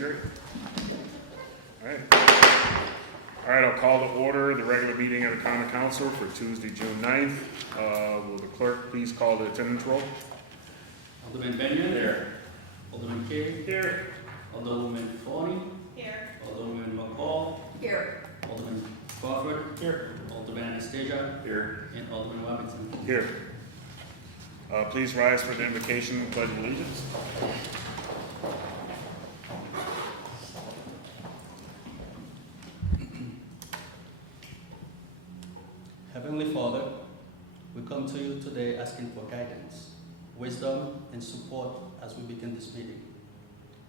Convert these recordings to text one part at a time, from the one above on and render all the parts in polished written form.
Jerry. All right, I'll call to order the regular meeting of the Common Council for Tuesday, June 9th. Will the clerk please call the attendance roll? Alderman Benyon. Here. Alderman Carey. Here. Alderwoman Forney. Here. Alderwoman McCall. Here. Alderman Crawford. Here. Alderman Anastasia. Here. And Alderman Robinson. Here. Please rise for the invocation and pledge of allegiance. Heavenly Father, we come to you today asking for guidance, wisdom, and support as we begin this meeting.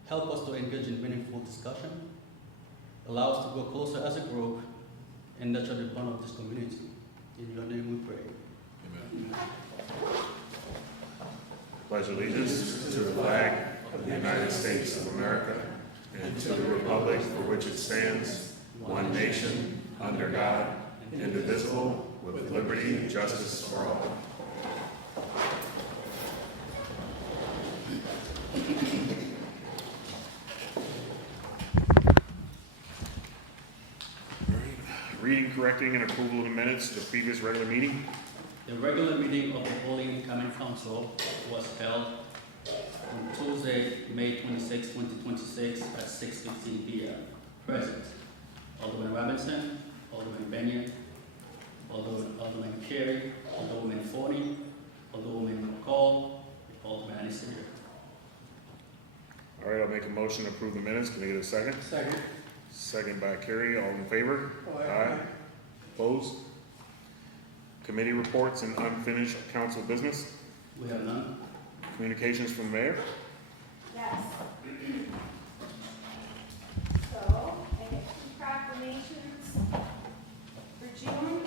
Help us to engage in meaningful discussion, allow us to grow closer as a group, and nurture the bond of this community. In your name we pray. Amen. Pledge allegiance to the flag of the United States of America and to the republic for which it stands, one nation, under God, indivisible, with liberty and justice for all. Reading, correcting, and approval of the minutes of the previous regular meeting. The regular meeting of the Olean Common Council was held on Tuesday, May 26, 2026 at 6:15 p.m. Present: Alderman Robinson, Alderman Benyon, Alderman Carey, Alderwoman Forney, Alderwoman McCall, Alderman Anastasia. All right, I'll make a motion to approve the minutes. Can I get a second? Second. Second by Carey. All in favor? Aye. Opposed? Committee reports and unfinished council business. We have none. Communications from the mayor. Yes. So, I have two proclamations for June.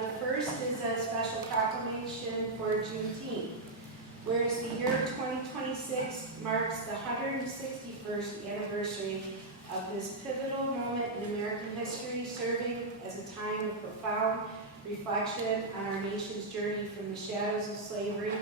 The first is a special proclamation for Juneteenth. Whereas the year 2026 marks the 161st anniversary of this pivotal moment in American history, serving as a time of profound reflection on our nation's journey from the shadows of slavery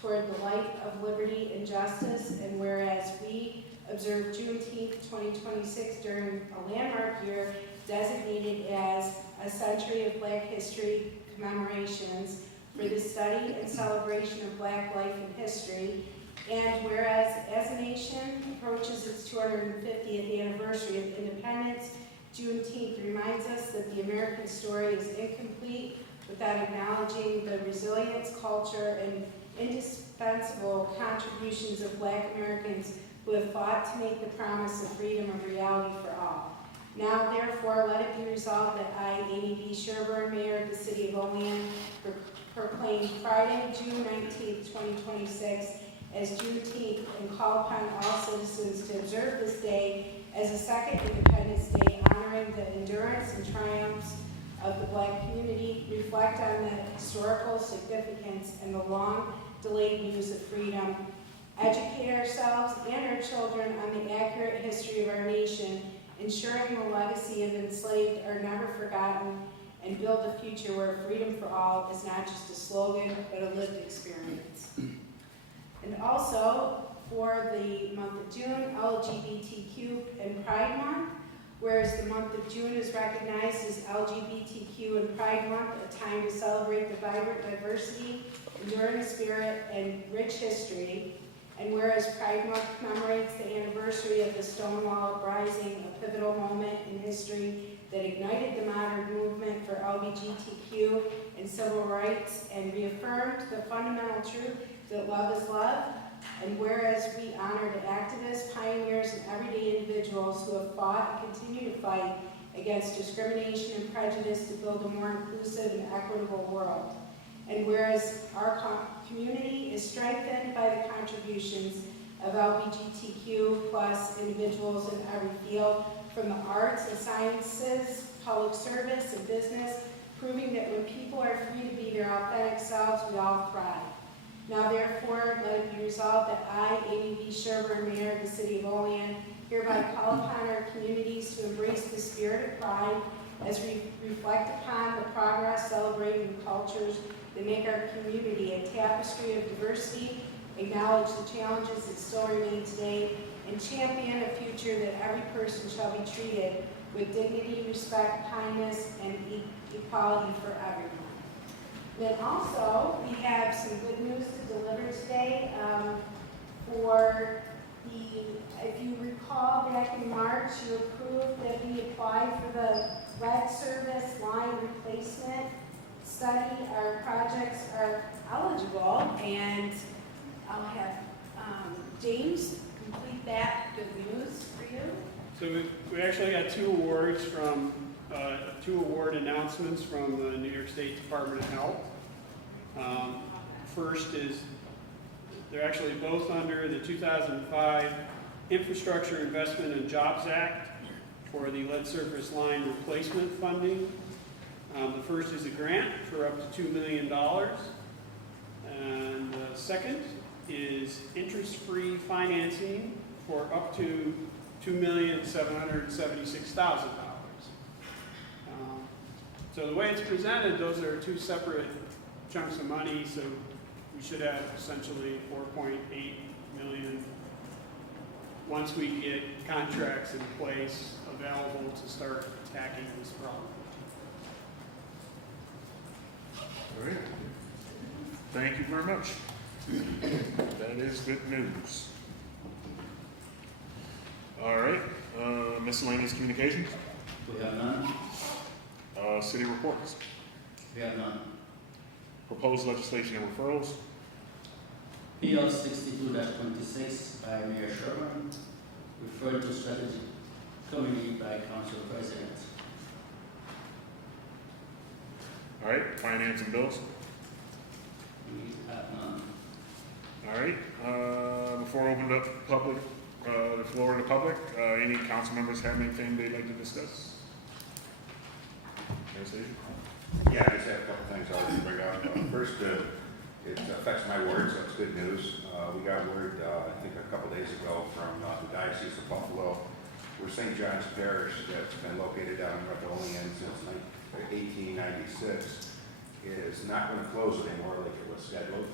toward the light of liberty and justice. And whereas we observe Juneteenth 2026 during a landmark year designated as a Century of Black History commemorations for the study and celebration of Black life and history. And whereas as a nation approaches its 250th anniversary of independence, Juneteenth reminds us that the American story is incomplete without acknowledging the resilience, culture, and indispensable contributions of Black Americans who have fought to make the promise of freedom a reality for all. Now, therefore, let it be resolved that I, Amy B. Sherburne, Mayor of the City of Olean, proclaim Friday, June 19th, 2026, as Juneteenth, and call upon all citizens to observe this day as a second Independence Day, honoring the endurance and triumphs of the Black community, reflect on the historical significance and the long-delayed news of freedom, educate ourselves and our children on the accurate history of our nation, ensuring the legacy of enslaved are never forgotten, and build a future where freedom for all is not just a slogan, but a lived experience. And also, for the month of June, LGBTQ and Pride Month, whereas the month of June is recognized as LGBTQ and Pride Month, a time to celebrate the vibrant diversity, enduring spirit, and rich history. And whereas Pride Month commemorates the anniversary of the Stonewall Uprising, a pivotal moment in history that ignited the modern movement for LGBTQ and civil rights and reaffirmed the fundamental truth that love is love. And whereas we honor the activists, pioneers, and everyday individuals who have fought and continue to fight against discrimination and prejudice to build a more inclusive and equitable world. And whereas our community is strengthened by the contributions of LGBTQ plus individuals in every field, from the arts and sciences, public service, and business, proving that when people are free to be their authentic selves, we all thrive. Now therefore, let it be resolved that I, Amy B. Sherburne, Mayor of the City of Olean, hereby call upon our communities to embrace the spirit of pride as we reflect upon the progress, celebrating the cultures that make our community a tapestry of diversity, acknowledge the challenges that still remain today, and champion a future that every person shall be treated with dignity, respect, kindness, and equality for everyone. Then also, we have some good news to deliver today for if you recall back in March, you approved that we apply for the lead service line replacement study. Our projects are eligible, and I'll have James complete that good news for you. So we actually got two awards from, two award announcements from the New York State Department of Health. First is, they're actually both under the 2005 Infrastructure Investment and Jobs Act for the lead surface line replacement funding. The first is a grant for up to $2 million. And the second is interest-free financing for up to $2,776,000. So the way it's presented, those are two separate chunks of money, so we should have essentially $4.8 million once we get contracts in place available to start attacking this problem. All right. Thank you very much. That is good news. All right, miscellaneous communications, We have none. city reports, We have none. proposed legislation and referrals, PL 62-26 by Mayor Sherman, referred to strategy committee by council president. all right, finance and bills, We have none. all right. Before I open up the floor to the public, any council members have anything they'd like to discuss? Anastasia? Yeah, I just have a couple things I want to bring up. First, it affects my ward, so it's good news. We got word, I think a couple days ago from the Diocese of Buffalo, where St. John's Parish, that's been located down in North Olean since 1896, is not going to close anymore like it was scheduled.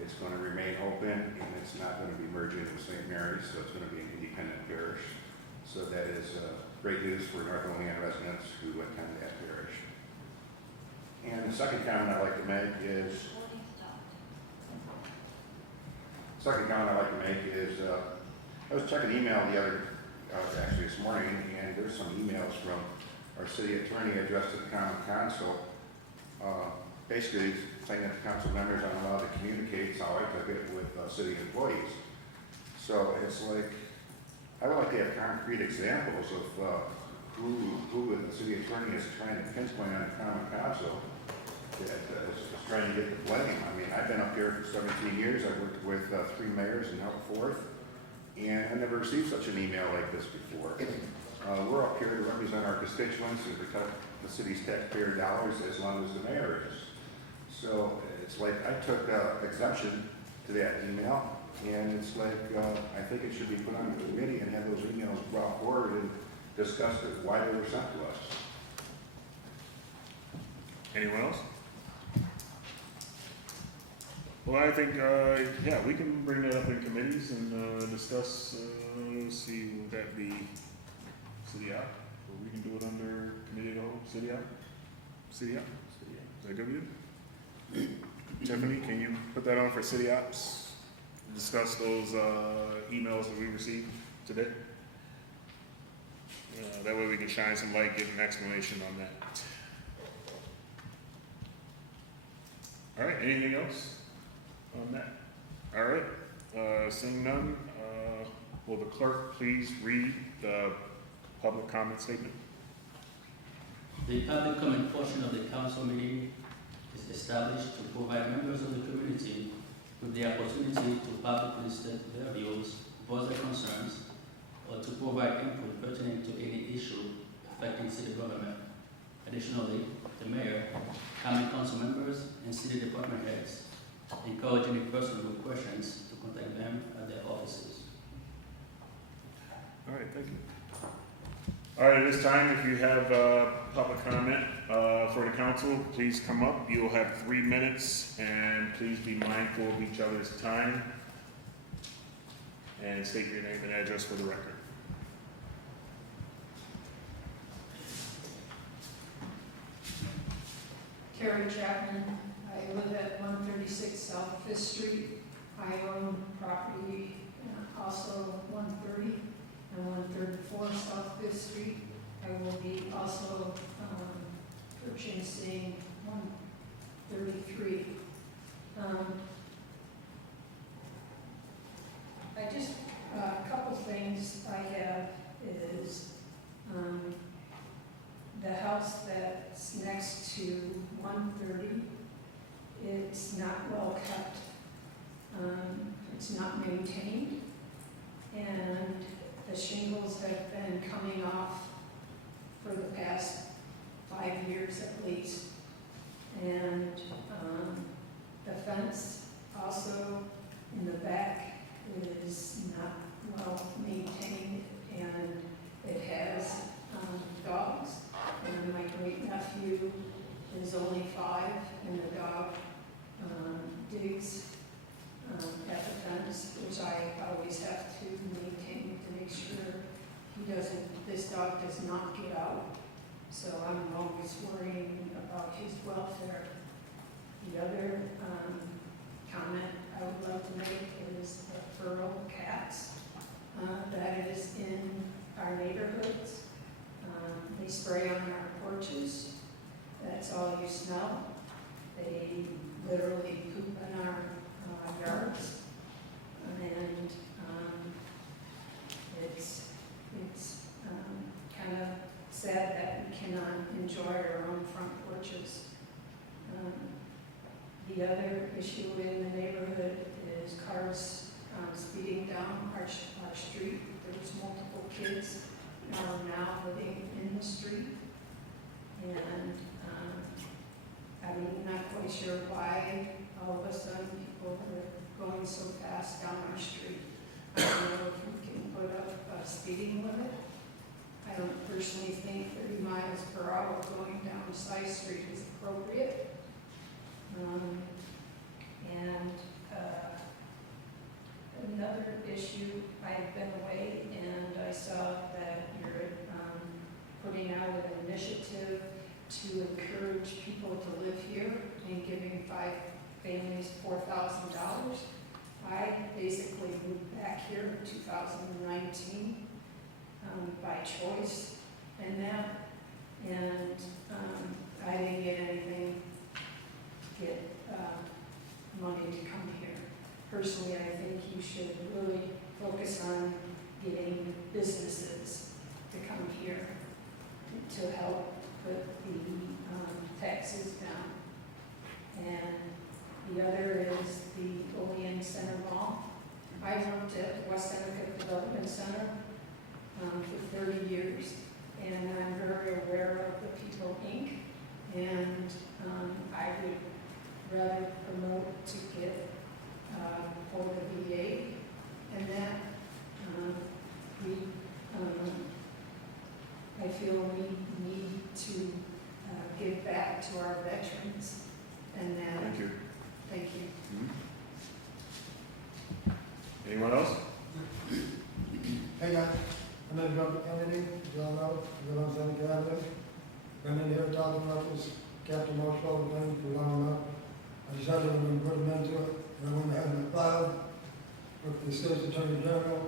It's going to remain open, and it's not going to be merging with St. Mary's, so it's going to be an independent parish. So that is great news for North Olean residents who attend that parish. And the second comment I'd like to make is, I was checking email actually this morning, and there's some emails from our city attorney addressed to the common council, basically saying that the council members aren't allowed to communicate, so I took it with city employees. So it's like, I would like to have concrete examples of who the city attorney is trying to pinpoint on the common council that is trying to get the blame. I mean, I've been up here for 17 years. I've worked with 3 mayors and helped 4th, and I never received such an email like this before. We're up here to represent our constituents and protect the city's taxpayer dollars as long as the mayor is. So it's like I took exception to that email, and it's like I think it should be put on the committee and have those emails brought forward and discussed why they were sent to us. Anyone else? Well, I think, yeah, we can bring that up in committees and discuss, see, would that be city out? Or we can do it under committee of the whole, city out? City out? Is that good with you? Tiffany, can you put that on for city ops? Discuss those emails that we received today? That way we can shine some light, get an explanation on that. All right, anything else on that? All right, seeing none, will the clerk please read the public comment statement? The public comment portion of the council meeting is established to provide members of the community with the opportunity to publicly state their views, voice their concerns, or to provide input pertinent to any issue affecting city government. Additionally, the mayor, common council members, and city department heads encourage any person with questions to contact them at their offices. All right, thank you. All right, at this time, if you have public comment for the council, please come up. You'll have 3 minutes, and please be mindful of each other's time. and state your name and address for the record. Carrie Chapman. I live at 136 South Fifth Street. I own property also 130 and 134 South Fifth Street. I will be also purchasing 133. I just, a couple things I have is the house that's next to 130, it's not well kept. It's not maintained, and the shingles have been coming off for the past 5 years at least. And the fence also in the back is not well maintained, and it has dogs. And my great nephew is only 5, and the dog digs at the fence, which I always have to maintain to make sure he doesn't, this dog does not get out. So I'm always worrying about his welfare. The other comment I would love to make is the feral cats that is in our neighborhoods. They spray on our porches. That's all you smell. They literally poop in our yards. And it's kind of sad that we cannot enjoy our own front porches. The other issue in the neighborhood is cars speeding down our street. There's multiple kids now living in the street. And I'm not quite sure why all of a sudden people are going so fast down our street. I don't know if we can put up a speeding limit. I don't personally think 30 miles per hour going down Side Street is appropriate. Another issue, I have been away and I saw that you're putting out an initiative to encourage people to live here and giving 5 families $4,000. I basically moved back here in 2019 by choice and that, and I didn't get anything to get money to come here. Personally, I think you should really focus on getting businesses to come here to help put the taxes down. And the other is the Olean Center Mall. I worked at West Seneca Development Center for 30 years, and I'm very aware of the People Inc. And I would rather promote to get for the VA, and that I feel we need to give back to our veterans, and that. Thank you. Thank you. Anyone else? Hey guys, I'm in Governor Kennedy, you all know, I live on Seneca Avenue. Been in here talking about this Captain Marshall thing for long enough. I decided I'm going to put them into it, and I went ahead and applied with the State's Attorney General.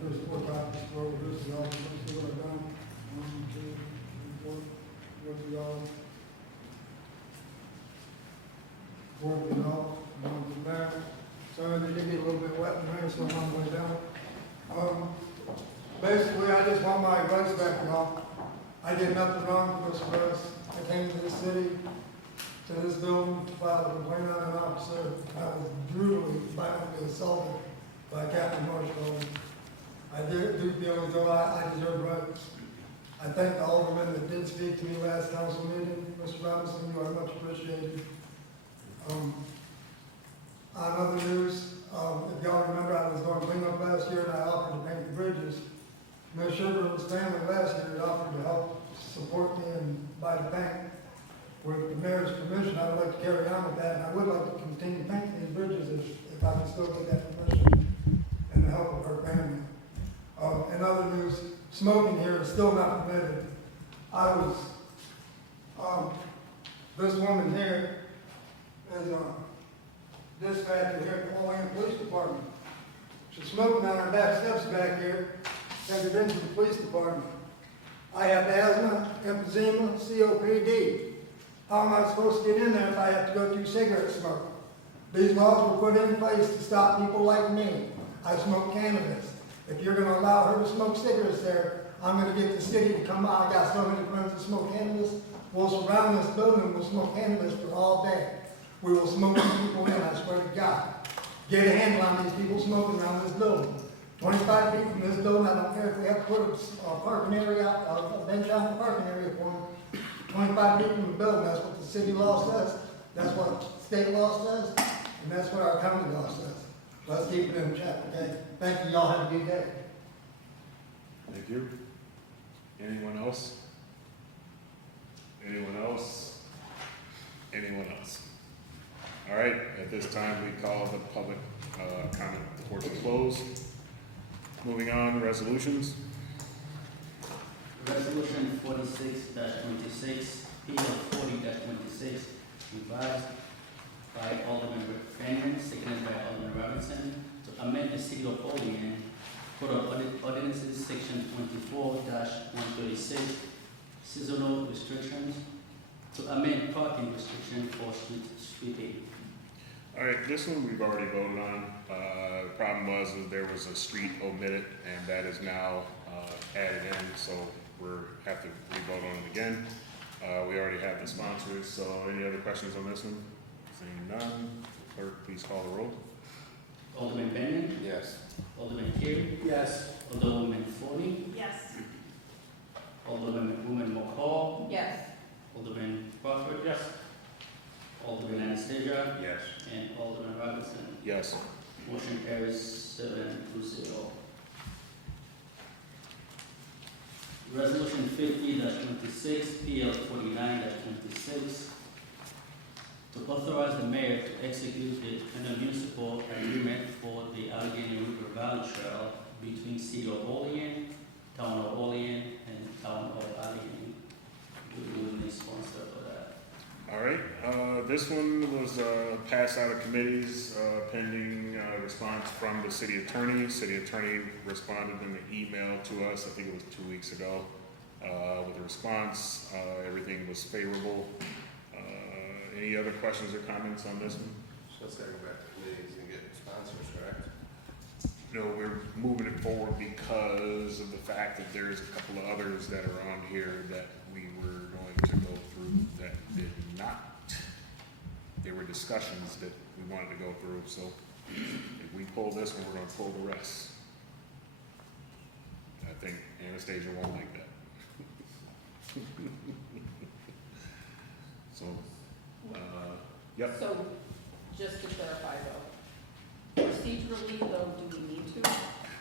There's 4 copies for this, and all, let's see what I've done. 1, 2, 3, 4, what's it all? 4th and all, and on the back. Sorry, they did get a little bit wet in here, so I'm on the way down. Basically, I just want my advice back now. I did nothing wrong for this arrest. I came to this city, to this building, to file a complaint on an officer. I was brutally, violently assaulted by Captain Marshall. I do feel as though I deserve rights. I thank the alderman that did speak to me last council meeting. Mr. Robinson, you are much appreciated. On other news, if y'all remember, I was going cleanup last year and I offered to paint the bridges. Ms. Sherbert's family last year had offered to help support me and buy the paint. With the mayor's permission, I would like to carry on with that, and I would like to continue painting these bridges if I can still get that permission. the help of her family. In other news, smoking here is still not permitted. I was, this woman here is dispatcher here at the Olean Police Department. She's smoking on her back steps back here, headed into the police department. I have asthma, emphysema, COPD. How am I supposed to get in there if I have to go through cigarette smoke? These laws were put in place to stop people like me. I smoke cannabis. If you're gonna allow her to smoke cigarettes there, I'm gonna get the city to come out. I got so many friends that smoke cannabis. We'll surround this building, we'll smoke cannabis for all day. We will smoke these people in, I swear to God. Get a handle on these people smoking around this building. 25 feet from this building, I don't care if we have to put a parking area, a bench out in the parking area for them. 25 feet from the building, that's what the city law says. That's what state law says, and that's what our county law says. Let's keep it in check, okay? Thank you, y'all have a good day. Thank you. Anyone else? Anyone else? Anyone else? All right, at this time, we call the public comment portion closed. Moving on, resolutions. Resolution 46-26, PL 40-26, revised by Alderman Benyon, seconded by Alderman Robinson, to amend the City of Olean Code of Ordinances, Section 24-136, seasonal restrictions, to amend parking restriction for street sweeping. All right, this one we've already voted on. The problem was that there was a street omitted, and that is now added in, so we're have to re-vote on it again. We already have the sponsors, so any other questions on this one? Seeing none, clerk, please call the roll. Alderman Benyon, Yes. Alderman Carey, Yes. Alderwoman Forney, Yes. Alderwoman McCall, Yes. Alderman Crawford, Yes. Alderman Anastasia, Yes. and Alderman Robinson. Yes. Motion carries 7-0. Resolution 50-26, PL 49-26, to authorize the mayor to execute the intermunicipal agreement for the Allegheny River Valley Trail between City of Olean, Town of Olean, and Town of Allegheny. We will need sponsor for that. All right, this one was passed out of committees pending response from the city attorney. City attorney responded in the email to us, I think it was 2 weeks ago, with a response. Everything was favorable. Any other questions or comments on this one? So it's gotta go back to committees and get sponsors, correct? No, we're moving it forward because of the fact that there's a couple of others that are on here that we were going to go through that did not. There were discussions that we wanted to go through, so if we pull this one, we're gonna pull the rest. I think Anastasia won't like that. So, yep. So, just to clarify though, procedurally though, do we need to?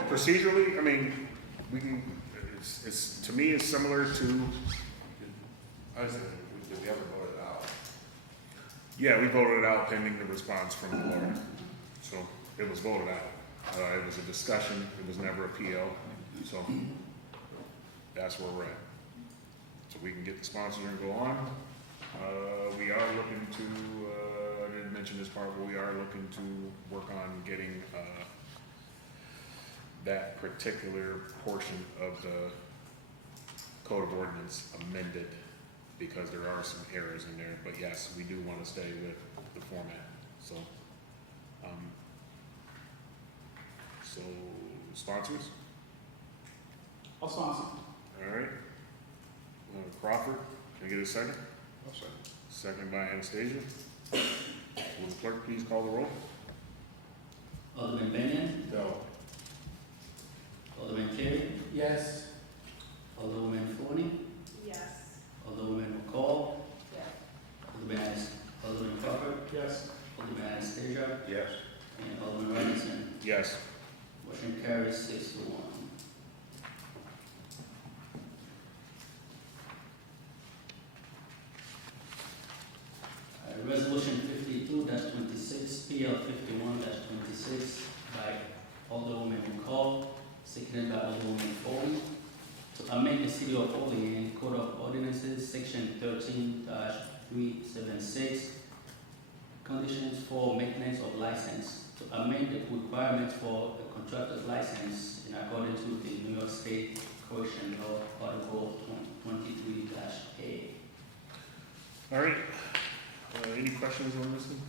Procedurally, I mean, we can, it's, to me, it's similar to, I was thinking, did we ever vote it out? yeah, we voted it out pending the response from the board. So it was voted out. It was a discussion, it was never a PO, so that's where we're at. So we can get the sponsors and go on. We are looking to, I didn't mention this part, but we are looking to work on getting, that particular portion of the Code of Ordinance amended, because there are some errors in there, but yes, we do want to stay with the format, so. So, sponsors, I'll sponsor. all right. Crawford, can I get a second? Second by Anastasia. Will the clerk please call the roll? Alderman Benyon, No. Alderman Carey, Yes. Alderwoman Forney, Yes. Alderwoman McCall, Yes. Alderman Crawford, Yes. Alderman Anastasia, Yes. and Alderman Robinson. Yes. Motion carries 6-1. Resolution 52-26, PL 51-26 by Alderwoman seconded by Alderwoman Foley, to amend the City of Olean Code of Ordinances, Section 13-376, conditions for maintenance of license, to amend the requirements for a contractor's license in accordance with the New York State Corporation Law, Article 23-A. All right, any questions on this one?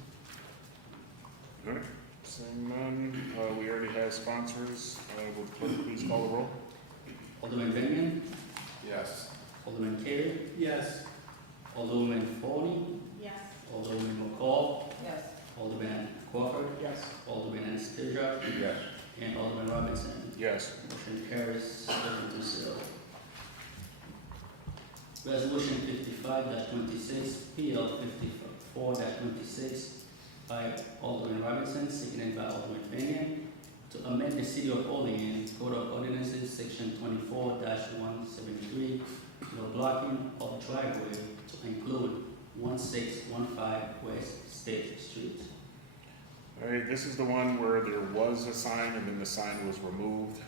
All right, seeing none, we already have sponsors, will the clerk please call the roll? Alderman Benyon, Yes. Alderman Carey, Yes. Alderwoman Foley, Yes. Alderwoman McCall, Yes. Alderman Crawford, Yes. Alderman Anastasia, Yes. and Alderman Robinson. Yes. Motion carries 7-0. Resolution 55-26, PL 54-26 by Alderman Robinson, seconded by Alderman Benyon, to amend the City of Olean Code of Ordinances, Section 24-173, no blocking of driveway to include 1615 West State Street. All right, this is the one where there was a sign and then the sign was removed,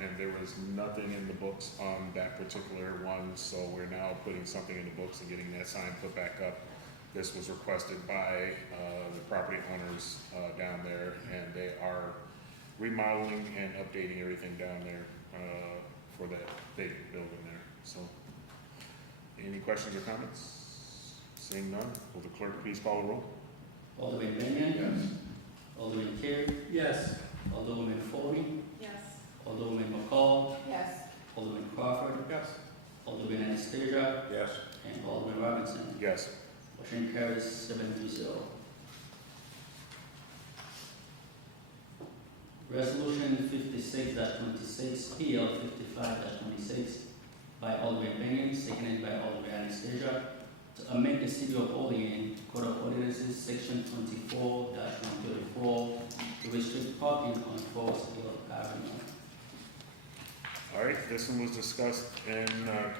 and there was nothing in the books on that particular one, so we're now putting something in the books and getting that sign put back up. This was requested by the property owners down there, and they are remodeling and updating everything down there for that big building there. So, any questions or comments? Seeing none, will the clerk please call the roll? Alderman Benyon, Yes. Alderman Carey, Yes. Alderwoman Foley, Yes. Alderwoman McCall, Yes. Alderman Crawford, Yes. Alderman Anastasia, Yes. and Alderman Robinson. Yes. Motion carries 7-0. Resolution 56-26, PL 55-26 by Alderman Benyon, seconded by Alderman Anastasia, to amend the City of Olean Code of Ordinances, Section 24-134, to restrict parking on Forest Hill Avenue. All right, this one was discussed in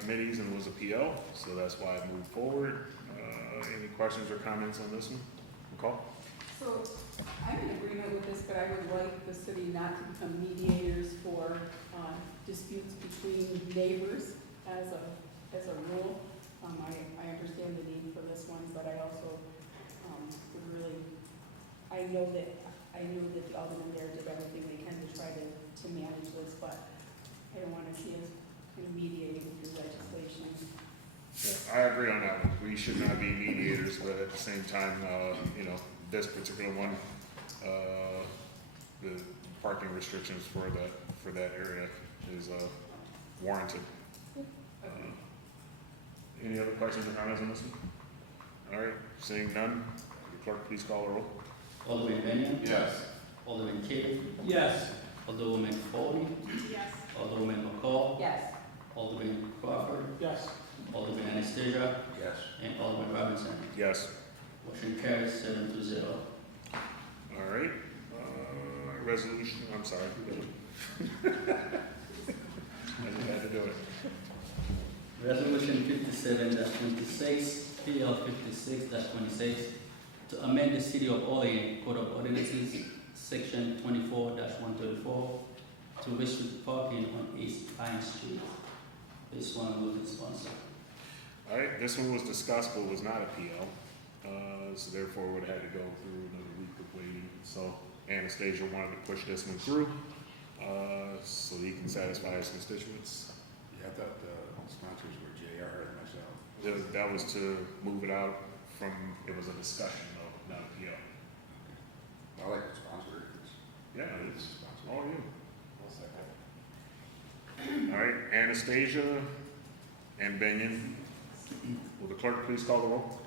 committees and was a PL, so that's why I moved forward. Any questions or comments on this one? McCall? So I'm in agreement with this, but I would like the city not to become mediators for disputes between neighbors as a rule. I understand the need for this one, but I also would really, I know that the aldermen there did everything they can to try to manage this, but I don't want to see us kind of mediating through legislation. Yeah, I agree on that one. We should not be mediators, but at the same time, this particular one, the parking restrictions for that area is warranted. Any other questions or comments on this one? All right, seeing none, will the clerk please call the roll? Alderman Benyon, Yes. Alderman Carey, Yes. Alderwoman Foley, Yes. Alderwoman McCall, Yes. Alderman Crawford, Yes. Alderman Anastasia, Yes. and Alderman Robinson. Yes. Motion carries 7-0. All right, resolution, I'm sorry. I just had to do it. Resolution 57-26, PL 56-26, to amend the City of Olean Code of Ordinances, Section 24-134, to restrict parking on East Pine Street. This one will be sponsored. All right, this one was discussed but was not a PL, so therefore would have had to go through another week of waiting. So Anastasia wanted to push this one through, so he can satisfy his constituents. Yeah, I thought the sponsors were JR and myself. That was to move it out from, it was a discussion though, not a PL. I like the sponsor. Yeah, it's Sponsor. all you. I'll second. All right, Anastasia and Benyon. Will the clerk please call the roll?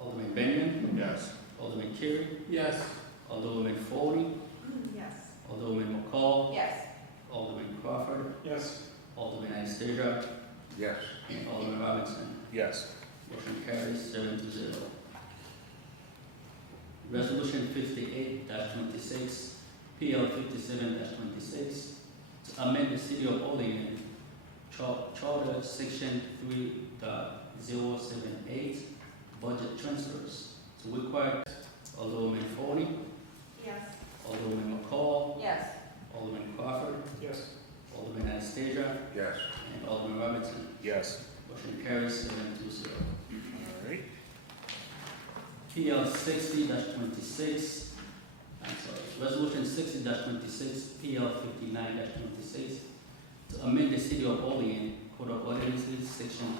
Alderman Benyon, Yes. Alderman Carey, Yes. Alderwoman Foley, Yes. Alderwoman McCall, Yes. Alderman Crawford, Yes. Alderman Anastasia, Yes. and Alderman Robinson. Yes. Motion carries 7-0. Resolution 58-26, PL 57-26, to amend the City of Olean Charter Section 3.078, budget transfers, to require Alderwoman Foley, Yes. Alderwoman McCall, Yes. Alderman Crawford, Yes. Alderman Anastasia, Yes. and Alderman Robinson. Yes. Motion carries 7-0. All right. PL 60-26, I'm sorry, Resolution 60-26, PL 59-26, to amend the City of Olean Code of Ordinances, Section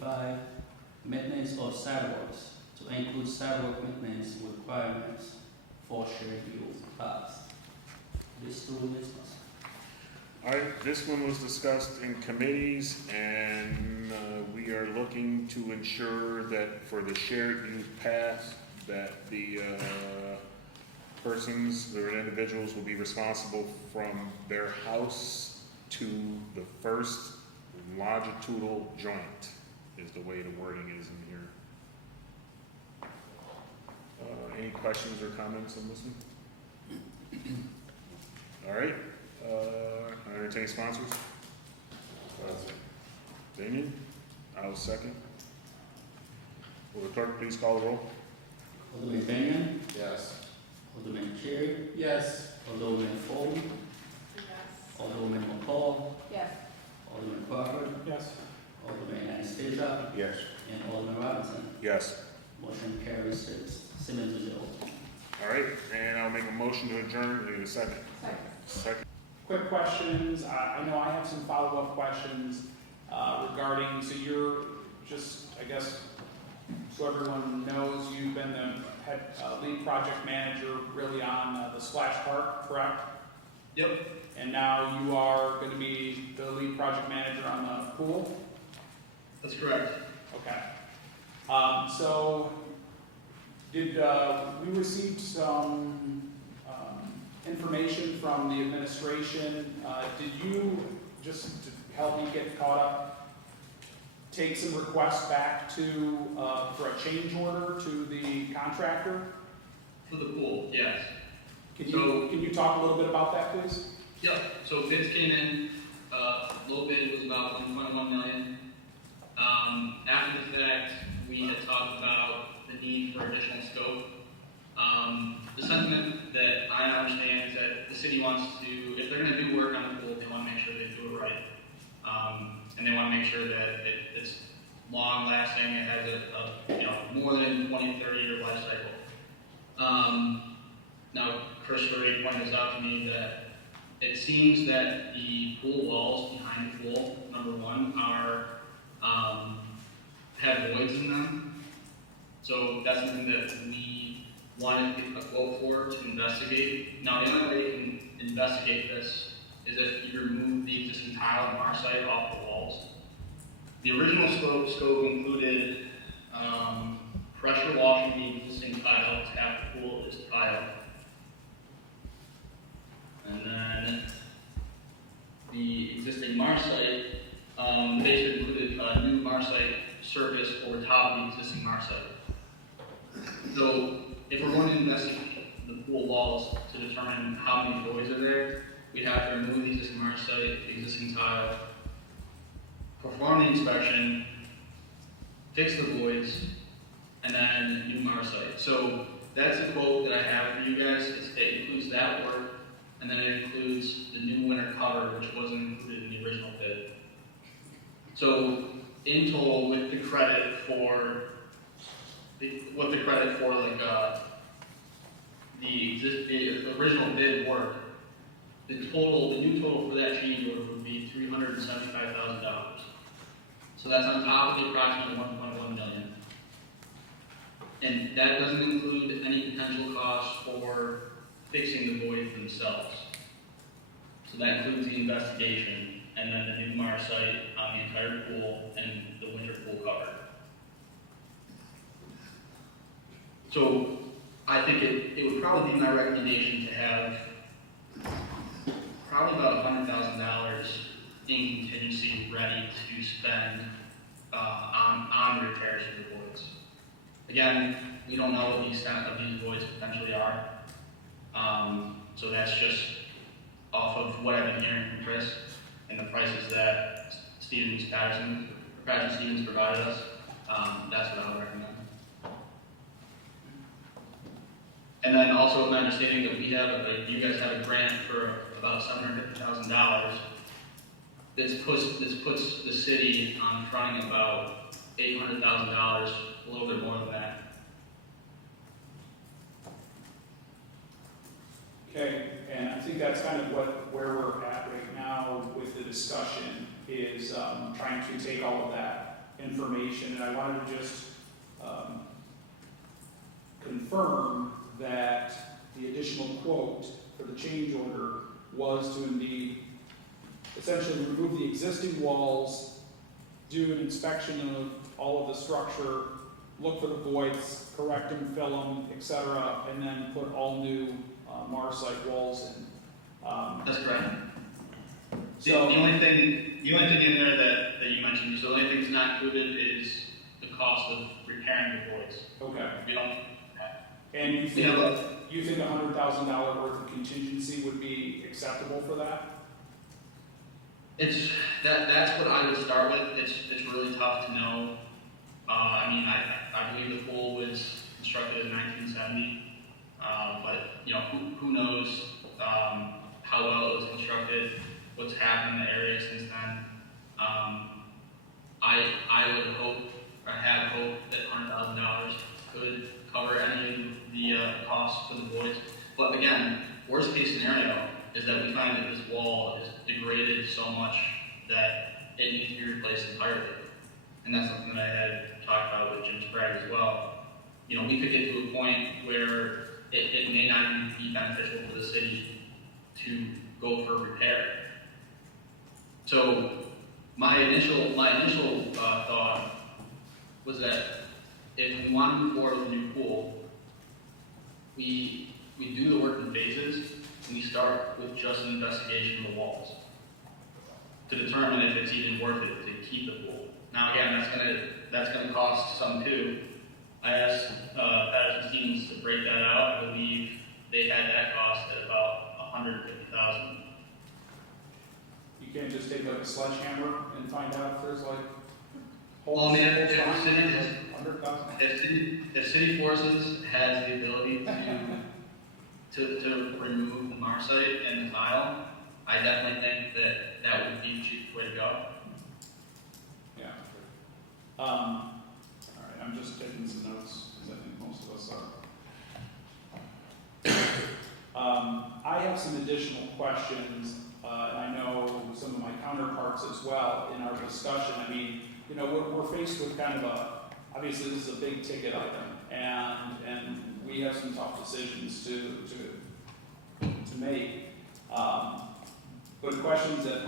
21-35, maintenance of sidewalks, to include sidewalk maintenance requirements for shared use paths. This too is possible. All right, this one was discussed in committees, and we are looking to ensure that for the shared use path, that the persons or individuals will be responsible from their house to the first longitudinal joint, is the way the wording is in here. Any questions or comments on this one? All right, I entertain sponsors. Damien, I will second. Will the clerk please call the roll? Alderman Benyon, Yes. Alderman Cherry, Yes. Alderman Ford, Yes. Alderman McCall, Yes. Alderman Crawford, Yes. Alderman Anastasia, Yes. and Alderman Robinson. Yes. Motion carries 7-0. All right, and I'll make a motion to adjourn in a second. Second. Second. Quick questions, I know I have some follow-up questions regarding, so you're just, I guess, so everyone knows, you've been the head, lead project manager really on the splash park, correct? Yep, And now you are going to be the lead project manager on the pool? that's correct. Okay. So, did, we received some information from the administration. Did you, just to help me get caught up, take some requests back to, for a change order to the contractor? For the pool, yes. Can you talk a little bit about that, please? Yep, so bids came in, low bid was about 1.1 million. After the fact, we had talked about the need for additional scope. The sentiment that I understand is that the city wants to, if they're gonna do work on the pool, they wanna make sure they do it right. And they wanna make sure that it's long lasting, it has a more than 20, 30-year life cycle. Now, Chris already pointed this out to me that it seems that the pool walls behind the pool, number one, are, have voids in them. So that's something that we wanted to get a quote for to investigate. Now, the only way you can investigate this is if you remove the existing tile and marcite off the walls. The original scope included pressure washing the existing tile, half the pool is tile. And then the existing marcite, basically included a new marcite surface over top of the existing marcite. So if we're going to investigate the pool walls to determine how many voids are there, we'd have to remove the existing marcite, the existing tile, perform the inspection, fix the voids, and then new marcite. So that's a quote that I have for you guys. It includes that work, and then it includes the new winter cover, which wasn't included in the original bid. So in total, with the credit for the original bid work, the new total for that change order would be $375,000. So that's on top of the approximate 1.1 million. And that doesn't include any potential costs for fixing the voids themselves. So that includes the investigation and then the new marcite on the entire pool and the winter pool cover. So I think it would probably be my recommendation to have probably about $100,000 in contingency ready to spend on the repairs of the voids. Again, we don't know what the extent of these voids potentially are. So that's just off of what I've been hearing from Chris and the prices that Patterson Stevens provided us. That's what I would recommend. And And then also my understanding that you guys have a grant for about $750,000. This puts the city on fronting about $800,000, a little bit more than that. Okay, and I think that's kind of where we're at right now with the discussion is trying to take all of that information, and I wanted to just confirm that the additional quote for the change order was to indeed essentially remove the existing walls, do an inspection of all of the structure, look for the voids, correct them, fill them, etc., and then put all new Marsite walls in. That's correct. The So, only thing in there that you mentioned, so the only thing that's not included is the cost of repairing the voids. okay. We don't, And you think, Yeah, you think $100,000 worth of contingency would be acceptable for that? that's what I would start with. It's really tough to know. I mean, I believe the pool was constructed in 1970, but you know, who knows how well it was constructed, what's happened in the area since then. I would hope, or have hope, that $100,000 could cover any of the costs for the voids. But again, worst case scenario is that we find that this wall is degraded so much that it needs to be replaced entirely. And that's something that I had talked about with Jim Sprague as well. You know, we could get to a point where it may not even be beneficial for the city to go for repair. So my initial thought was that if we want to move forward with a new pool, we do the work in phases, and we start with just an investigation of the walls to determine if it's even worth it to keep the pool. Now again, that's gonna cost some too. I asked Patterson Stevens to break that out. I believe they had that cost at about $150,000. You can't just take like a sledgehammer and find out if there's like Well, holes. I mean, if holes the city on it, has- like 100,000. If City Forces has the ability to remove the Marsite and the tile, I definitely think that would be the cheapest way to go. Yeah. All right, I'm just taking some notes because I think most of us are. I have some additional questions, and I know some of my counterparts as well in our discussion. I mean, you know, we're faced with kind of obviously this is a big ticket item, and we have some tough decisions to make. But questions that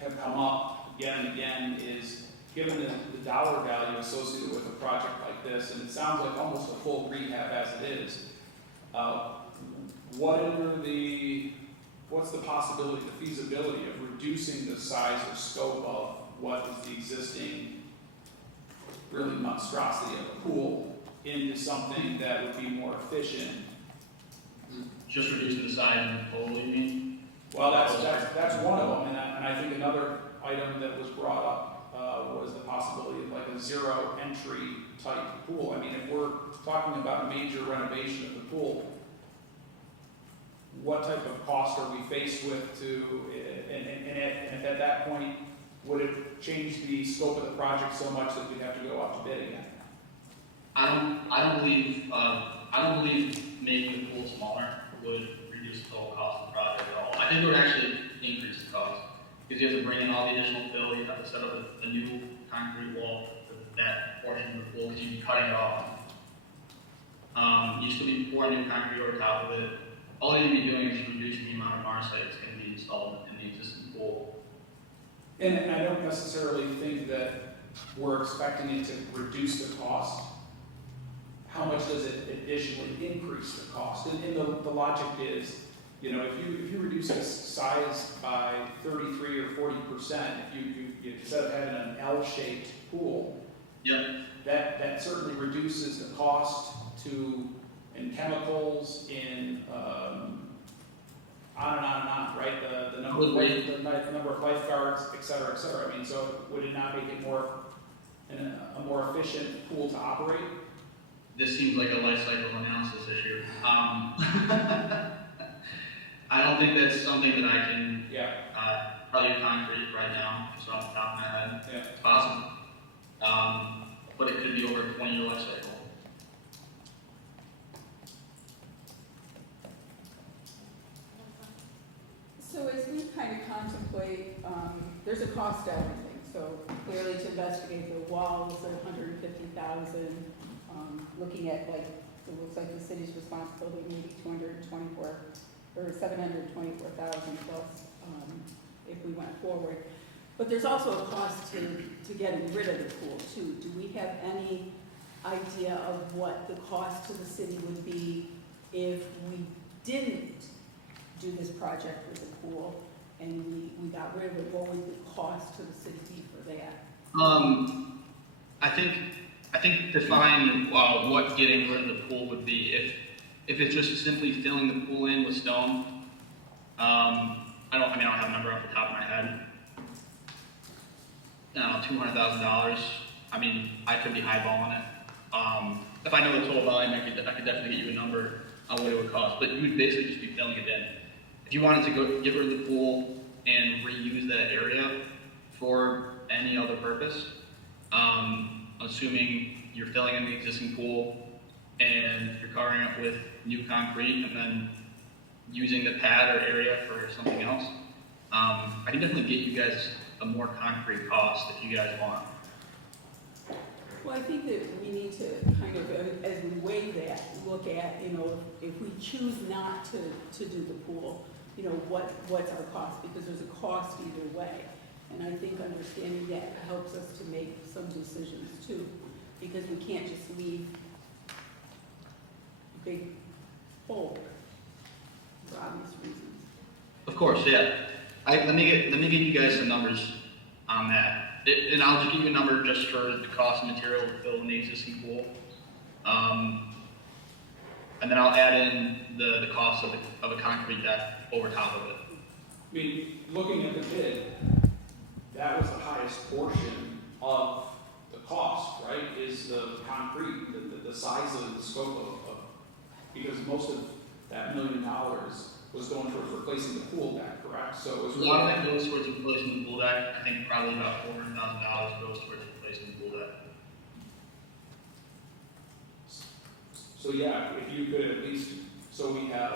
have come up again and again is, given the dollar value associated with a project like this, and it sounds like almost a full rehab as it is, what's the possibility, the feasibility of reducing the size or scope of what is the existing really monstrosity of a pool into something that would be more efficient? Just reducing the size of the pool, you mean? Well, that's one of them, and I think another item that was brought up was the possibility of like a zero entry type pool. I mean, if we're talking about a major renovation of the pool, what type of cost are we faced with and at that point, would it change the scope of the project so much that we'd have to go out to bid again? I don't believe making the pool smaller would reduce the total cost of the project at all. I think it would actually increase the cost, because you have to bring in all the additional fill, you have to set up a new concrete wall for that portion of the pool, because you'd be cutting it off. You still be pouring new concrete over top of it. All you'd be doing is reducing the amount of Marsite that's going to be installed in the existing pool. And I don't necessarily think that we're expecting it to reduce the cost. How much does it additionally increase the cost? And the logic is, you know, if you reduce the size by 33 or 40%, if you instead of having an L-shaped pool, Yep. that certainly reduces the cost in chemicals, in on and on, right? The number of lifeguards, et cetera, et cetera. I mean, so would it not make it a more efficient pool to operate? this seems like a life cycle analysis issue. I don't think that's something that I can tell you concrete right now, just off the top of my head. Yeah. It's possible. But it could be over a 20-year life cycle. So as we kind of contemplate, there's a cost to everything. So clearly to investigate the walls at $150,000, looking at like, it looks like the city's responsibility maybe 224 or 724,000 plus if we went forward. But there's also a cost to getting rid of the pool too. Do we have any idea of what the cost to the city would be if we didn't do this project with the pool and we got rid of it? What would the cost to the city be for that? I think defining what getting rid of the pool would be, if it's just simply filling the pool in with stone, I don't have a number off the top of my head. $200,000. I could be highballing it. If I know the total volume, I could definitely get you a number on what it would cost. But you would basically just be filling it in. If you wanted to get rid of the pool and reuse that area for any other purpose, assuming you're filling in the existing pool and you're covering it with new concrete and then using the pad or area for something else, I can definitely get you guys a more concrete cost if you guys want. Well, I think that we need to kind of, as we weigh that, look at, if we choose not to do the pool, what's our cost? Because there's a cost either way. And I think understanding that helps us to make some decisions too, because we can't just leave a big hole for obvious reasons. Of course, yeah. Let me get you guys some numbers on that. And I'll just give you a number just for the cost of material to fill in the existing pool. And then I'll add in the cost of a concrete deck over top of it. Looking at the bid, that was the highest portion of the cost, right? Is the concrete, the size of the scope of because most of that $1 million was going towards replacing the pool deck, correct? So it was A lot of it goes towards replacing the pool deck. I think probably about $400,000 goes towards replacing the pool deck. So yeah, if you could at least, so we have,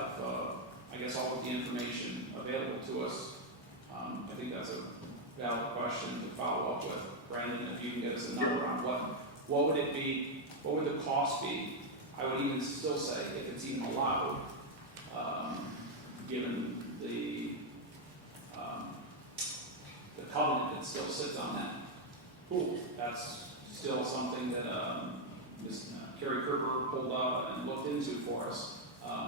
all of the information available to us. I think that's a valid question to follow up with. Brandon, if you can get us a number on what would it be, what would the cost be? I would even still say, if it's even allowed, given the covenant that still sits on that pool. That's still something that Ms. Carrie Kerber pulled out and looked into for us,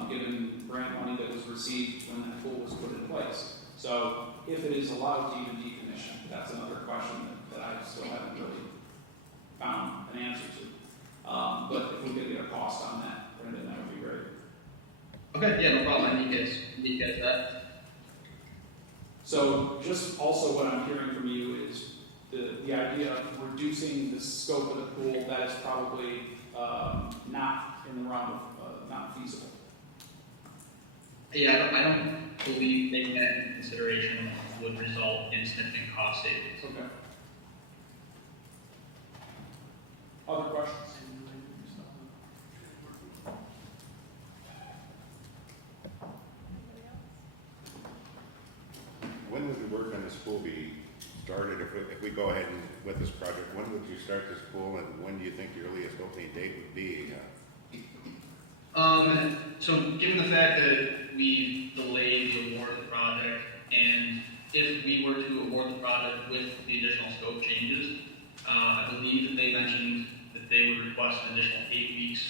given grant money that was received when that pool was put in place. So if it is allowed to even decommission, that's another question that I still haven't really found an answer to. But if we could get a cost on that, Brendan, that would be great. Okay, yeah, no problem. I need guys that. So just also what I'm hearing from you is the idea of reducing the scope of the pool, that is probably not in the realm of not feasible. Yeah, I don't believe taking that into consideration would result in significant cost savings. Okay. Other questions? When would the work on this pool be started? If we go ahead and with this project, when would you start this pool, and when do you think the earliest opening date would be? So given the fact that we delayed the award of the project, and if we were to award the project with the additional scope changes, I believe that they mentioned that they would request an additional 8 weeks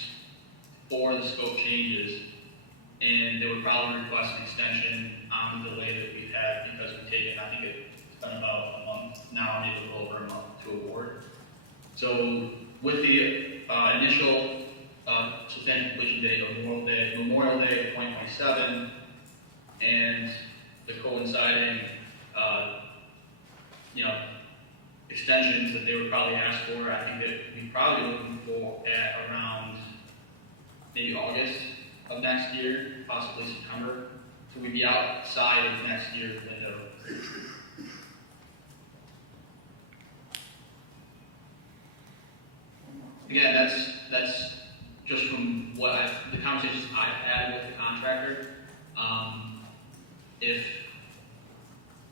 for the scope changes, and they would probably request an extension on the delay that we've had because we've taken, I think it's been about a month now, maybe a little over a month to award. So with the initial substantial completion date of Memorial Day of 2027, and the coinciding, extensions that they would probably ask for, I think that we'd probably looking for at around maybe August of next year, possibly September. So we'd be outside of next year's window. Again, that's just from the conversations I've had with the contractor. If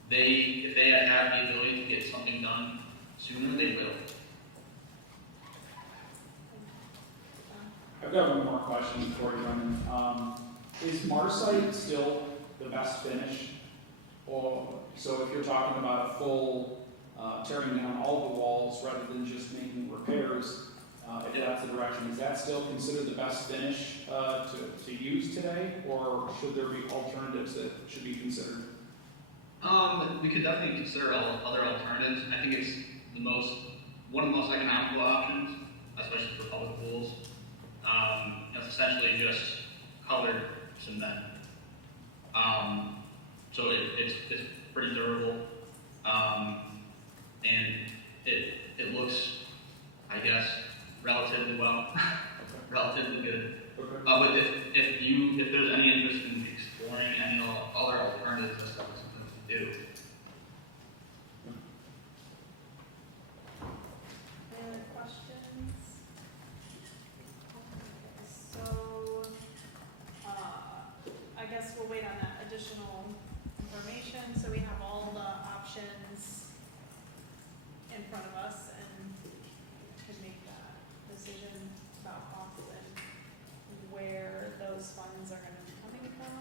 they have the ability to get something done sooner, they will. I've got one more question before you run in. Is Marsite still the best finish? Or, so if you're talking about a full tearing down all the walls rather than just making repairs, if that's the direction, is that still considered the best finish to use today? Or should there be alternatives that should be considered? We could definitely consider other alternatives. I think it's one of the most economical options, especially for public pools. It's essentially just colored cement. So it's pretty durable, and it looks, I guess, relatively well, relatively good. Okay. But if there's any interest in exploring any other alternatives, that's something to do. Any other questions? So, I guess we'll wait on that additional information, so we have all the options in front of us and can make that decision about cost and where those funds are gonna be coming from.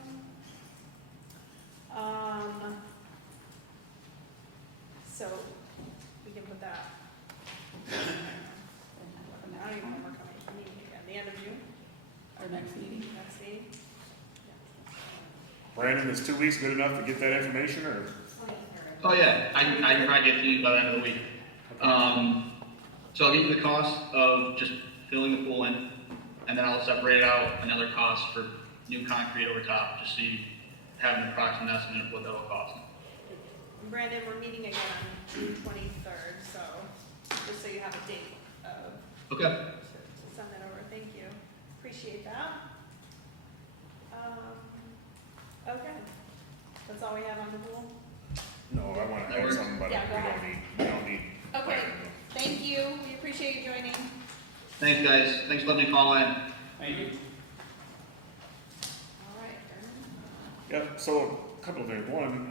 So, we can put that. I don't even know when we're coming, meeting again, the end of June, Our next meeting. next meeting? Brandon, is 2 weeks good enough to get that information, or? Oh yeah, I can probably get to you by the end of the week. So I'll give you the cost of just filling the pool in, and then I'll separate out another cost for new concrete over top, just so you have an approximate estimate of what that will cost. Brandon, we're meeting again on June 23rd, so just so you have a date of, Okay. to send that over, thank you, appreciate that. Okay, that's all we have on the pool? No, I want to add something, but Yeah, go ahead. we don't need. Okay, thank you, we appreciate you joining. Thanks guys, thanks for letting me call in. Thank you. All right, Brandon. Yep, so a couple of things. One,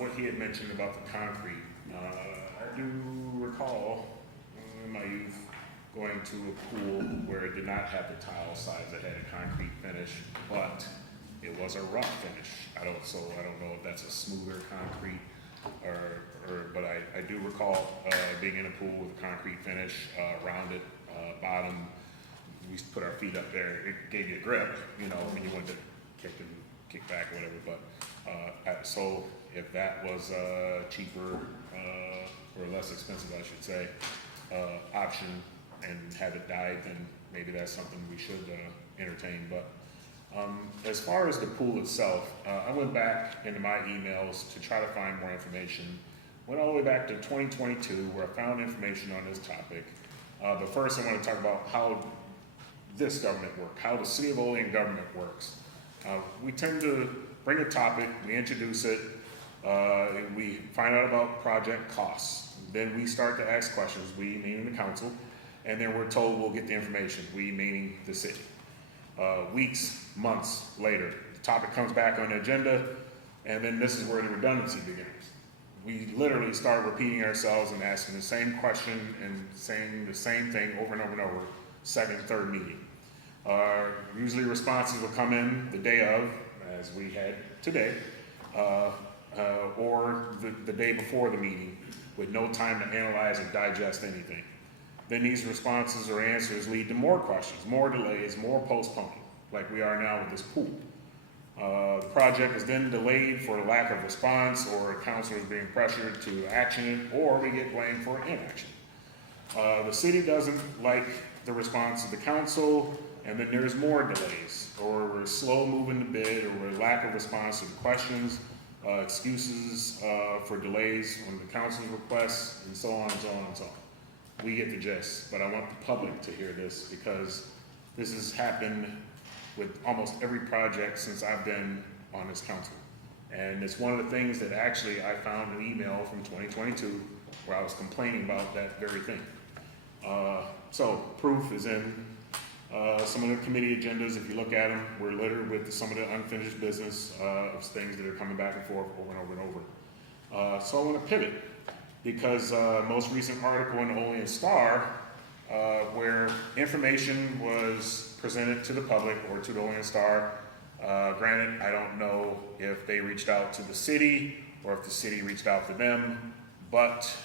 what he had mentioned about the concrete. I do recall in my youth going to a pool where it did not have the tile size. It had a concrete finish, but it was a rough finish. I don't know if that's a smoother concrete but I do recall being in a pool with a concrete finish, rounded bottom. We used to put our feet up there. It gave you a grip, when you went to kick back or whatever. But so if that was cheaper or less expensive, I should say, option and have it dyed, then maybe that's something we should entertain. But as far as the pool itself, I went back into my emails to try to find more information. Went all the way back to 2022 where I found information on this topic. But first I want to talk about how this government works, how the City of Olean government works. We tend to bring a topic, we introduce it, we find out about project costs. Then we start to ask questions, we meaning the council, and then we're told we'll get the information, we meaning the city. Weeks, months later, the topic comes back on the agenda, and then this is where the redundancy begins. We literally start repeating ourselves and asking the same question and saying the same thing over and over and over, second, third meeting. Usually responses will come in the day of, as we had today, or the day before the meeting with no time to analyze or digest anything. Then these responses or answers lead to more questions, more delays, more postponing, like we are now with this pool. The project is then delayed for lack of response, or councilors being pressured to action it, or we get blamed for inaction. The city doesn't like the response of the council, and then there's more delays, or we're slow moving the bid, or we're lack of response to the questions, excuses for delays on the council's requests, and so on and so on and so on. We get the gist, but I want the public to hear this because this has happened with almost every project since I've been on this council. And it's one of the things that actually I found an email from 2022 where I was complaining about that very thing. So proof is in some of the committee agendas. If you look at them, we're littered with some of the unfinished business of things that are coming back and forth over and over and over. So I want to pivot because most recent article in the Olean Star where information was presented to the public or to the Olean Star. Granted, I don't know if they reached out to the city or if the city reached out to them, but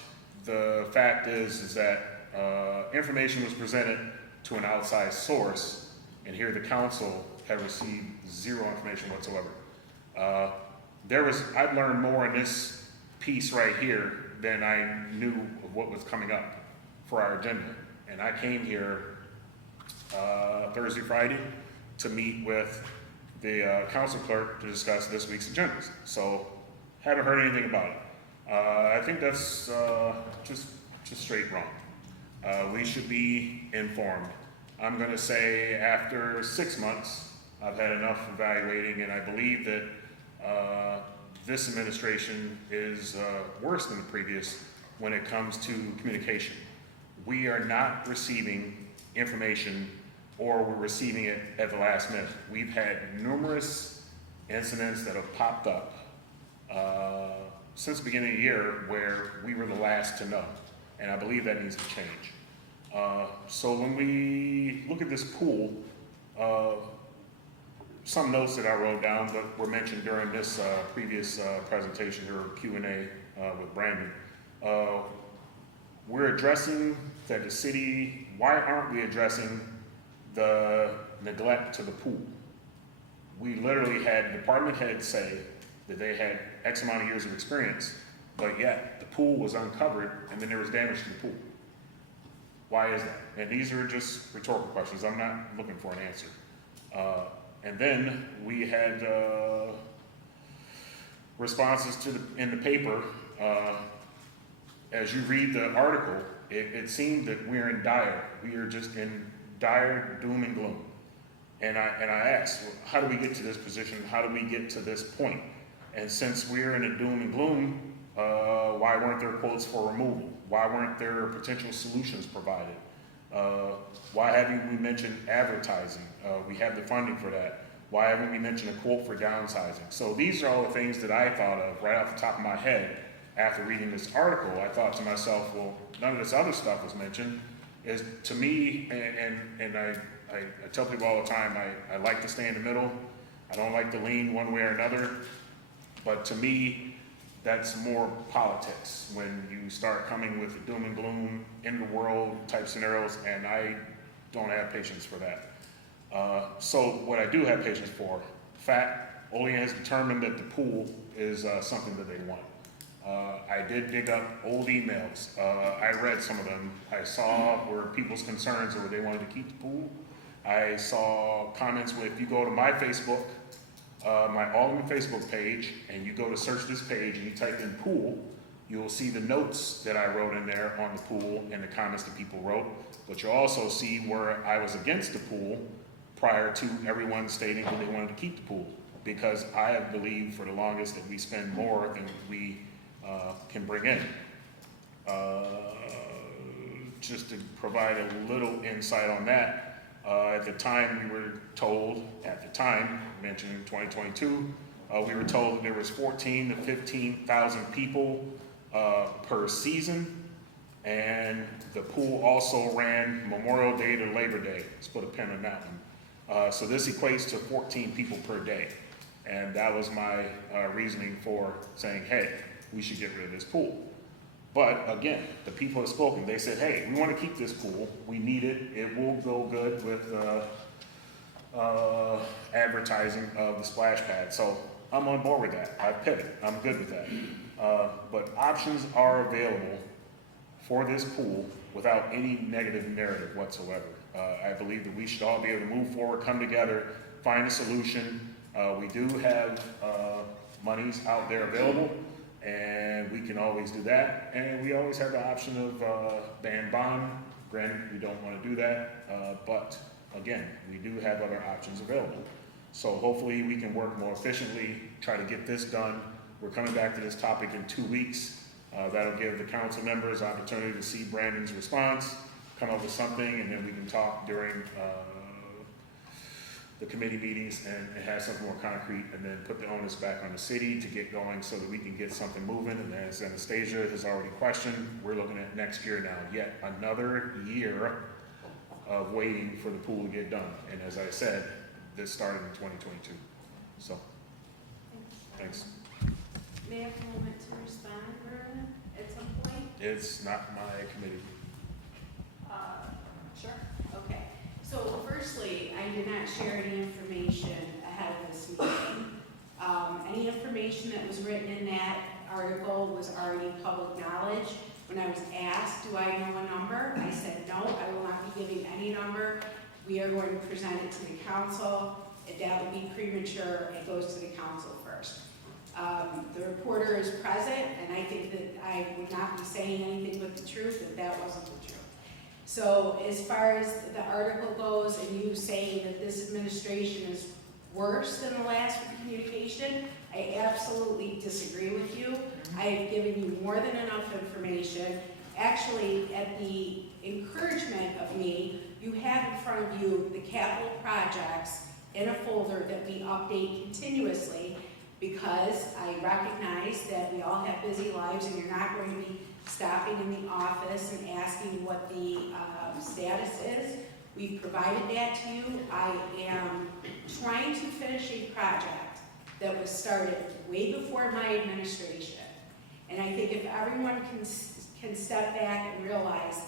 the fact is that information was presented to an outside source, and here the council had received zero information whatsoever. I've learned more in this piece right here than I knew of what was coming up for our agenda. And I came here Thursday, Friday to meet with the council clerk to discuss this week's agendas. So haven't heard anything about it. I think that's just straight wrong. We should be informed. I'm going to say after 6 months, I've had enough evaluating, and I believe that this administration is worse than the previous when it comes to communication. We are not receiving information, or we're receiving it at the last minute. We've had numerous incidents that have popped up since the beginning of the year where we were the last to know, and I believe that needs to change. So when we look at this pool, some notes that I wrote down that were mentioned during this previous presentation or Q&A with Brandon. We're addressing that the city, why aren't we addressing the neglect to the pool? We literally had department heads say that they had X amount of years of experience, but yet the pool was uncovered and then there was damage to the pool. Why is that? And these are just rhetorical questions. I'm not looking for an answer. And then we had responses in the paper. As you read the article, it seemed that we are just in dire doom and gloom. And I asked, well, how do we get to this position? How do we get to this point? And since we're in a doom and gloom, why weren't there quotes for removal? Why weren't there potential solutions provided? Why haven't we mentioned advertising? We have the funding for that. Why haven't we mentioned a quote for downsizing? So these are all the things that I thought of right off the top of my head after reading this article. I thought to myself, well, none of this other stuff was mentioned. Is to me, and I tell people all the time, I like to stay in the middle. I don't like to lean one way or another. But to me, that's more politics when you start coming with the doom and gloom, end of the world type scenarios, and I don't have patience for that. So what I do have patience for, fact, Olean has determined that the pool is something that they want. I did dig up old emails. I read some of them. I saw where people's concerns were they wanted to keep the pool. I saw comments where if you go to my Facebook, my Olean Facebook page, and you go to search this page and you type in pool, you'll see the notes that I wrote in there on the pool and the comments that people wrote. But you'll also see where I was against the pool prior to everyone stating that they wanted to keep the pool. Because I have believed for the longest that we spend more than we can bring in. Just to provide a little insight on that, at the time we were told, mentioned in 2022, we were told that there was 14 to 15,000 people per season, and the pool also ran Memorial Day to Labor Day. Let's put a pin on that one. So this equates to 14 people per day, and that was my reasoning for saying, hey, we should get rid of this pool. But again, the people have spoken. They said, hey, we want to keep this pool. We need it. It will go good with advertising of the splash pad. So I'm on board with that. I've pivoted. I'm good with that. But options are available for this pool without any negative narrative whatsoever. I believe that we should all be able to move forward, come together, find a solution. We do have monies out there available, and we can always do that. And we always have the option of ban bond. Granted, we don't want to do that, but again, we do have other options available. So hopefully we can work more efficiently, try to get this done. We're coming back to this topic in 2 weeks. That'll give the council members opportunity to see Brandon's response, come up with something, and then we can talk during the committee meetings and have something more concrete, and then put the onus back on the city to get going so that we can get something moving. And as Anastasia has already questioned, we're looking at next year now, yet another year of waiting for the pool to get done. And as I said, this started in 2022. So, thanks. May I have a moment to respond, Vernon, at some point? It's not my committee. Sure. Okay. So firstly, I did not share any information ahead of this meeting. Any information that was written in that article was already public knowledge. When I was asked, do I know a number? I said, no, I will not be giving any number. We are going to present it to the council. If that would be premature, it goes to the council first. The reporter is present, and I think that I would not be saying anything but the truth if that wasn't the truth. So as far as the article goes, and you saying that this administration is worse than the last with the communication, I absolutely disagree with you. I have given you more than enough information. Actually, at the encouragement of me, you have in front of you the capital projects in a folder that we update continuously, because I recognize that we all have busy lives and you're not going to be stopping in the office and asking what the status is. We've provided that to you. I am trying to finish a project that was started way before my administration. And I think if everyone can step back and realize,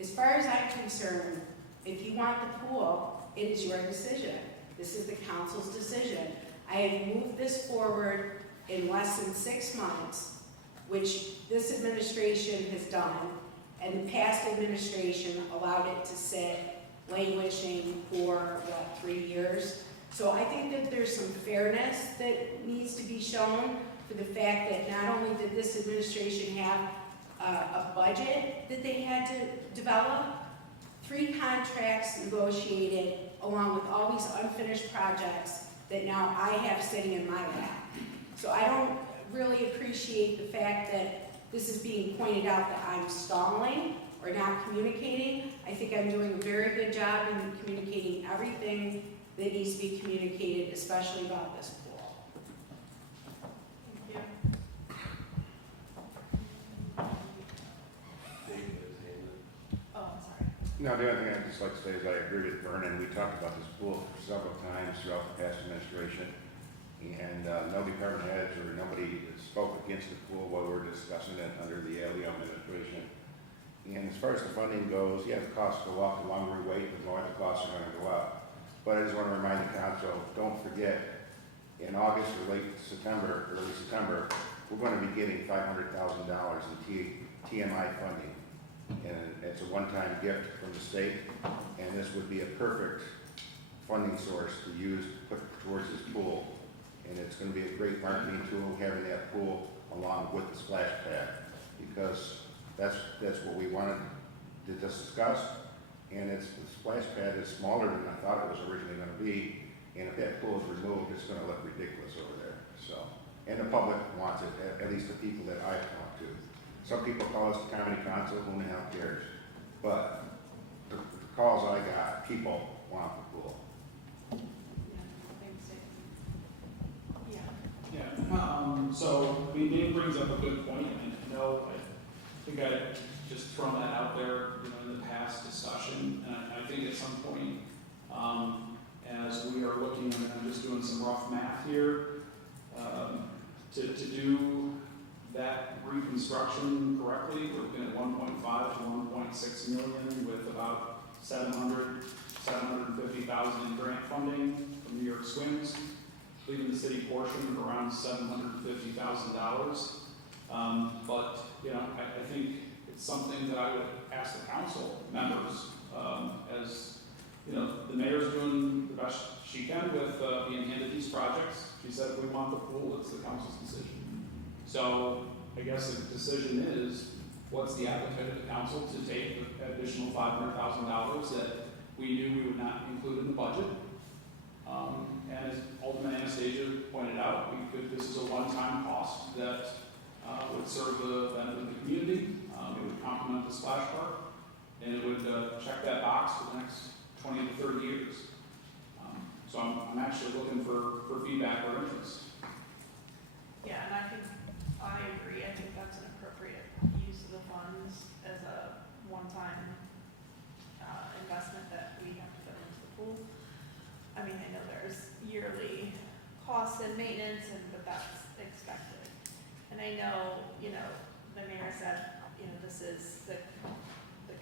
as far as I'm concerned, if you want the pool, it is your decision. This is the council's decision. I have moved this forward in less than 6 months, which this administration has done, and the past administration allowed it to sit languishing for, 3 years. So I think that there's some fairness that needs to be shown for the fact that not only did this administration have a budget that they had to develop, 3 contracts negotiated along with all these unfinished projects that now I have sitting in my lap. So I don't really appreciate the fact that this is being pointed out that I'm stalling or not communicating. I think I'm doing a very good job in communicating everything that needs to be communicated, especially about this pool. Thank you. Oh, I'm sorry. No, the other thing I'd just like to say is I agree with Vernon. We talked about this pool several times throughout the past administration, and no department heads or nobody spoke against the pool while we were discussing it under the Olean administration. And as far as the funding goes, yeah, the costs go up. The longer we wait, the more the costs are going to go up. But I just want to remind the council, don't forget, in August or late September, early September, we're going to be getting $500,000 in TMI funding. And it's a one-time gift from the state, and this would be a perfect funding source to use to put towards this pool. And it's going to be a great marketing tool, having that pool along with the splash pad, because that's what we wanted to discuss. And the splash pad is smaller than I thought it was originally going to be. And if that pool is removed, it's going to look ridiculous over there. So, and the public wants it, at least the people that I've talked to. Some people call us the comedy council, who the hell cares? But the calls I got, people want the pool. So, I mean, Dave brings up a good point, and I know, I think I just thrown that out there, in the past discussion, and I think at some point, as we are looking, and I'm just doing some rough math here, to do that reconstruction correctly, we're looking at 1.5 to 1.6 million with about 750,000 in grant funding from New York Swims, leaving the city portion of around $750,000. But, I think it's something that I would ask the council members, as, the mayor's doing the best she can with being handed these projects. She said, if we want the pool, it's the council's decision. So I guess the decision is, what's the appetite of the council to take the additional $500,000 that we knew we would not include in the budget. And as Alderman Anastasia pointed out, this is a one-time cost that would serve the benefit of the community. It would complement the splash park, and it would check that box for the next 20 to 30 years. So I'm actually looking for feedback or interest. Yeah, and I agree, I think that's an appropriate use of the funds as a one-time, investment that we have to put into the pool. I mean, I know there's yearly costs and maintenance, but that's expected. And I know, the mayor said, this is the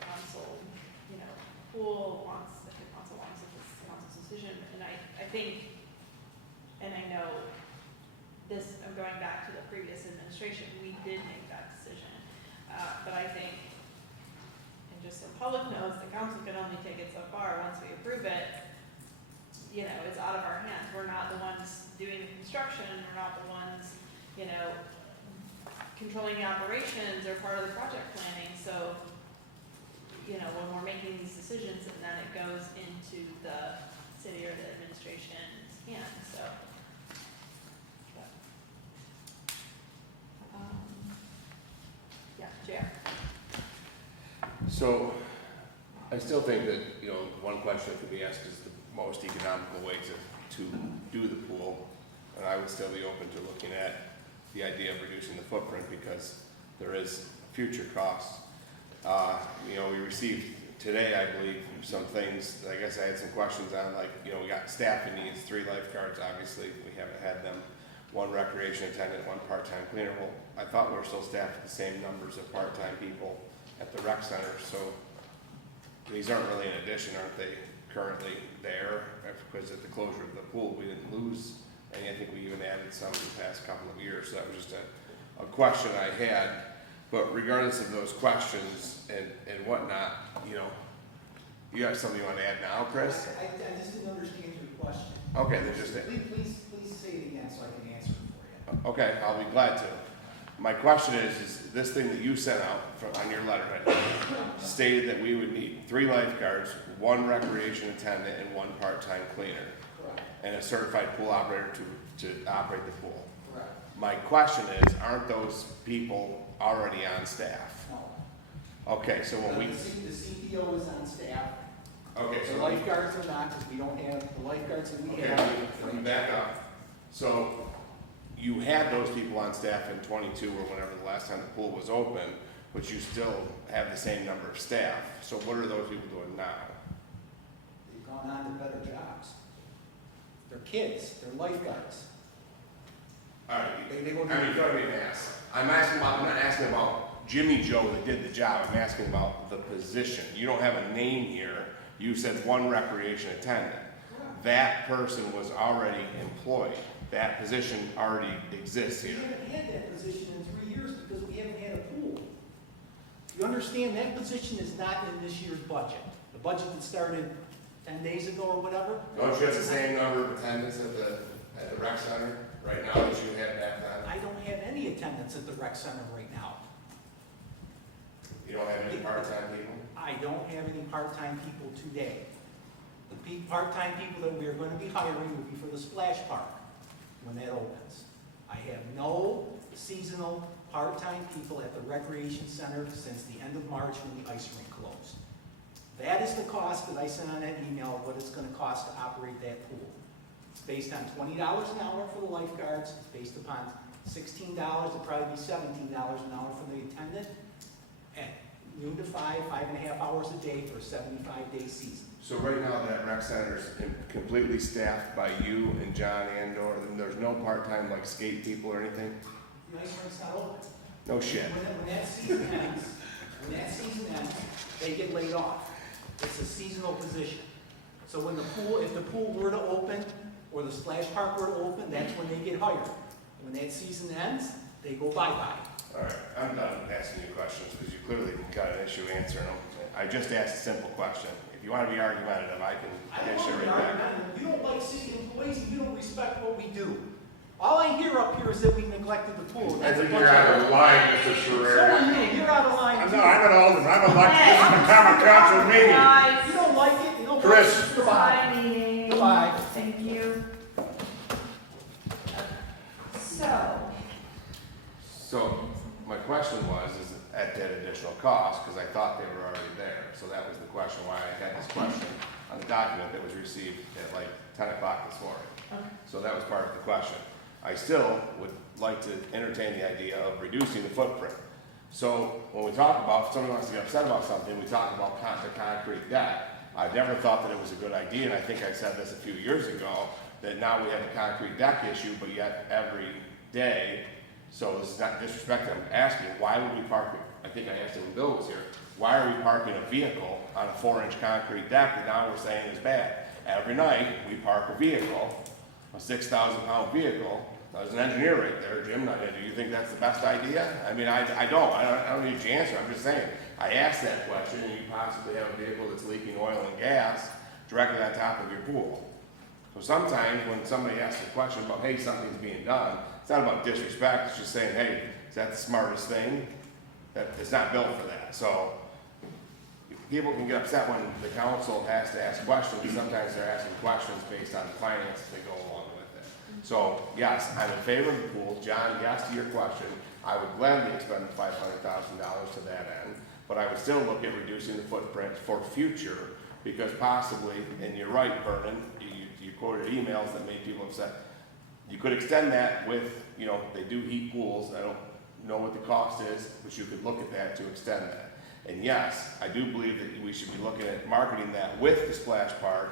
council, pool wants, the council wants it, this is the council's decision, and I think, and I know this, I'm going back to the previous administration, we did make that decision. But I think, and just so the public knows, the council can only take it so far. Once we approve it, it's out of our hands. We're not the ones doing the construction, we're not the ones, controlling the operations or part of the project planning. So, when we're making these decisions, and then it goes into the city or the administration's hands, so. Yeah, Chair. So, I still think that, one question that could be asked is the most economical way to do the pool. And I would still be open to looking at the idea of reducing the footprint because there is future costs. We received today, I believe, some things, I guess I had some questions on, like, we got staffing needs, 3 lifeguards, obviously, we haven't had them. 1 recreation attendant, 1 part-time cleaner. Well, I thought we were still staffed with the same numbers of part-time people at the rec center, so these aren't really an addition, aren't they, currently there? Because at the closure of the pool, we didn't lose, and I think we even added some in the past couple of years, so that was just a question I had. But regardless of those questions and whatnot, you have something you want to add now, Chris? I just didn't understand your question. Okay, then just Please say it again so I can answer it for you. Okay, I'll be glad to. My question is this thing that you sent out on your letterhead stated that we would need 3 lifeguards, 1 recreation attendant, and 1 part-time cleaner, Correct. and a certified pool operator to operate the pool. Correct. My question is, aren't those people already on staff? No. Okay, so when we... The CPO is on staff. Okay, The so... lifeguards are not, because we don't have, the lifeguards that we Okay, have. let me back up. So, you had those people on staff in 22 or whenever the last time the pool was open, but you still have the same number of staff. So what are those people doing now? They've gone on to better jobs. They're kids, they're lifeguards. All right, They go to- I mean, you don't even ask. I'm not asking about Jimmy Joe that did the job. I'm asking about the position. You don't have a name here. You said 1 recreation attendant. That person was already employed. That position already exists We here. haven't had that position in 3 years because we haven't had a pool. You understand, that position is not in this year's budget. The budget that started 10 days ago or whatever. Don't you have the same number of attendants at the rec center right now that you had back then? I don't have any attendance at the rec center right now. You don't have any part-time people? I don't have any part-time people today. The part-time people that we are going to be hiring will be for the splash park when that opens. I have no seasonal part-time people at the recreation center since the end of March when the ice rink closed. That is the cost that I sent on that email, what it's going to cost to operate that pool. It's based on $20 an hour for the lifeguards. It's based upon $16, it'll probably be $17 an hour for the attendant. At noon to 5.5 hours a day for a 75-day season. So right now, that rec center is completely staffed by you and John Andor, and there's no part-time, like, skate people or anything? The ice rink's not open. No shit. When that season ends, they get laid off. It's a seasonal position. So when the pool, if the pool were to open, or the splash park were to open, that's when they get hired. When that season ends, they go bye-bye. All right, I'm done asking you questions, because you clearly got an issue answering them. I just asked a simple question. If you want to be argumentative, I can I dish don't it want right to back. argue. You don't like city employees, and you don't respect what we do. All I hear up here is that we neglected the pool. I think you're out of line, Mr. Ferrera. Someone new, you're out of line. I'm an alderman, I'm elected, this is a common council meeting. You don't like it, you don't Chris, Goodbye, meeting. Goodbye. Thank you. So, So, my question was, is at that additional cost, because I thought they were already there. So that was the question, why I had this question on the document that was received at like 10 o'clock this morning. Okay. So that was part of the question. I still would like to entertain the idea of reducing the footprint. So when we talk about, if somebody wants to get upset about something, we talk about the concrete deck. I never thought that it was a good idea, and I think I said this a few years ago, that now we have a concrete deck issue, but yet every day, so this is not disrespect, I'm asking, why would we park, I think I asked him when Bill was here, why are we parking a vehicle on a 4-inch concrete deck that now we're saying is bad? Every night, we park a vehicle, a 6,000-pound vehicle. There's an engineer right there, Jim, do you think that's the best idea? I mean, I don't need your answer, I'm just saying. I asked that question, and you possibly have a vehicle that's leaking oil and gas directly on top of your pool. So sometimes when somebody asks a question about, hey, something's being done, it's not about disrespect, it's just saying, hey, is that the smartest thing? That it's not built for that. So people can get upset when the council has to ask questions. Sometimes they're asking questions based on the finances that go along with it. So yes, I'm in favor of the pool. John, yes to your question. I would gladly expend $500,000 to that end, but I would still look at reducing the footprint for future, because possibly, and you're right, Vernon, you quoted emails that made people upset. You could extend that with, they do heat pools. I don't know what the cost is, but you could look at that to extend that. And yes, I do believe that we should be looking at marketing that with the splash park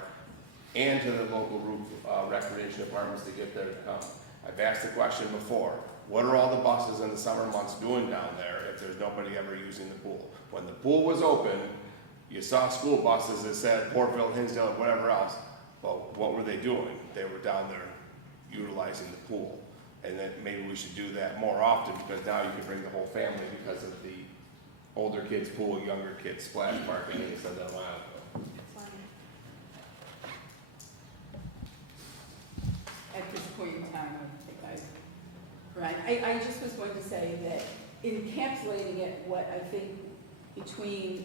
and to the local roof recreation departments to get there to come. I've asked the question before, what are all the buses in the summer months doing down there if there's nobody ever using the pool? When the pool was open, you saw school buses that said Portville, Hinsdale, whatever else. But what were they doing? They were down there utilizing the pool. And then maybe we should do that more often, because now you can bring the whole family because of the older kids pool, younger kids splash park, and you said that a while ago. At this point in time, I just was going to say that encapsulating it, what I think between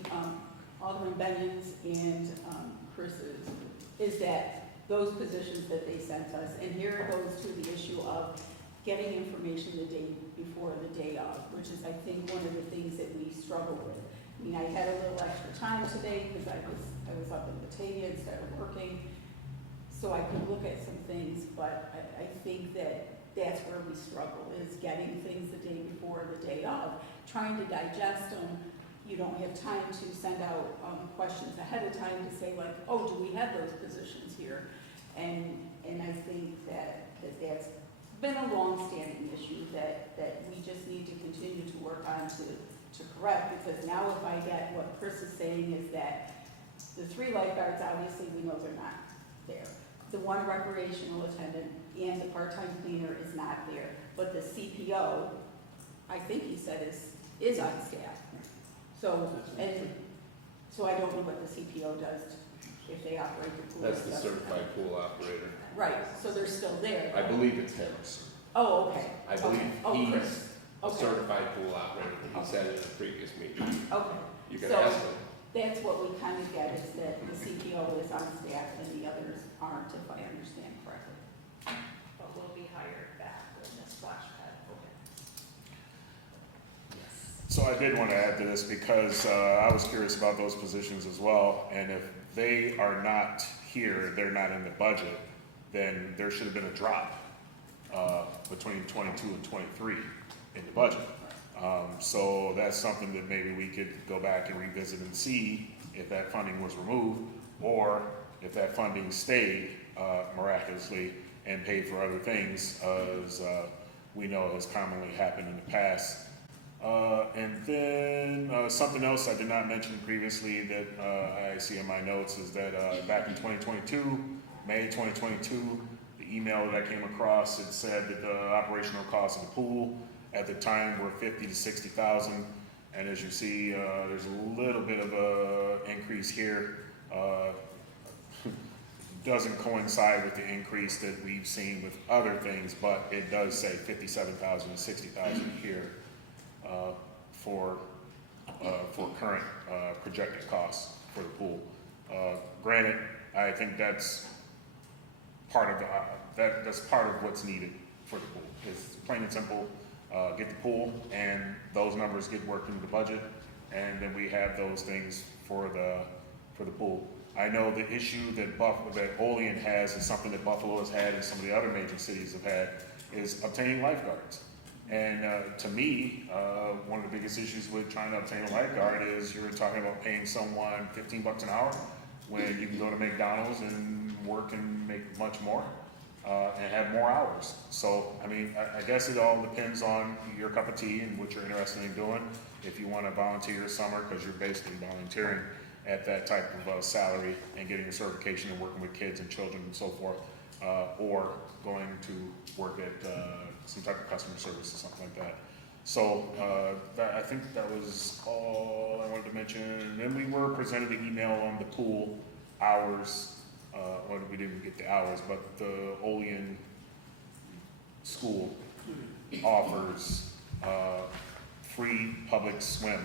Alderman Bennion's and Chris's is that those positions that they sent us, and here it goes to the issue of getting information the day before the day of, which is, I think, one of the things that we struggle with. I mean, I had a little extra time today because I was up in Batavia instead of working, so I could look at some things, but I think that that's where we struggle, is getting things the day before the day of, trying to digest them. You don't have time to send out questions ahead of time to say like, oh, do we have those positions here? And I think that's been a long-standing issue that we just need to continue to work on to correct, because now if I get what Chris is saying is that the 3 lifeguards, obviously we know they're not there. The 1 recreational attendant and the part-time cleaner is not there, but the CPO, I think he said is on staff. So I don't know what the CPO does if they operate the pool. That's the certified pool operator. Right, so they're still there. I believe it's him. Oh, okay. I believe Okay. he's Chris. a Okay. certified pool operator that he said in a previous meeting. Okay. You can So- ask him. That's what we kind of get, is that the CPO is on staff and the others aren't, if I understand correctly. But will be hired back when the splash pad opens. So I did want to add to this because I was curious about those positions as well. And if they are not here, they're not in the budget, then there should have been a drop between 22 and 23 in the budget. So that's something that maybe we could go back and revisit and see if that funding was removed, or if that funding stayed miraculously and paid for other things, as we know has commonly happened in the past. And then something else I did not mention previously that I see in my notes is that back in 2022, May 2022, the email that I came across, it said that the operational cost of the pool at the time were $50,000 to $60,000, and as you see, there's a little bit of a increase here. Doesn't coincide with the increase that we've seen with other things, but it does say $57,000 to $60,000 here for current projected costs for the pool. Granted, I think that's part of that's part of what's needed for the pool. It's plain and simple, get the pool, and those numbers get worked into the budget, and then we have those things for the pool. I know the issue that Olean has is something that Buffalo has had and some of the other major cities have had, is obtaining lifeguards. And to me, one of the biggest issues with trying to obtain a lifeguard is you're talking about paying someone $15 an hour when you can go to McDonald's and work and make much more and have more hours. So, I mean, I guess it all depends on your cup of tea and what you're interested in doing. If you want to volunteer summer, because you're basically volunteering at that type of salary and getting a certification and working with kids and children and so forth, or going to work at some type of customer service or something like that. So I think that was all I wanted to mention. And then we were presented an email on the pool hours. Well, we didn't get the hours, but the Olean school offers free public swim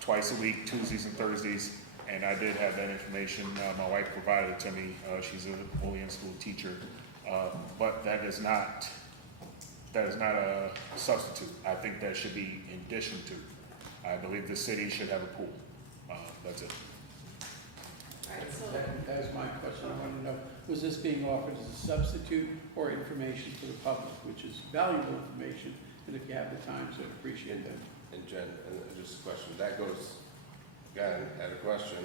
twice a week, Tuesdays and Thursdays. And I did have that information. My wife provided it to me. She's an Olean school teacher. But that is not a substitute. I think that should be in addition to. I believe the city should have a pool. That's it. Alright, so, That was my question. I wanted to know, was this being offered as a substitute or information for the public, which is valuable information, and if you have the time, so I'd appreciate that. And Jen, and just a question, that goes, again, I had a question,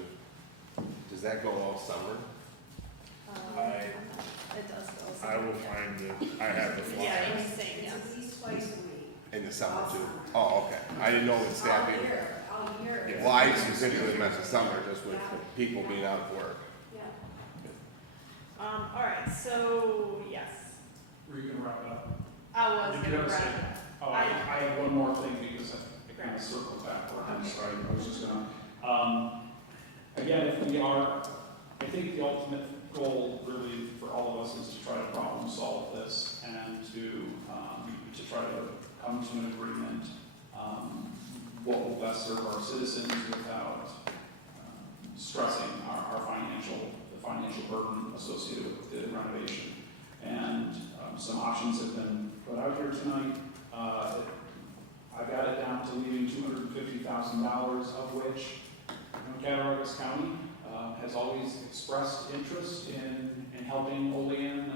does that go all summer? it does go. I will find it. I have the flyer. Yeah, I'm saying, yes. It's at least twice a week. In the summer too? Oh, okay. I didn't know that staffing. All year. Yeah. Well, I specifically meant the summer, just with people being out of work. Yeah. All right, so, yes, Were you gonna wrap it up? I was Did you gonna have a wrap say? it up. Oh, I have one more thing because I kind of circled back where I'm sorry, I was just gonna, again, if we are, I think the ultimate goal really for all of us is to try to problem solve this and to try to come to an agreement, what will best serve our citizens without stressing our the financial burden associated with the renovation. And some options have been put out here tonight. I got it down to leaving $250,000, of which Cattaraugus County has always expressed interest in helping Olean,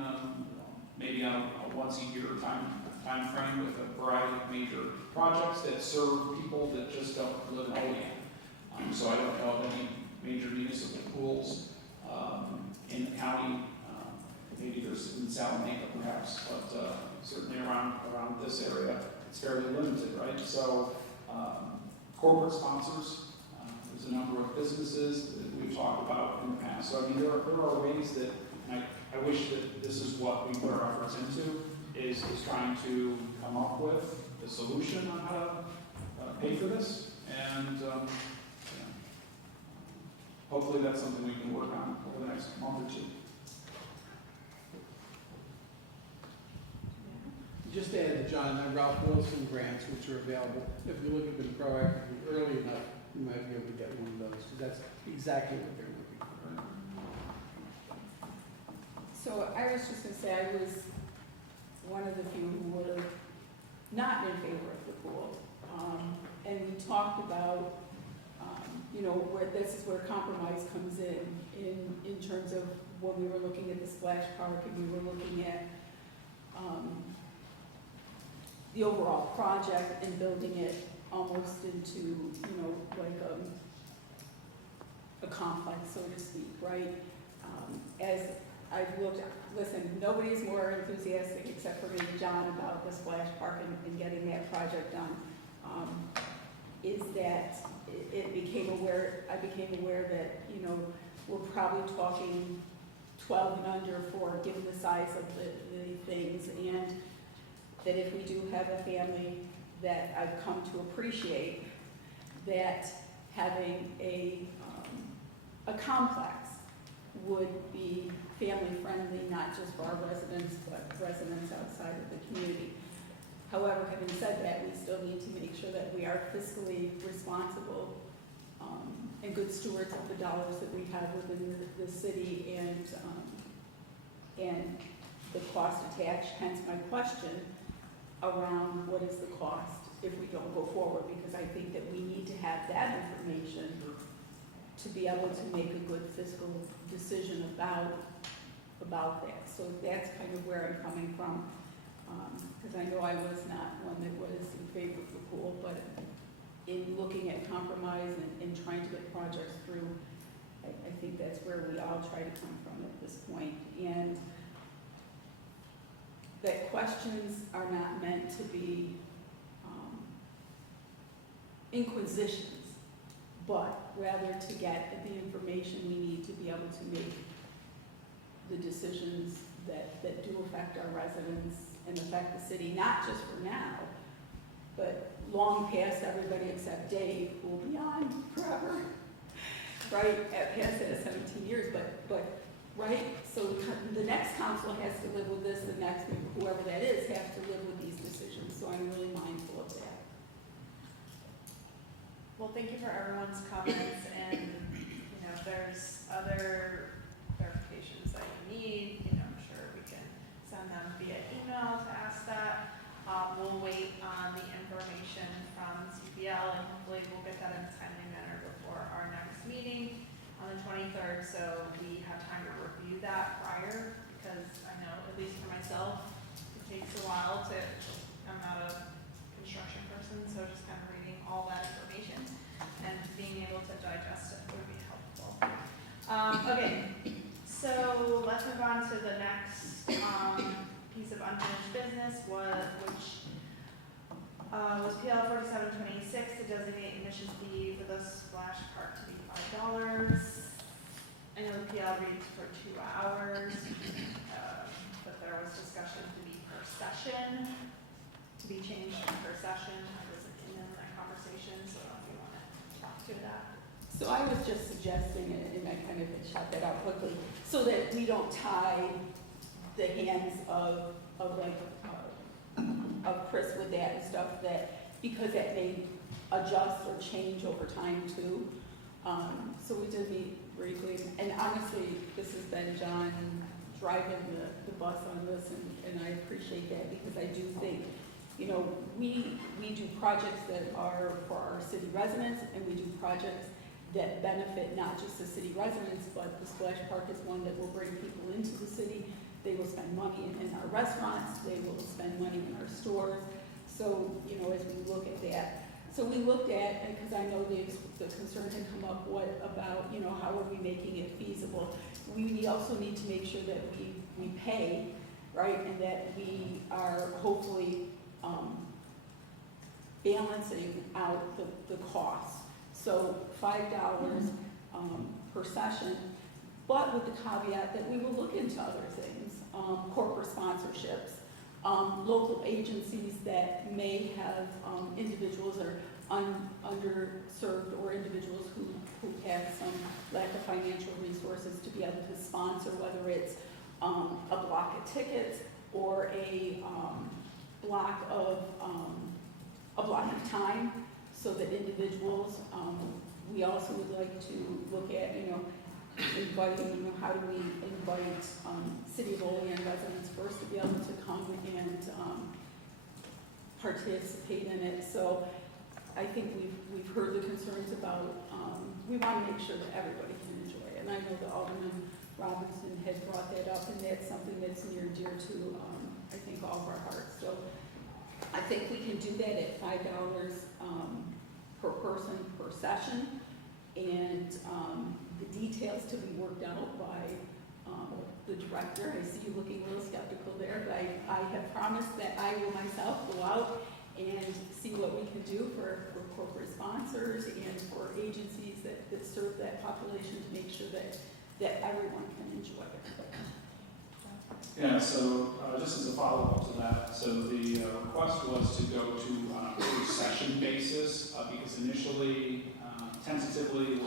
maybe on a once-a-year time frame with a variety of major projects that serve people that just don't live in Olean. So I don't know of any major municipal pools in the county. Maybe there's in Salamanca perhaps, but certainly around this area, it's fairly limited, right? So corporate sponsors, there's a number of businesses that we've talked about in the past. So I mean, there are ways that, and I wish that this is what we put our efforts into, is trying to come up with a solution on how to pay for this. And hopefully that's something we can work on over the next month or two. Just to add to John, the Ralph Wilson grants, which are available, if you look at them proactively early enough, you might be able to get one of those, because that's exactly what they're looking for. So I was just gonna say, I was one of the few who were not in favor of the pool. And we talked about, where this is where compromise comes in terms of when we were looking at the splash park and we were looking at the overall project and building it almost into, like a complex, so to speak, right? As I've looked, listen, nobody's more enthusiastic except for maybe John about the splash park and getting that project done. Is that I became aware that, we're probably talking 12 and under for, given the size of the things, and that if we do have a family that I've come to appreciate, that having a complex would be family friendly, not just for our residents, but residents outside of the community. However, having said that, we still need to make sure that we are fiscally responsible and good stewards of the dollars that we have within the city and the cost attached, hence my question around what is the cost if we don't go forward, because I think that we need to have that information to be able to make a good fiscal decision about that. So that's kind of where I'm coming from, because I know I was not one that was in favor of the pool, but in looking at compromise and trying to get projects through, I think that's where we all try to come from at this point. And that questions are not meant to be inquisitions, but rather to get the information we need to be able to make the decisions that do affect our residents and affect the city, not just for now, but long past everybody except Dave, who will be on forever, right, past that 17 years, but right, so the next council has to live with this, the next, whoever that is, has to live with these decisions, so I'm really mindful of that. Well, thank you for everyone's comments, and, if there's other clarifications that you need, I'm sure we can send them via email to ask that. We'll wait on the information from CPL, and hopefully we'll get that in a timely manner before our next meeting on the 23rd, so we have time to review that prior, because I know, at least for myself, it takes a while I'm not a construction person, so just kind of reading all that information and being able to digest it would be helpful. Okay, so let's move on to the next piece of unfinished business, which was PL 4726 to designate admission fee for the splash park to be $5. I know the PL reads for 2 hours, but there was discussion to be per session, to be changed to per session. I wasn't in that conversation, so if you want to talk to that. So I was just suggesting, and I kind of shot that out quickly, so that we don't tie the hands of Chris with that and stuff, that, because that may adjust or change over time too. So we did meet briefly, and honestly, this has been John driving the bus on this, and I appreciate that, because I do think, we do projects that are for our city residents, and we do projects that benefit not just the city residents, but the splash park is one that will bring people into the city. They will spend money in our restaurants, they will spend money in our stores. So, as we look at that, so we looked at, because I know the concern had come up, what about, how are we making it feasible? We also need to make sure that we pay, right, and that we are hopefully balancing out the costs. So $5 per session, but with the caveat that we will look into other things, corporate sponsorships, local agencies that may have individuals that are underserved, or individuals who have some lack of financial resources to be able to sponsor, whether it's a block of tickets or a block of time, so that individuals, we also would like to look at, inviting, how do we invite City of Olean residents first to be able to come and participate in it. So I think we've heard the concerns about, we want to make sure that everybody can enjoy it. And I know that Alderman Robinson has brought that up, and that's something that's near and dear to, I think, all of our hearts. So I think we can do that at $5 per person per session, and the details to be worked out by the director. I see you looking a little skeptical there, but I have promised that I will myself go out and see what we can do for corporate sponsors and for agencies that serve that population, to make sure that everyone can enjoy it. Yeah, so just as a follow-up to that, so the request was to go to on a per session basis, because initially, tentatively,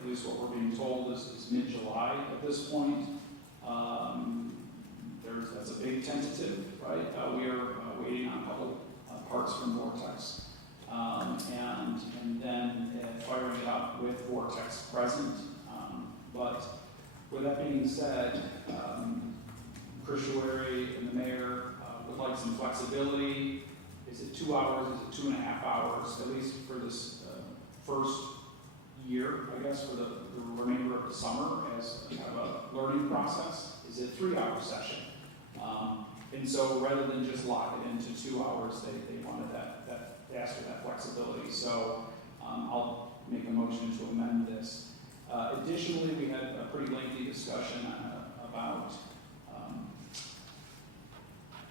at least what we're being told is mid-July at this point. That's a big tentative, right? We are waiting on a couple parts from Vortex. And then if vortex present. But with that being said, Chris Schuere and the mayor would like some flexibility. Is it 2 hours? Is it 2.5 hours? At least for this first year, I guess, for the remainder of the summer as kind of a learning process? Is it 3-hour session? And so rather than just lock it into 2 hours, they wanted they asked for that flexibility. So I'll make a motion to amend this. Additionally, we had a pretty lengthy discussion about,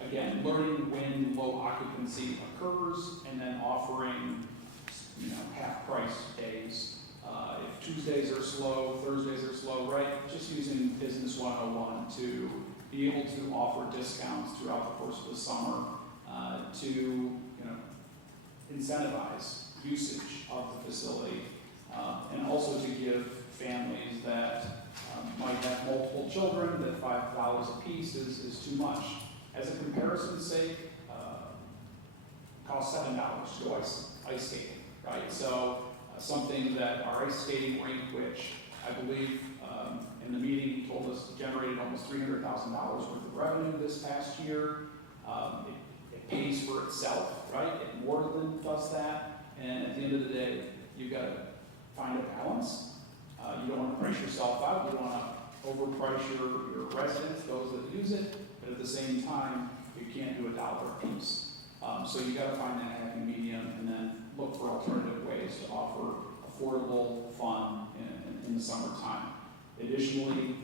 again, learning when low occupancy occurs and then offering, half-price days. If Tuesdays are slow, Thursdays are slow, right? Just using Business 101 to be able to offer discounts throughout the course of the summer to, incentivize usage of the facility, and also to give families that might have multiple children that $5 a piece is too much. As a comparison's sake, costs $7 to go ice skating, right? So something that our ice skating rink, which I believe in the meeting told us generated almost $300,000 worth of revenue this past year. It pays for itself, right? It more than does that. And at the end of the day, you've got to find a balance. You don't want to price yourself out. You don't want to overprice your residents, those that use it. But at the same time, you can't do $1 a piece. So you got to find that happy medium and then look for alternative ways to offer affordable fun in the summertime. Additionally,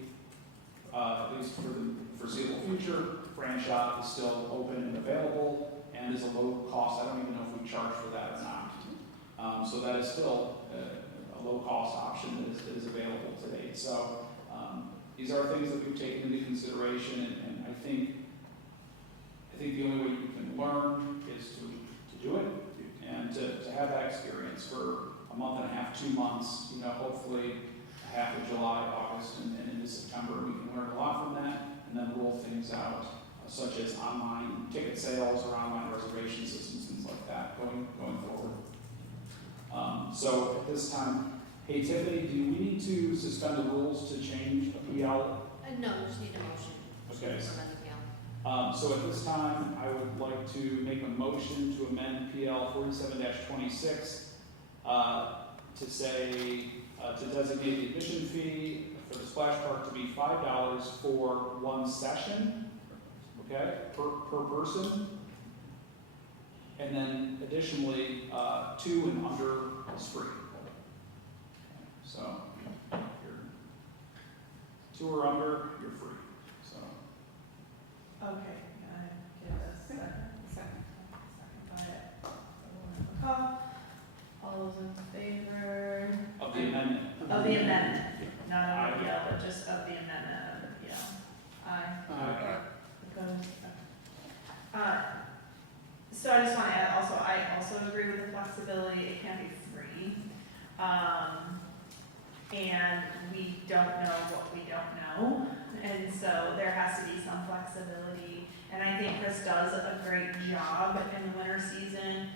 at least for the foreseeable future, Fran Shop is still open and available and is a low cost. I don't even know if we charge for that or not. So that is still a low cost option that is available today. So these are things that we've taken into consideration, and I think the only way you can learn is to do it and to have that experience for a month and a half, 2 months, hopefully half of July, August, and into September. We can learn a lot from that and then roll things out, such as online ticket sales or online reservation systems, things like that, going forward. So at this time, hey Tiffany, do we need to suspend the rules to change a PL? No, you just need a motion. Okay. To amend the PL. So at this time, I would like to make a motion to amend PL 47-26 to say, to designate the admission fee for the splash park to be $5 for one session, okay, per person. And then additionally, 2 and under is free. So, you're 2 or under, you're free. So. Okay, can I get a second? Second by McCall. All those in favor? Of the amendment. Of the amendment, not of the PL, but just of the amendment of the PL. Aye. Opposed? So I just want to add also, I also agree with the flexibility, it can't be free. And we don't know what we don't know, and so there has to be some flexibility. And I think Chris does a great job in the winter season.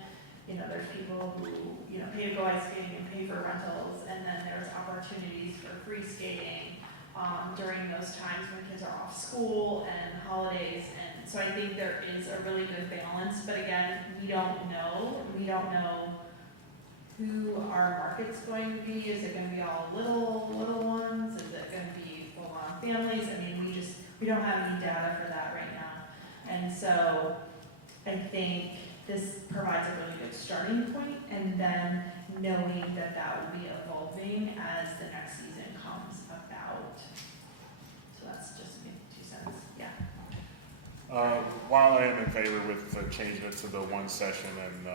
There's people who, pay to go ice skating and pay for rentals, and then there's opportunities for free skating during those times when kids are off school and holidays. And so I think there is a really good balance, but again, we don't know. We don't know who our market's going to be. Is it going to be all little ones? Is it going to be full-on families? I mean, we don't have any data for that right now. And so I think this provides a really good starting point, and then knowing that will be evolving as the next season comes about. So that's just me, 2 cents. Yeah. While I am in favor with changing it to the one session and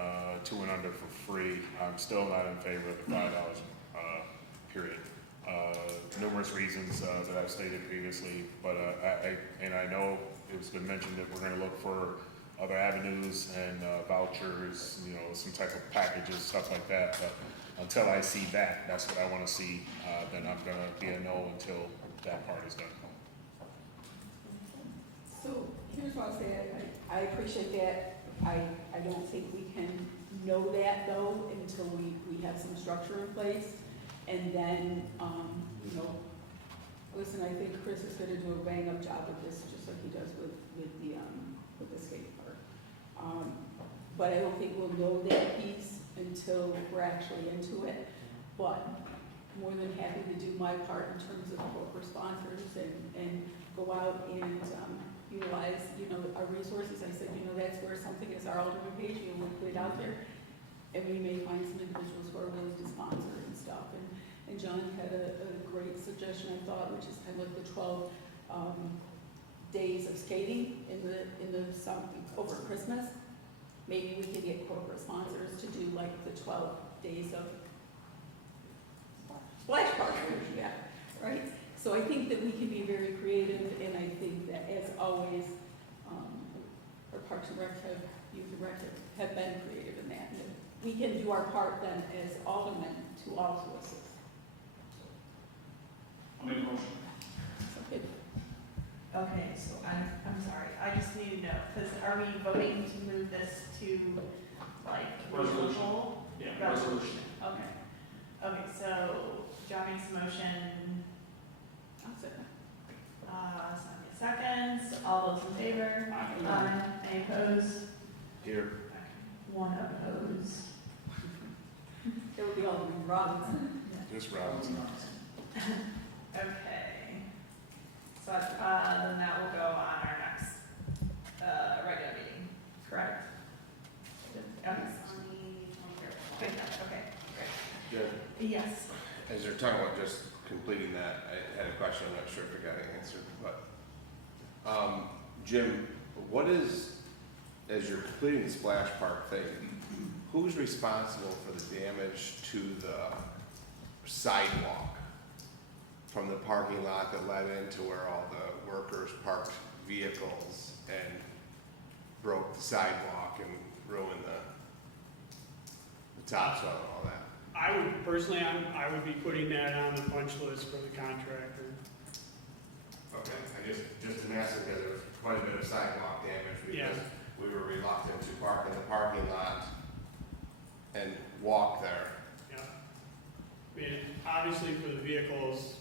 2 and under for free, I'm still not in favor of the $5 period. Numerous reasons that I've stated previously, but I know it's been mentioned that we're going to look for other avenues and vouchers, some type of packages, stuff like that. But until I see that, that's what I want to see. Then I'm going to be a no until that part is done. So here's what I'll say, I appreciate that. I don't think we can know that though until we have some structure in place. And then, you know, listen, I think Chris is gonna do a bang-up job with this, just like he does with the skate park. But I don't think we'll know that piece until we're actually into it. But more than happy to do my part in terms of corporate sponsors and go out and utilize, you know, our resources. I said, you know, that's where something is our ultimate page, you know, we'll put it out there. And we may find some individuals who are willing to sponsor and stuff. And John had a great suggestion, I thought, which is kind of like the 12 days of skating in the summer, over Christmas. Maybe we could get corporate sponsors to do like the 12 days of splash park, yeah, right? So I think that we can be very creative, and I think that as always, our Parks and Rec Youth and Rec have been creative in that. And we can do our part then as aldermen to also assist. I'll make a motion. Okay. Okay, so I'm sorry, I just need to know, because are we voting to move this to, like, Resolution. local? Yeah, resolution. Okay. Okay, so John makes a motion, I'll second. Sonia seconds, all those in favor? Aye. Any opposed? Here. One opposed. It would be Alderman Robinson. Just Robinson. Okay. So, then that will go on our next, regular meeting, correct? Okay. Good, okay, great. Jim, Yes. as you're talking about just completing that, I had a question, I'm not sure if it got answered, but, Jim, what is, as you're completing the splash park thing, who's responsible for the damage to the sidewalk from the parking lot that led into where all the workers parked vehicles and broke the sidewalk and ruined the topsoil and all that? I would, personally, I would be putting that on the punch list for the contractor. Okay, I just an asking because there was quite a bit of sidewalk damage because we were reluctant to park in the parking lot and walk there. Yeah. I mean, obviously for the vehicles,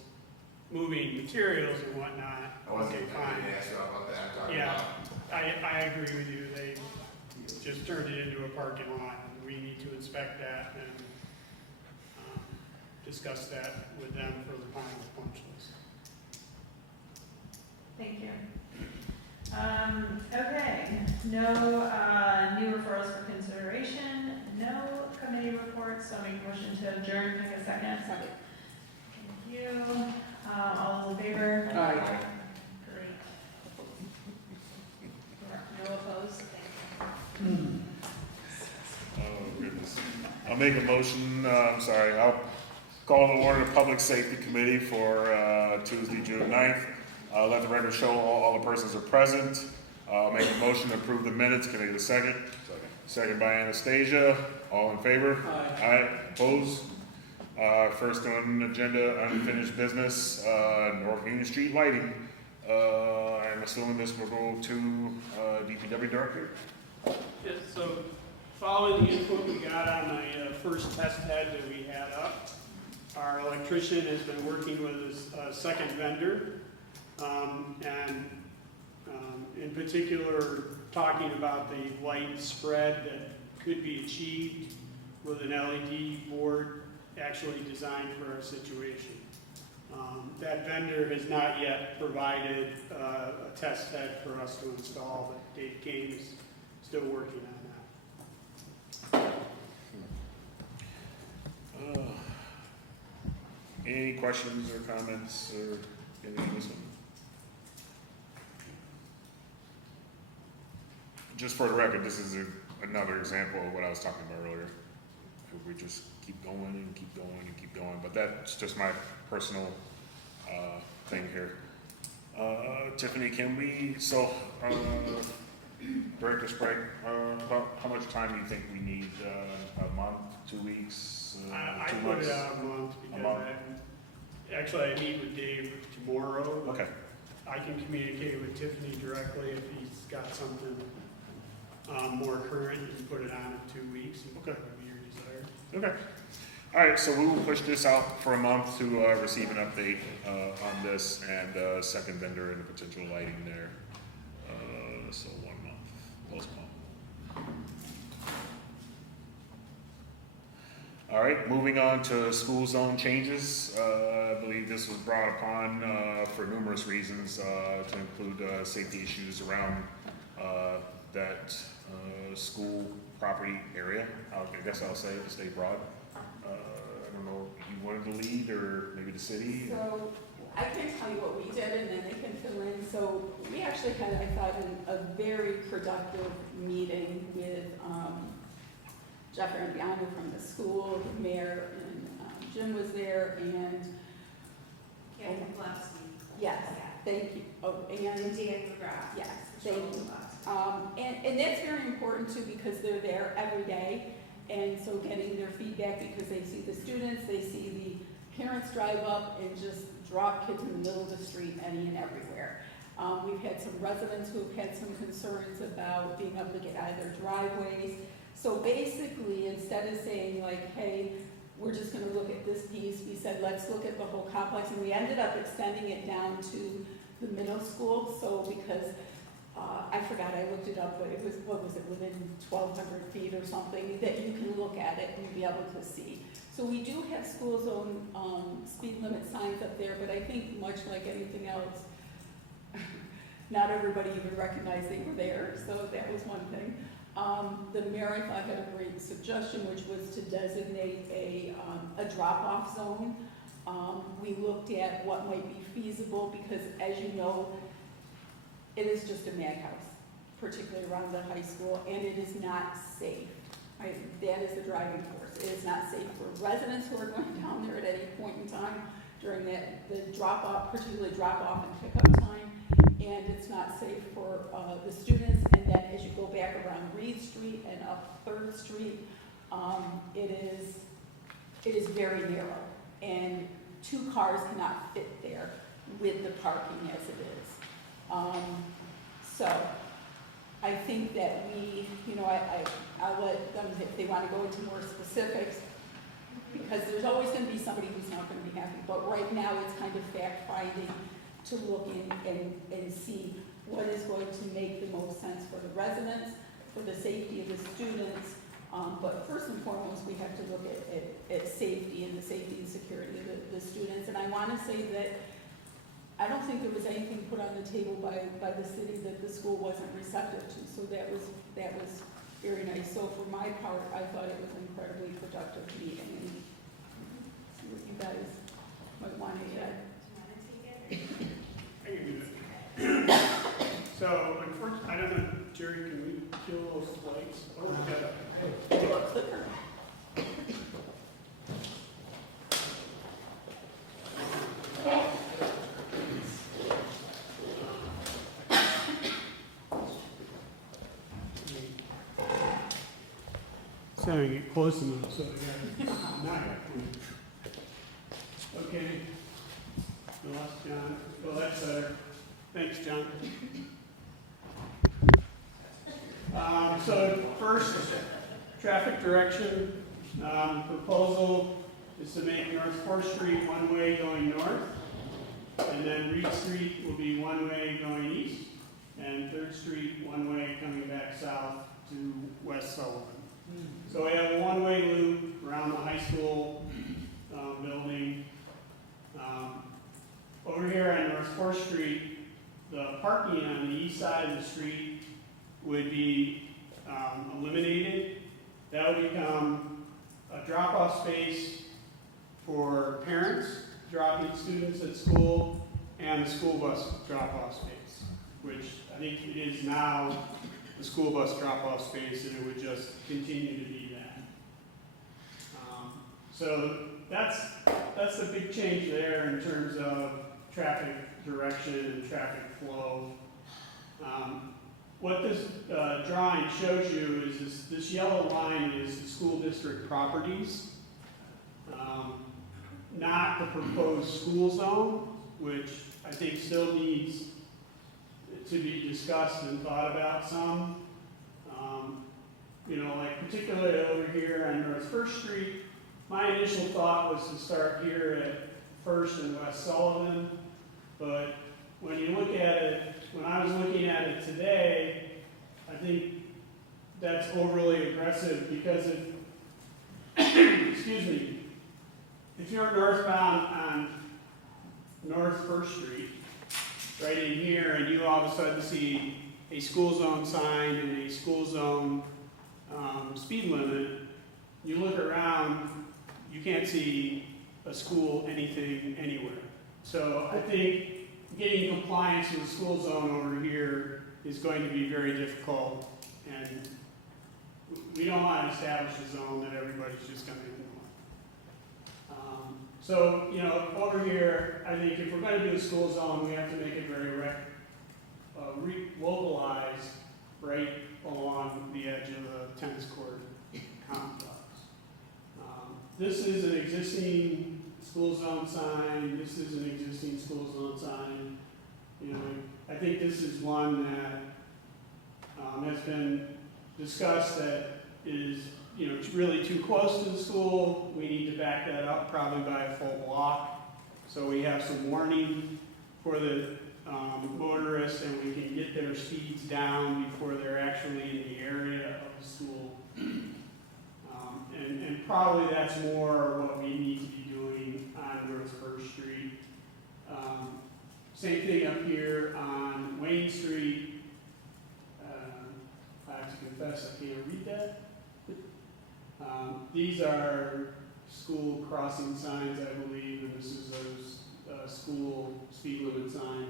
moving materials and whatnot, I wasn't, okay, I fine. didn't ask you about that, I'm talking Yeah. about. I agree with you, they just turned it into a parking lot, and we need to inspect that and discuss that with them for the final punch list. Thank you. Okay, no, new referrals for consideration, no committee reports, so I make a motion to adjourn, take a second. Second. Thank you. All those in favor? Aye. Great. No opposed? Thank you. Oh, goodness. I'll make a motion, I'll call to order the Public Safety Committee for Tuesday, June 9th. Let the record show all the persons are present. I'll make a motion to approve the minutes. Can I get a second? Second by Anastasia. All in favor? Aye. Aye. Opposed? First on the agenda, unfinished business, North Union Street lighting. I'm assuming this will go to DPW Director? Yeah, so following the input we got on the first test head that we had up, our electrician has been working with a second vendor, and in particular, talking about the light spread that could be achieved with an LED board actually designed for our situation. That vendor has not yet provided a test head for us to install, but Dave Kane is still working on that. Any questions or comments or anything on this one? Just for the record, this is another example of what I was talking about earlier. If we just keep going and keep going and keep going, but that's just my personal thing here. Tiffany, can we, Director Sprague, how much time do you think we need? A month, 2 weeks, I 2 put months? it out a month because I meet with Dave tomorrow. Okay. I can communicate with Tiffany directly if he's got something more current, you can put it on in 2 weeks. Okay. Whatever your desire. Okay. All right, so we will push this out for a month to receive an update on this and second vendor and the potential lighting there. So 1 month, postpone. All right, moving on to school zone changes. I believe this was brought upon for numerous reasons, to include safety issues around that school property area. I guess I'll say it to stay broad. I don't know if you wanted to lead or maybe the city. So I can tell you what we did and then they can fill in. So we actually had, I thought, a very productive meeting with Jeff Arambiano from the school, the mayor, and Jim was there, and Kevin Gillespie. yes, thank you. Oh, and Dan McGrath. yes, thank you. And that's very important too, because they're there every day, and so getting their feedback, because they see the students, they see the parents drive up and just drop kids in the middle of the street any and everywhere. We've had some residents who have had some concerns about being able to get out of their driveways. So basically, instead of saying like, hey, we're just gonna look at this piece, we said, let's look at the whole complex, and we ended up extending it down to the middle school, so because, I forgot, I looked it up, but it was, what was it, within 1,200 feet or something, that you can look at it and be able to see. So we do have school zone, speed limit signs up there, but I think much like anything else, not everybody even recognized they were there, so that was one thing. The mayor, I thought, had a great suggestion, which was to designate a drop-off zone. We looked at what might be feasible, because as you know, it is just a madhouse, particularly around the high school, and it is not safe. That is the driving force. It is not safe for residents who are going down there at any point in time during the drop-off, particularly drop-off and pickup time, and it's not safe for the students. And then as you go back around Reed Street and up 3rd Street, it is very narrow, and 2 cars cannot fit there with the parking as it is. So I think that I'll let them, if they want to go into more specifics, because there's always going to be somebody who's not going to be happy. But right now, it's kind of fact-finding to look in and see what is going to make the most sense for the residents, for the safety of the students. But first and foremost, we have to look at safety and the safety and security of the students. And I want to say that I don't think there was anything put on the table by the city that the school wasn't receptive to. So that was very nice. So for my part, I thought it was an incredibly productive meeting, and see what you guys might want to add. I can do that. So, unfortunately, I don't know, Jerry, can we kill those lights? Oh, we got Do a clicker. So I get close enough, so I got not okay. We lost John. Well, that's better. Thanks, John. So first, traffic direction proposal is to make North 4th Street one-way going north, and then Reed Street will be one-way going east, and 3rd Street one-way coming back south to West Sullivan. So we have a one-way loop around the high school building. Over here on North 4th Street, the parking on the east side of the street would be eliminated. That would become a drop-off space for parents dropping students at school and the school bus drop-off space, which I think it is now the school bus drop-off space, and it would just continue to be that. So that's the big change there in terms of traffic direction and traffic flow. What this drawing shows you is this yellow line is the school district properties, not the proposed school zone, which I think still needs to be discussed and thought about some. Like particularly over here on North 1st Street, My initial thought was to start here at First and West Sullivan, but when you look at it, when I was looking at it today, I think that's overly aggressive because if, excuse me, if you're northbound on North First Street, right in here, and you all of a sudden see a school zone sign and a school zone speed limit, you look around, you can't see a school, anything, anywhere. So I think getting compliance with the school zone over here is going to be very difficult, and we don't want to establish a zone that everybody's just going to ignore. So, you know, over here, I think if we're going to do a school zone, we have to make it very localized right along the edge of the tennis court complex. This is an existing school zone sign. This is an existing school zone sign. You know, I think this is one that has been discussed that is, you know, it's really too close to the school. We need to back that up probably by a full block. So we have some warning for the motorists, and we can get their speeds down before they're actually in the area of the school. And probably that's more what we need to be doing on North First Street. Same thing up here on Wayne Street. I have to confess, I can't read that. These are school crossing signs, I believe, and this is a school speed limit sign.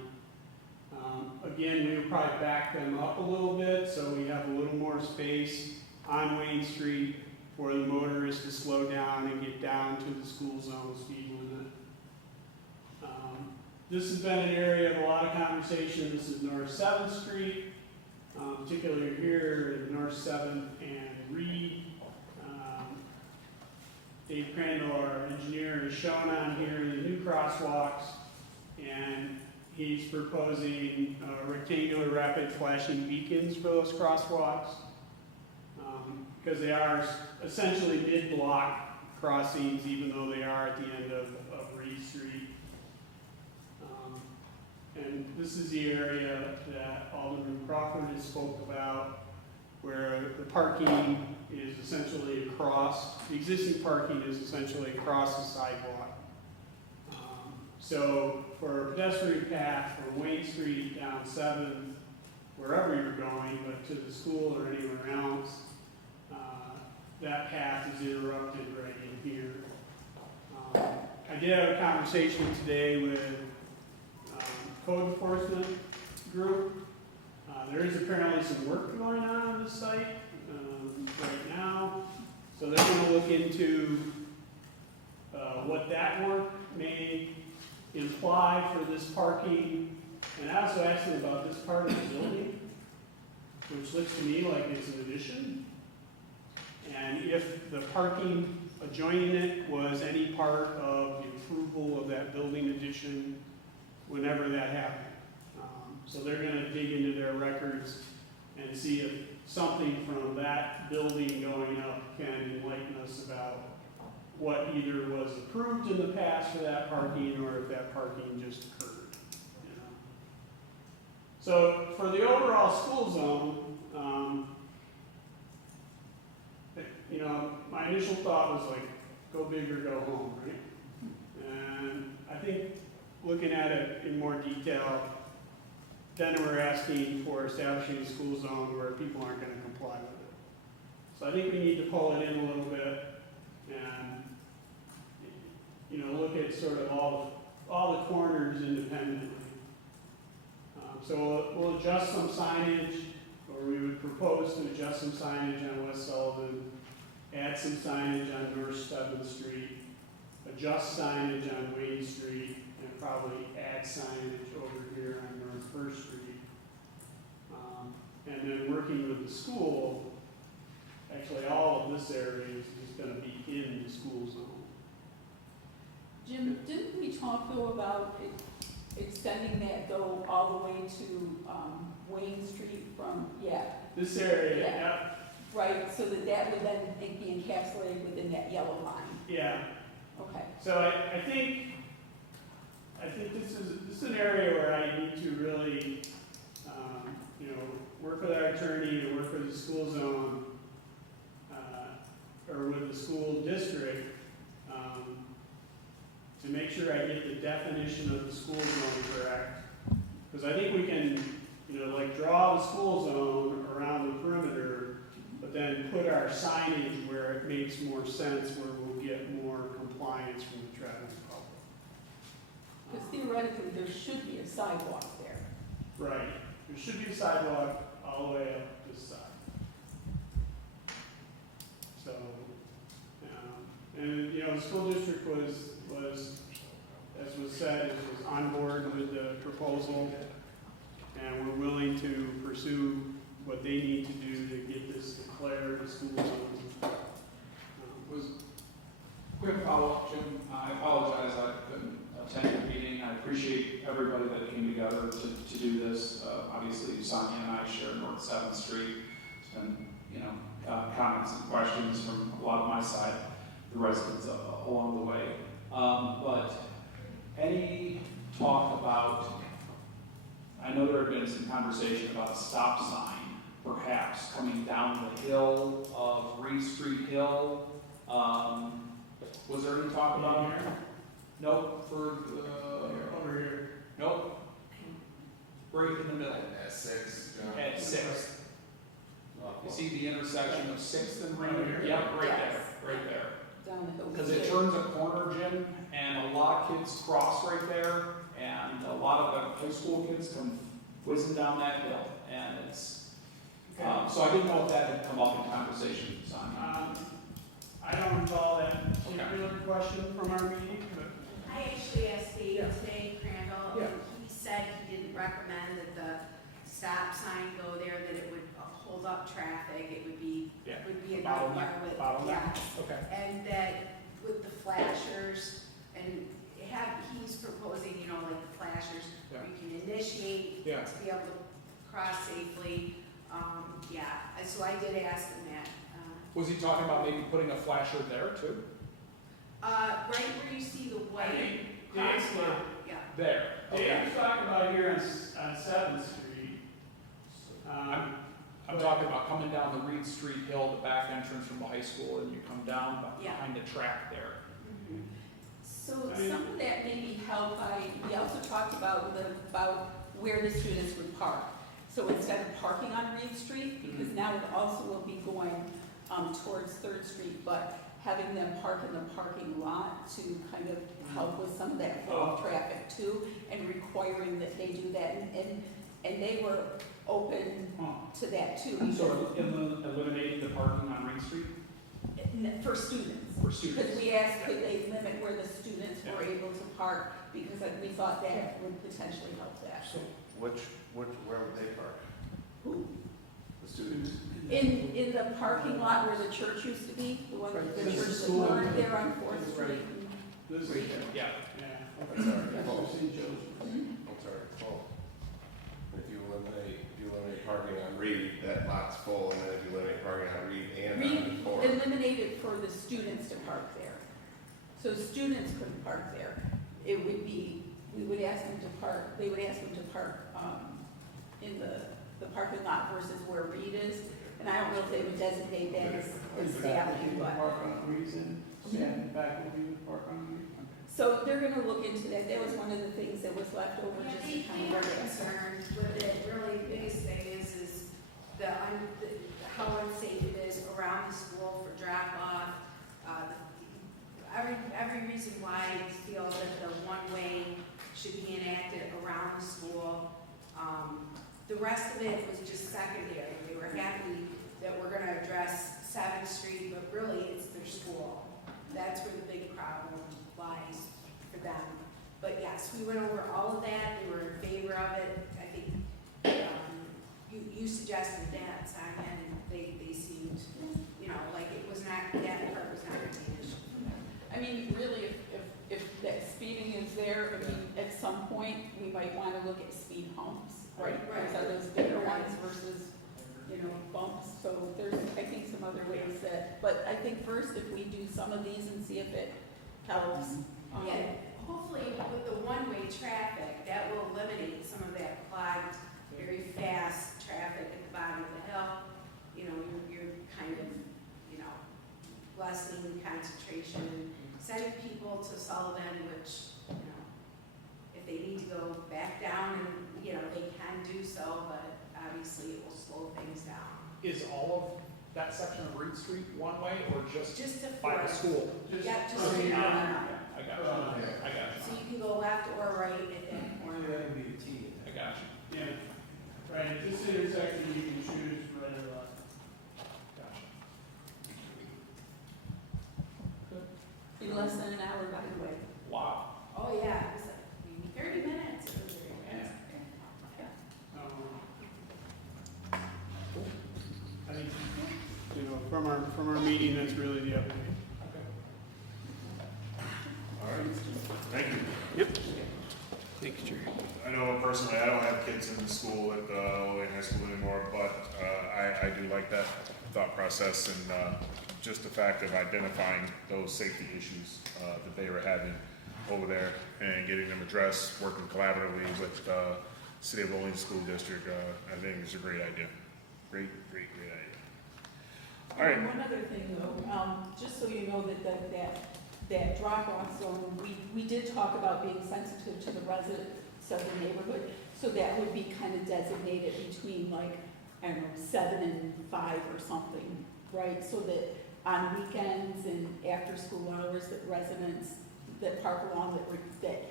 Again, we would probably back them up a little bit so we have a little more space on Wayne Street for the motorists to slow down and get down to the school zone speed limit. This has been an area of a lot of conversation. This is North 7th Street, particularly here in North 7th and Reed. Dave Crandall, our engineer, has shown on here the new crosswalks, and he's proposing rectangular rapid flashing beacons for those crosswalks, because they are essentially mid-block crossings, even though they are at the end of Reed Street. And this is the area that Alderman Crawford has spoke about, where the parking is essentially across, the existing parking is essentially across the sidewalk. So for a pedestrian path from Wayne Street down 7th, wherever you're going, but to the school or anywhere else, that path is interrupted right in here. I did have a conversation today with code enforcement group. There is apparently some work going on this site right now, so they're going to look into what that work may imply for this parking. And I also asked them about this part of the building, which looks to me like it's an addition. And if the parking adjoining it was any part of the approval of that building addition, whenever that happened. So they're going to dig into their records and see if something from that building going up can enlighten us about what either was approved in the past for that parking or if that parking just occurred. You know? So for the overall school zone, you know, my initial thought was like, go big or go home, right? And I think looking at it in more detail, then we're asking for establishing a school zone where people aren't going to comply with it. So I think we need to pull it in a little bit and, you know, look at sort of all the corners independently. So we'll adjust some signage, or we would propose to adjust some signage on West Sullivan, add some signage on North 7th Street, adjust signage on Wayne Street, and probably add signage over here on North First Street. And then working with the school, actually all of this area is going to be in the school zone. Jim, didn't we talk though about extending that though all the way to Wayne Street from, This area, Yeah. yeah. right, so that would then be encapsulated within that yellow line? Yeah, Okay. so I think this is an area where I need to really, work with our attorney and work with the school zone, or with the school district, to make sure I get the definition of the school zone correct. Because I think we can, draw the school zone around the perimeter, but then put our signage where it makes more sense, where we'll get more compliance from the traveling public. Because theoretically, there should be a sidewalk there. Right, there should be a sidewalk all the way up this side. So, and, the school district was, as was said, was on board with the proposal, and we're willing to pursue what they need to do to get this declared a school zone. Was quick follow-up, Jim. I apologize, I couldn't attend the meeting. I appreciate everybody that came together to do this. Obviously, Sonia and I share North 7th Street. It's been, comments and questions from a lot of my side, the residents along the way. But any talk about, I know there had been some conversation about a stop sign, perhaps coming down the hill of Reed Street Hill. Was there any talk about Here, Nope, for over here. nope. Right in the middle. At 6, John. At 6th. You see the intersection of 6th and Right Reed? here? Yep, right Yes. there, right there. Down the hill. Because it turns a corner, Jim, and a lot of kids cross right there, and a lot of the high school kids come whizzing down that hill, and it's, so I didn't know if that had come up in conversation, Sonia. I don't recall that particular question from our meeting, but I actually asked Dave today, Crandall, Yeah. and he said he didn't recommend that the stop sign go there, that it would hold up traffic, it would be, Yeah. a Bottleneck, nightmare with, bottleneck. yes. Okay. And that with the flashers, and he's proposing, like the flashers, Yeah. you can initiate Yeah. to be able to cross safely. So I did ask him that. Was he talking about maybe putting a flasher there too? Right where you see the I white think cross Dave's line, yeah. There. Dave's talking about here on 7th Street. I'm talking about coming down the Reed Street Hill, the back entrance from the high school, and you come down Yeah. behind the track there. So I mean- some of that may be held by, we also talked about where the students would park. So instead of parking on Reed Street, because now it also will be going towards 3rd Street, but having them park in the parking lot to kind of help with some of that flow of traffic too, and requiring that they do that, and they were open to that too. So eliminating the parking on Reed Street For students. for students? Because we asked, could they limit where the students were able to park, because we thought that would potentially help that. So where would they park? Who? The students? In the parking lot where the church used to be, the one, the This church is that school. burned there on 4th This is Street. This is, Yeah. yeah. That's all right. That's what St. Joe's. I'm sorry, it's full. If you eliminate parking on Reed, that lot's full, and then if you eliminate parking on Reed and on 4. Eliminate it for the students to park there. So students couldn't park there. It would be, we would ask them to park, they would ask them to park in the parking lot versus where Reed is. And I don't know if they would designate that as staffing, but. Park on reason, stand back will be the park on reason. So they're gonna look into that. That was one of the things that was left over Yeah, just they, to kind they are of. concerned with it. Really, the biggest thing is how unsafe it is around the school for drop off. Every reason why I feel that the one-way should be enacted around the school. The rest of it was just secondary. They were happy that we're gonna address 7th Street, but really it's their school. That's where the big problem lies for them. But yes, we went over all of that. They were in favor of it. I think you suggested that, Sonia, and they seemed, like it was not, that part was not going to be an issue for them. I mean, really, if that speeding is there, I mean, at some point, we might want to look at speed humps, right? Right. Those are those bigger ones versus bumps, so there's, I think, some other ways that, but I think first, if we do some of these and see if it helps. Yeah, hopefully with the one-way traffic, that will eliminate some of that clogged, very fast traffic at the bottom of the hill. You're kind of, lessening concentration, sending people to Sullivan, which, if they need to go back down and, they can do so, but obviously it will slow things down. Is all of that section of Reed Street one way or just Just to by the Forest. school? Yeah, just to Okay, the I got you. I got So you. you can go left or right at that corner. I got you. Yeah, right, at this intersection, you can choose right or left. Gotcha. In less than an hour, by the way. Wow. Oh, yeah, it was like maybe 30 minutes. It was very fast. I think, from our meeting, that's really the update. All right, thank you. Yep. Thank you, Jerry. I know personally, I don't have kids in school at Olean High School anymore, but I do like that thought process and just the fact of identifying those safety issues that they were having over there and getting them addressed, working collaboratively with City of Olean School District. I think it's a great idea. Great idea. All right. One other thing though, just so you know that drop-off zone, we did talk about being sensitive to the residents of the neighborhood, so that would be kind of designated between like, I don't know, 7 and 5 or something, right? So that on weekends and after school hours, that residents that park along that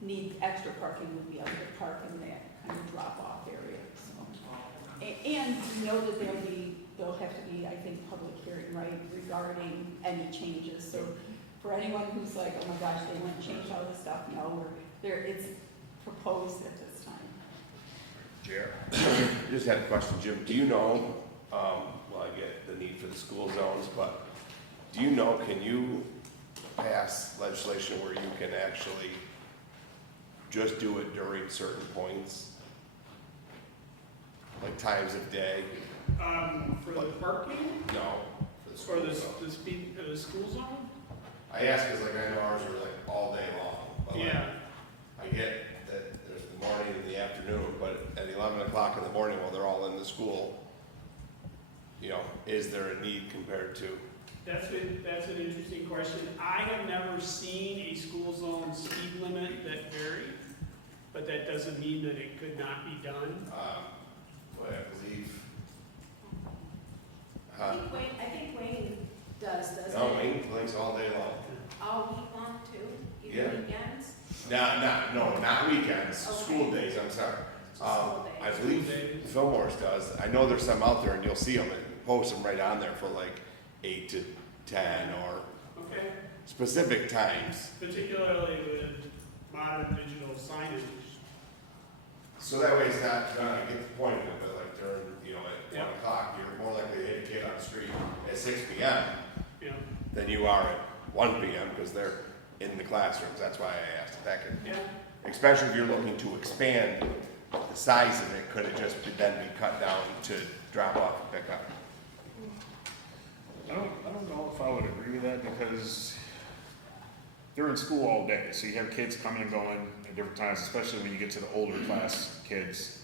need extra parking would be able to park in that kind of drop-off area, so. And you know that there'll have to be, I think, public hearing, right, regarding any changes, so for anyone who's like, oh my gosh, they want to change all this stuff, no, it's proposed at this time. Jared? I just had a question, Jim. Do you know, well, I get the need for the school zones, but do you know, can you pass legislation where you can actually just do it during certain points? Like times of day? For the parking, No, for the school or zone. the school zone? I ask because like I know ours are like all day long, but like, Yeah, I get that there's the morning and the afternoon, but at 11 o'clock in the morning while they're all in the school, is there a need compared to? that's an interesting question. I have never seen a school zone speed limit that varied, but that doesn't mean that it could not be done. What I believe. I think Wayne doesn't it? No, Wayne blinks all day long. All week long too, even Yeah. weekends? No, not weekends, Okay. school days, I'm sorry. Just school I days. believe Fillmore's does. I know there's some out there and you'll see them and post them right on there for like 8 to 10 or Okay, specific times. particularly with modern digital signage. So that way it's not gonna get the point of it, but like during, at Yeah. 1 o'clock, you're more likely to hit a kid on the street at 6 p.m. You know, than you are at 1 p.m. because they're in the classrooms. That's why I asked if that could, yeah. especially if you're looking to expand the size of it, could it just then be cut down to drop off and pick up? I don't know if I would agree with that because they're in school all day. So you have kids coming and going at different times, especially when you get to the older class kids.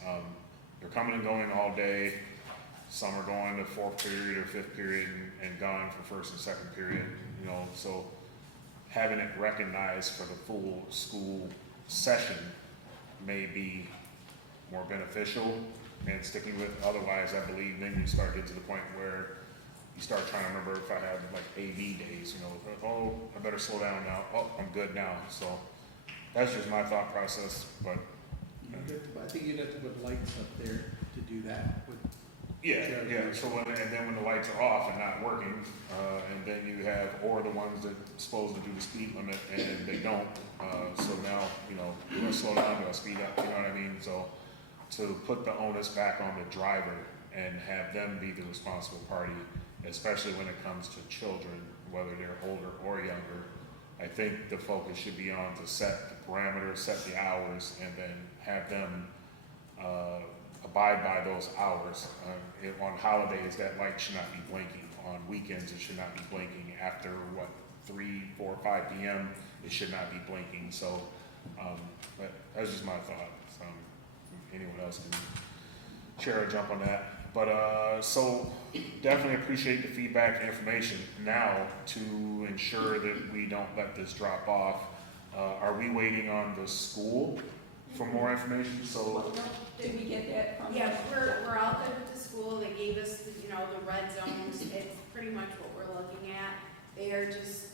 They're coming and going all day. Some are going to 4th period or 5th period and gone for 1st and 2nd period, so having it recognized for the full school session may be more beneficial and sticking with, otherwise I believe then you start getting to the point where you start trying to remember if I have like AV days, oh, I better slow down now, oh, I'm good now, so that's just my thought process, but. I think you'd have to put lights up there to do that. Yeah, so and then when the lights are off and not working, and then you have, or the ones that supposed to do the speed limit and they don't, so now, do I slow down, do I speed up, you know what I mean? So to put the onus back on the driver and have them be the responsible party, especially when it comes to children, whether they're older or younger, I think the focus should be on to set the parameters, set the hours, and then have them abide by those hours. On holidays, that light should not be blinking. On weekends, it should not be blinking. After, 3, 4, 5 p.m., it should not be blinking. So, but that's just my thoughts. Anyone else can share or jump on that. But, so definitely appreciate the feedback and information. Now, to ensure that we don't let this drop off, are we waiting on the school for more information? So, Did we get that from? Yeah, we're all good with the school. They gave us, the red zones. It's pretty much what we're looking at. They are just,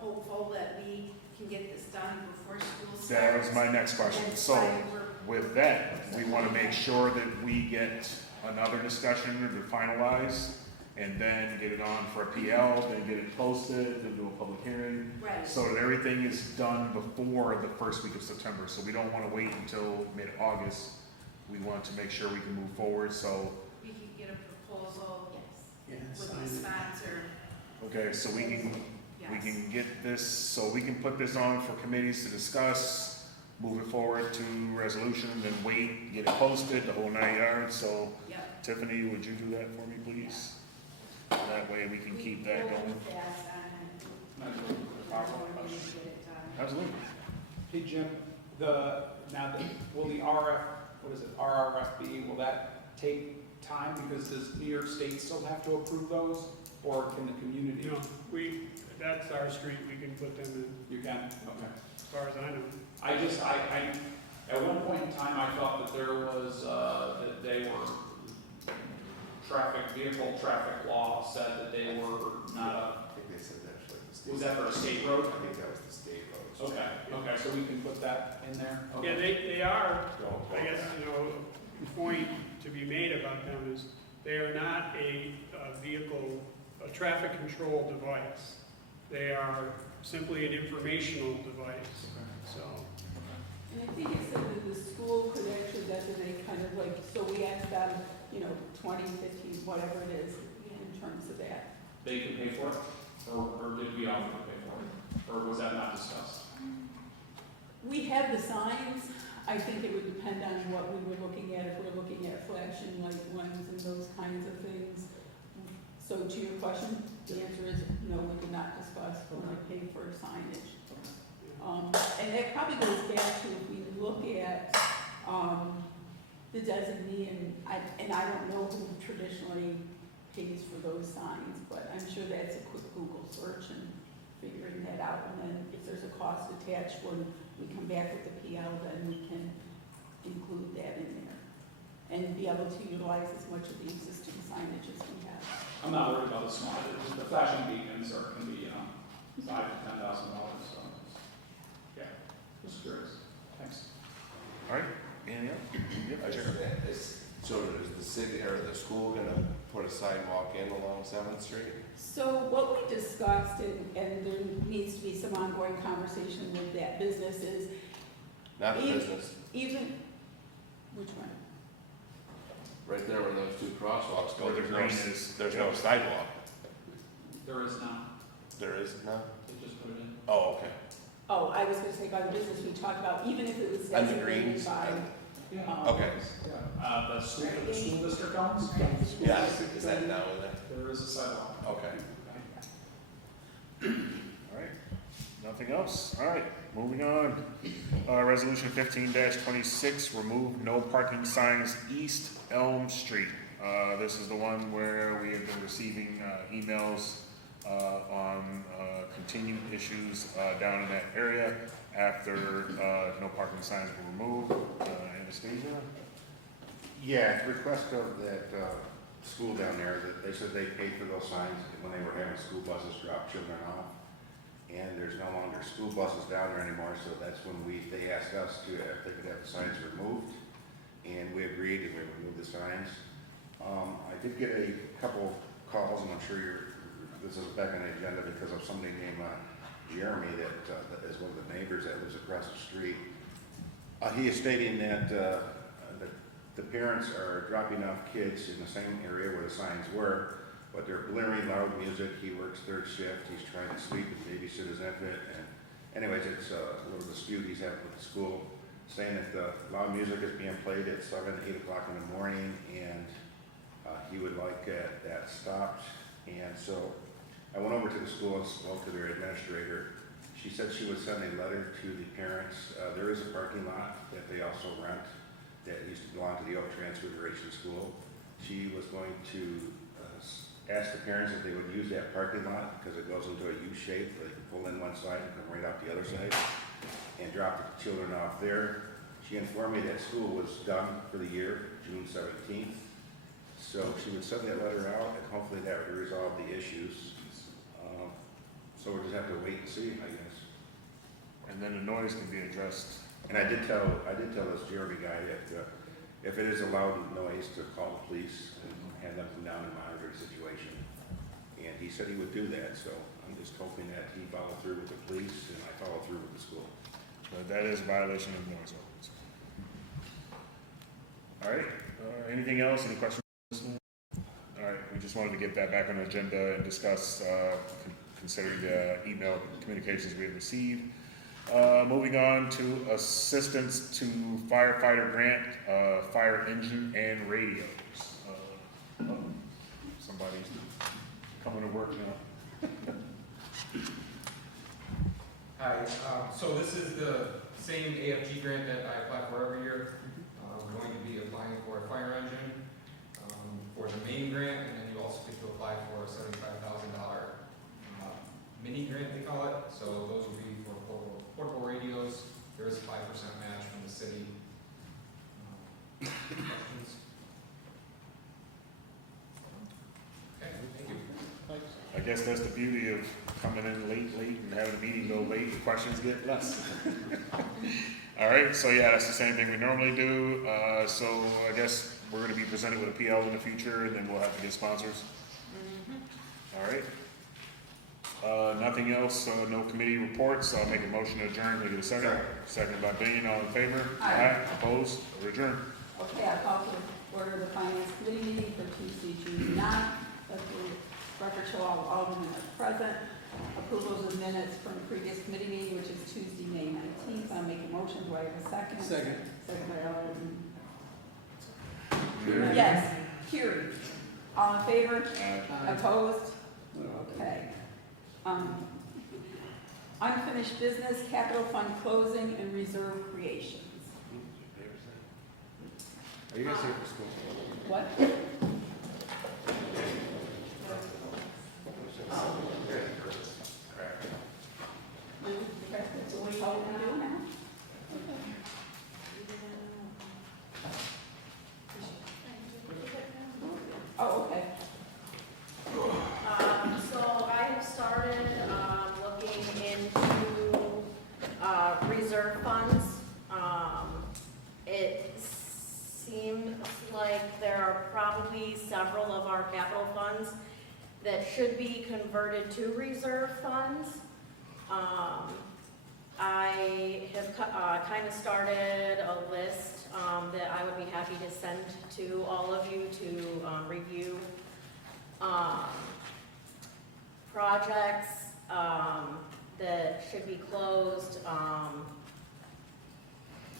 hopeful that we can get this done before school starts. that was my next question. And So, why we're- with that, we want to make sure that we get another discussion to finalize, and then get it on for a PL, then get it posted, then do a public hearing, Right. so that everything is done before the first week of September. So we don't want to wait until mid-August. We want to make sure we can move forward, so, We could get a proposal Yeah, with sign the it. sponsor. okay, so we Yes. can get this, so we can put this on for committees to discuss, move it forward to resolution, then wait, get it posted, the whole 9 yards. So Yep. Tiffany, would you do that for me, please? That way we can keep that We'll going. move fast on it. Can I do a follow-up We're gonna question? get it done. Absolutely. Hey, Jim, will the RRFB, will that take time, because does New York State still have to approve those, or can the community? No, that's our street, we can put them in, You can, okay. as far as I know. I at one point in time, I thought that there was, that they were, vehicle traffic law said that they were not I think they said that, like, the state. was that for a state road? I think that was the state road. Okay, so we can put that in there? Yeah, Okay. they are, Don't I guess, the point to be made about them is they are not a traffic control device. They are simply an informational device, so. And I think it said that the school could actually designate kind of like, so we asked them, 20, 15, whatever it is, in terms of that. They can pay for it, or did we offer to pay for it, or was that not discussed? We have the signs. I think it would depend on what we were looking at, if we're looking at flashing light ones and those kinds of things. So to your question, the answer is no, we did not discuss when I paid for signage. And that probably goes back to if we look at, the designee, and I don't know who traditionally pays for those signs, but I'm sure that's a quick Google search and figuring that out. And then if there's a cost attached when we come back with the PL, then we can include that in there and be able to utilize as much of the existing signage as we have. I'm not worried about the small, the flashing beacons can be, $5,000 to $10,000, so, yeah, just curious. Thanks. All right, anything else? Yep, Jared. So is the city or the school gonna put a sidewalk in along 7th Street? So what we discussed, and there needs to be some ongoing conversation with that business is, Not the Even- business, which one? right there where those 2 crosswalks go, Where the there's no, green is. there's no sidewalk. There is now, There is none? they just put it in. Oh, okay. Oh, I was gonna say by the business we talked about, even if it was And the designated greens? by, Okay. Yeah, the school district owns? Yes, is that now in there? There is a sidewalk. Okay. All right, nothing else? All right, moving on. Resolution 15-26, remove no parking signs East Elm Street. This is the one where we have been receiving emails on continued issues down in that area after no parking signs were removed. Anastasia? Yeah, at the request of that school down there, that they said they paid for those signs when they were having school buses drop children off. And there's no longer school buses down there anymore, so that's when they asked us to, if they could have the signs removed. And we agreed, and we removed the signs. I did get a couple calls, and I'm sure this is back on the agenda because of somebody named Jeremy that is one of the neighbors that lives across the street. He is stating that the parents are dropping off kids in the same area where the signs were, but they're blaring loud music. He works 3rd shift. He's trying to sleep and babysit his infant. And anyways, it's a little dispute he's having with the school. saying that loud music is being played at 7, 8 o'clock in the morning, and he would like that stopped. And so I went over to the school and spoke to their administrator. She said she would send a letter to the parents. There is a parking lot that they also rent that used to belong to the Oak Transfiguration School. She was going to ask the parents if they would use that parking lot because it goes into a U shape. They can pull in one side and come right out the other side and drop the children off there. She informed me that school was done for the year, June 17th. So she would send that letter out, and hopefully that would resolve the issues. So we'll just have to wait and see, I guess. And then the noise can be addressed. And I did tell this Jeremy guy that if it is a loud noise, to call the police and have them come down and monitor the situation. And he said he would do that, so I'm just hoping that he followed through with the police and I follow through with the school. But that is a violation of noise ordinance. All right, anything else? Any questions? All right, we just wanted to get that back on the agenda and discuss, considering the email communications we have received. Moving on to assistance to firefighter grant, fire engine and radios. Somebody's coming to work now. Hi, so this is the same AFG grant that I apply for every year. We're going to be applying for a fire engine for the main grant, and then you also get to apply for a $75,000 mini grant, they call it. So those will be for portable radios. There is a 5% match from the city. Questions? Okay, thank you. I guess that's the beauty of coming in late and having a meeting go late, the questions get less. All right, so yeah, that's the same thing we normally do. So I guess we're gonna be presented with a PL in the future, and then we'll have to get sponsors. All right. Nothing else, no committee reports. I'll make a motion to adjourn. Can I get a second? Second by Bain, all in favor? Aye. Opposed? Or adjourn. Okay, I call to order the finance committee meeting for Tuesday, June 9th. Let the record show all aldermen are present. Approvals of minutes from the previous committee meeting, which is Tuesday, May 19th. I'll make a motion. Do I have a second? Second. Second by Alderman. Yes, Curie. All in favor? Opposed? Okay. Unfinished business, capital fund closing, and reserve creations. Are you guys here for school? What? So what do we do now? Oh, okay. So I have started looking into reserve funds. It seems like there are probably several of our capital funds that should be converted to reserve funds. I have kind of started a list that I would be happy to send to all of you to review. Projects that should be closed,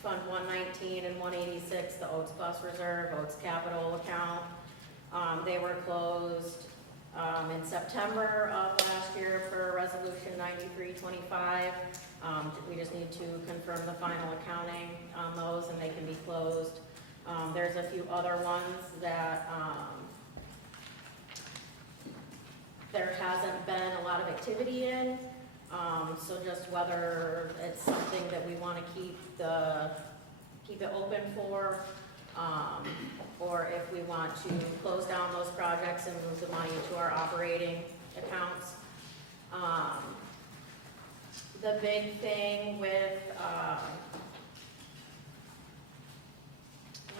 Fund 119 and 186, the Oats Bus Reserve, Oats Capital account. They were closed in September of last year for Resolution 9325. We just need to confirm the final accounting on those and they can be closed. There's a few other ones that there hasn't been a lot of activity in, so just whether it's something that we want to keep it open for, or if we want to close down those projects and move the money to our operating accounts. The big thing with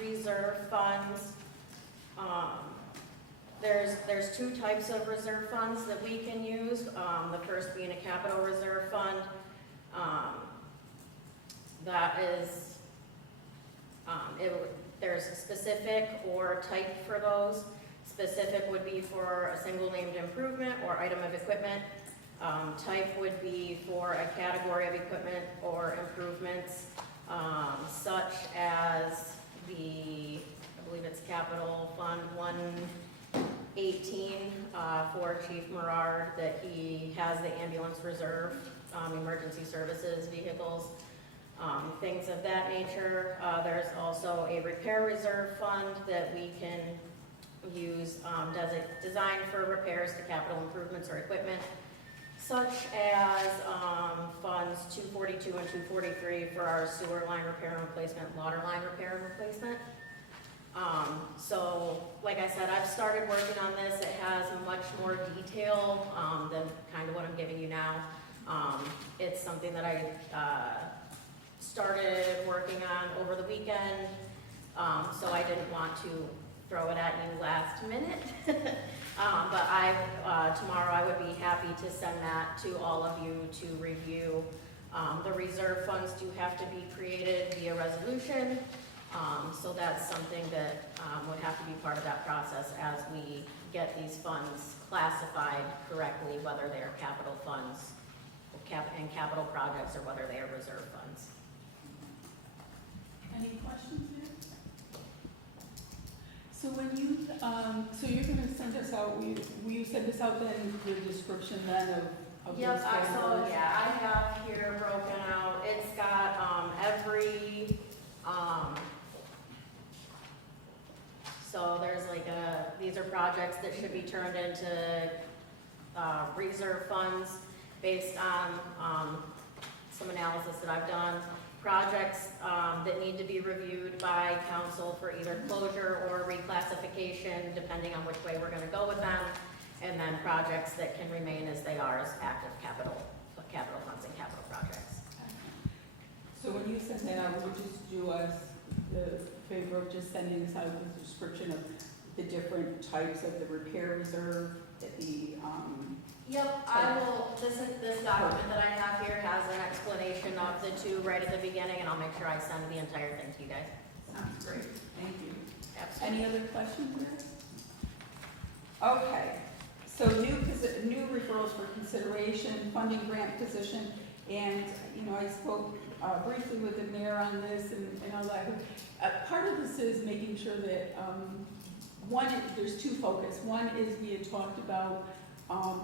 reserve funds, there's two types of reserve funds that we can use. The first being a capital reserve fund. That is, there's a specific or type for those. Specific would be for a single named improvement or item of equipment. Type would be for a category of equipment or improvements. such as I believe it's Capital Fund 118, for Chief Merard, that he has the ambulance reserve, emergency services vehicles, things of that nature. There's also a repair reserve fund that we can use, designed for repairs to capital improvements or equipment, such as funds 242 and 243 for our sewer line repair and replacement, water line repair and replacement. So, like I said, I've started working on this. It has much more detail than kind of what I'm giving you now. It's something that I started working on over the weekend, so I didn't want to throw it at you last minute. But tomorrow I would be happy to send that to all of you to review. The reserve funds do have to be created via resolution, so that's something that would have to be part of that process as we get these funds classified correctly, whether they are capital funds and capital projects or whether they are reserve funds. Any questions here? So when you, so you're gonna send us out, will you send us out then the description then of those Yep, so categories? yeah, I have here broken out, it's got, every, so there's like these are projects that should be turned into, reserve funds based on, some analysis that I've done. Projects, that need to be reviewed by council for either closure or reclassification, depending on which way we're gonna go with them. And then projects that can remain as they are as active capital funds and capital projects. So when you send that out, would you just do us the favor of just sending us out with a description of the different types of the repair reserve, the, Yep, I will, this document that I have here has an explanation of the two right at the beginning, and I'll make sure I send the entire thing to you guys. sounds great, thank you. Absolutely. Any other questions there? Okay, so new referrals for consideration, funding grant position, and, you know, I spoke briefly with the mayor on this and all that. Part of this is making sure that, there's two focus. One is we had talked about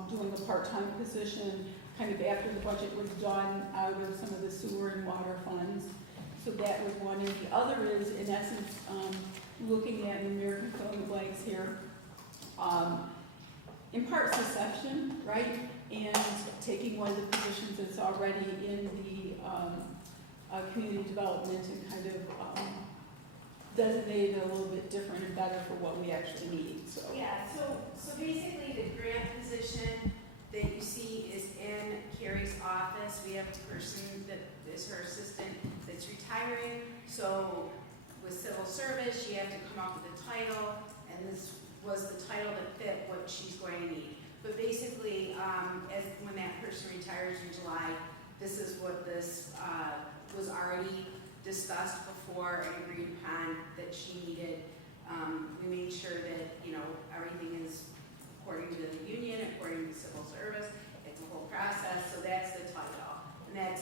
doing a part-time position kind of after the budget was done out of some of the sewer and water funds. So that was one. And the other is, in essence, looking at the American fill in the blanks here, in part succession, right? And taking one of the positions that's already in the community development and kind of designate it a little bit different and better for what we actually need, so. Yeah, so basically the grant position that you see is in Carrie's office. We have a person that is her assistant that's retiring. So with civil service, you have to come up with a title, and this was the title that fit what she's going to need. But basically, when that person retires in July, this is what this was already discussed before and agreed upon that she needed. We made sure that, you know, everything is according to the union, according to civil service. It's a whole process, so that's the title. And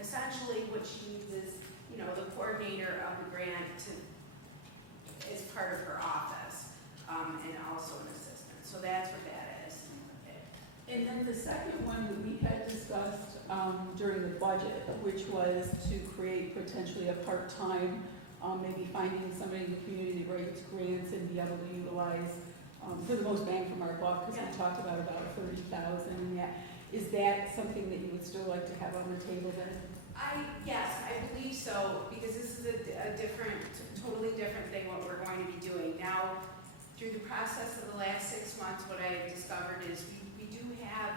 essentially what she needs is, you know, the coordinator of the grant as part of her office, and also an assistant. So that's what that is. And then the second one that we had discussed during the budget, which was to create potentially a part-time, maybe finding somebody in the community that writes grants and be able to utilize for the most bang from our buck, because we talked about 30,000 and that. Is that something that you would still like to have on the table then? Yes, I believe so, because this is a different, totally different thing what we're going to be doing. Now, through the process of the last 6 months, what I've discovered is we do have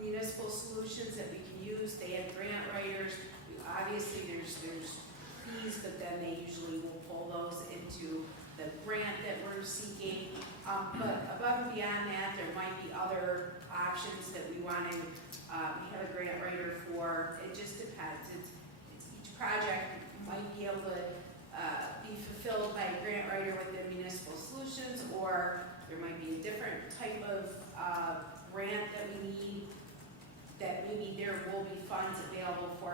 municipal solutions that we can use. They have grant writers. Obviously, there's fees, but then they usually will pull those into the grant that we're seeking. But above and beyond that, there might be other options that we want to, we have a grant writer for. It just depends. It's each project might be able to be fulfilled by a grant writer within municipal solutions, or there might be a different type of grant that we need that maybe there will be funds available for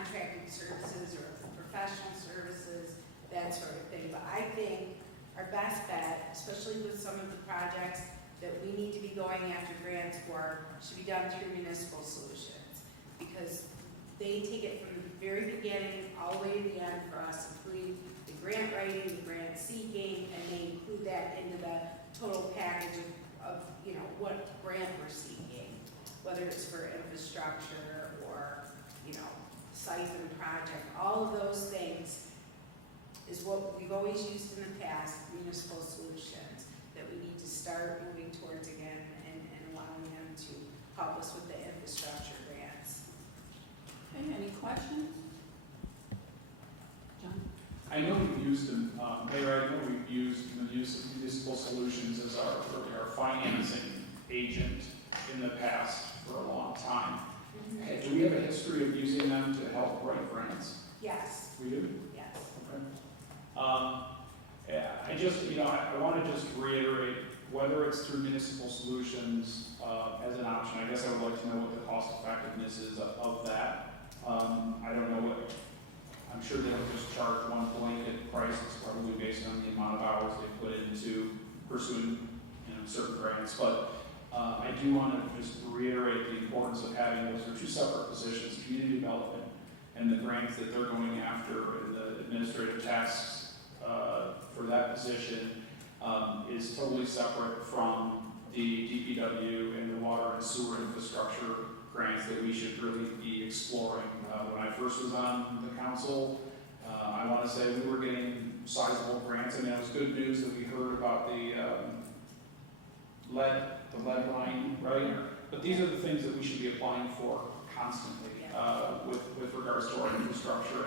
contracted services or professional services, that sort of thing. But I think our best bet, especially with some of the projects that we need to be going after grants for, should be done through Municipal Solutions. Because they take it from the very beginning all the way to the end for us, including the grant writing, the grant seeking, and they include that into the total package of what grant we're seeking, whether it's for infrastructure or, siphon project, all of those things is what we've always used in the past, Municipal Solutions, that we need to start moving towards again and allowing them to help us with the infrastructure grants. Okay, any questions? John? I know we've used them, Mayor, I know we've used Municipal Solutions as our financing agent in the past for a long time. Do we have a history of using them to help write grants? Yes, We do? yes. Okay. I just, I want to just reiterate, whether it's through Municipal Solutions as an option, I guess I would like to know what the cost effectiveness is of that. I don't know what, I'm sure they don't just charge one blanket price, it's probably based on the amount of hours they put into pursuing, certain grants, but I do want to just reiterate the importance of having those are two separate positions, community development and the grants that they're going after and the administrative tasks for that position is totally separate from the DPW and the water and sewer infrastructure grants that we should really be exploring. When I first was on the council, I want to say we were getting sizable grants. I mean, it was good news that we heard about the lead line, right? But these are the things that we should be applying for constantly with regards to our infrastructure,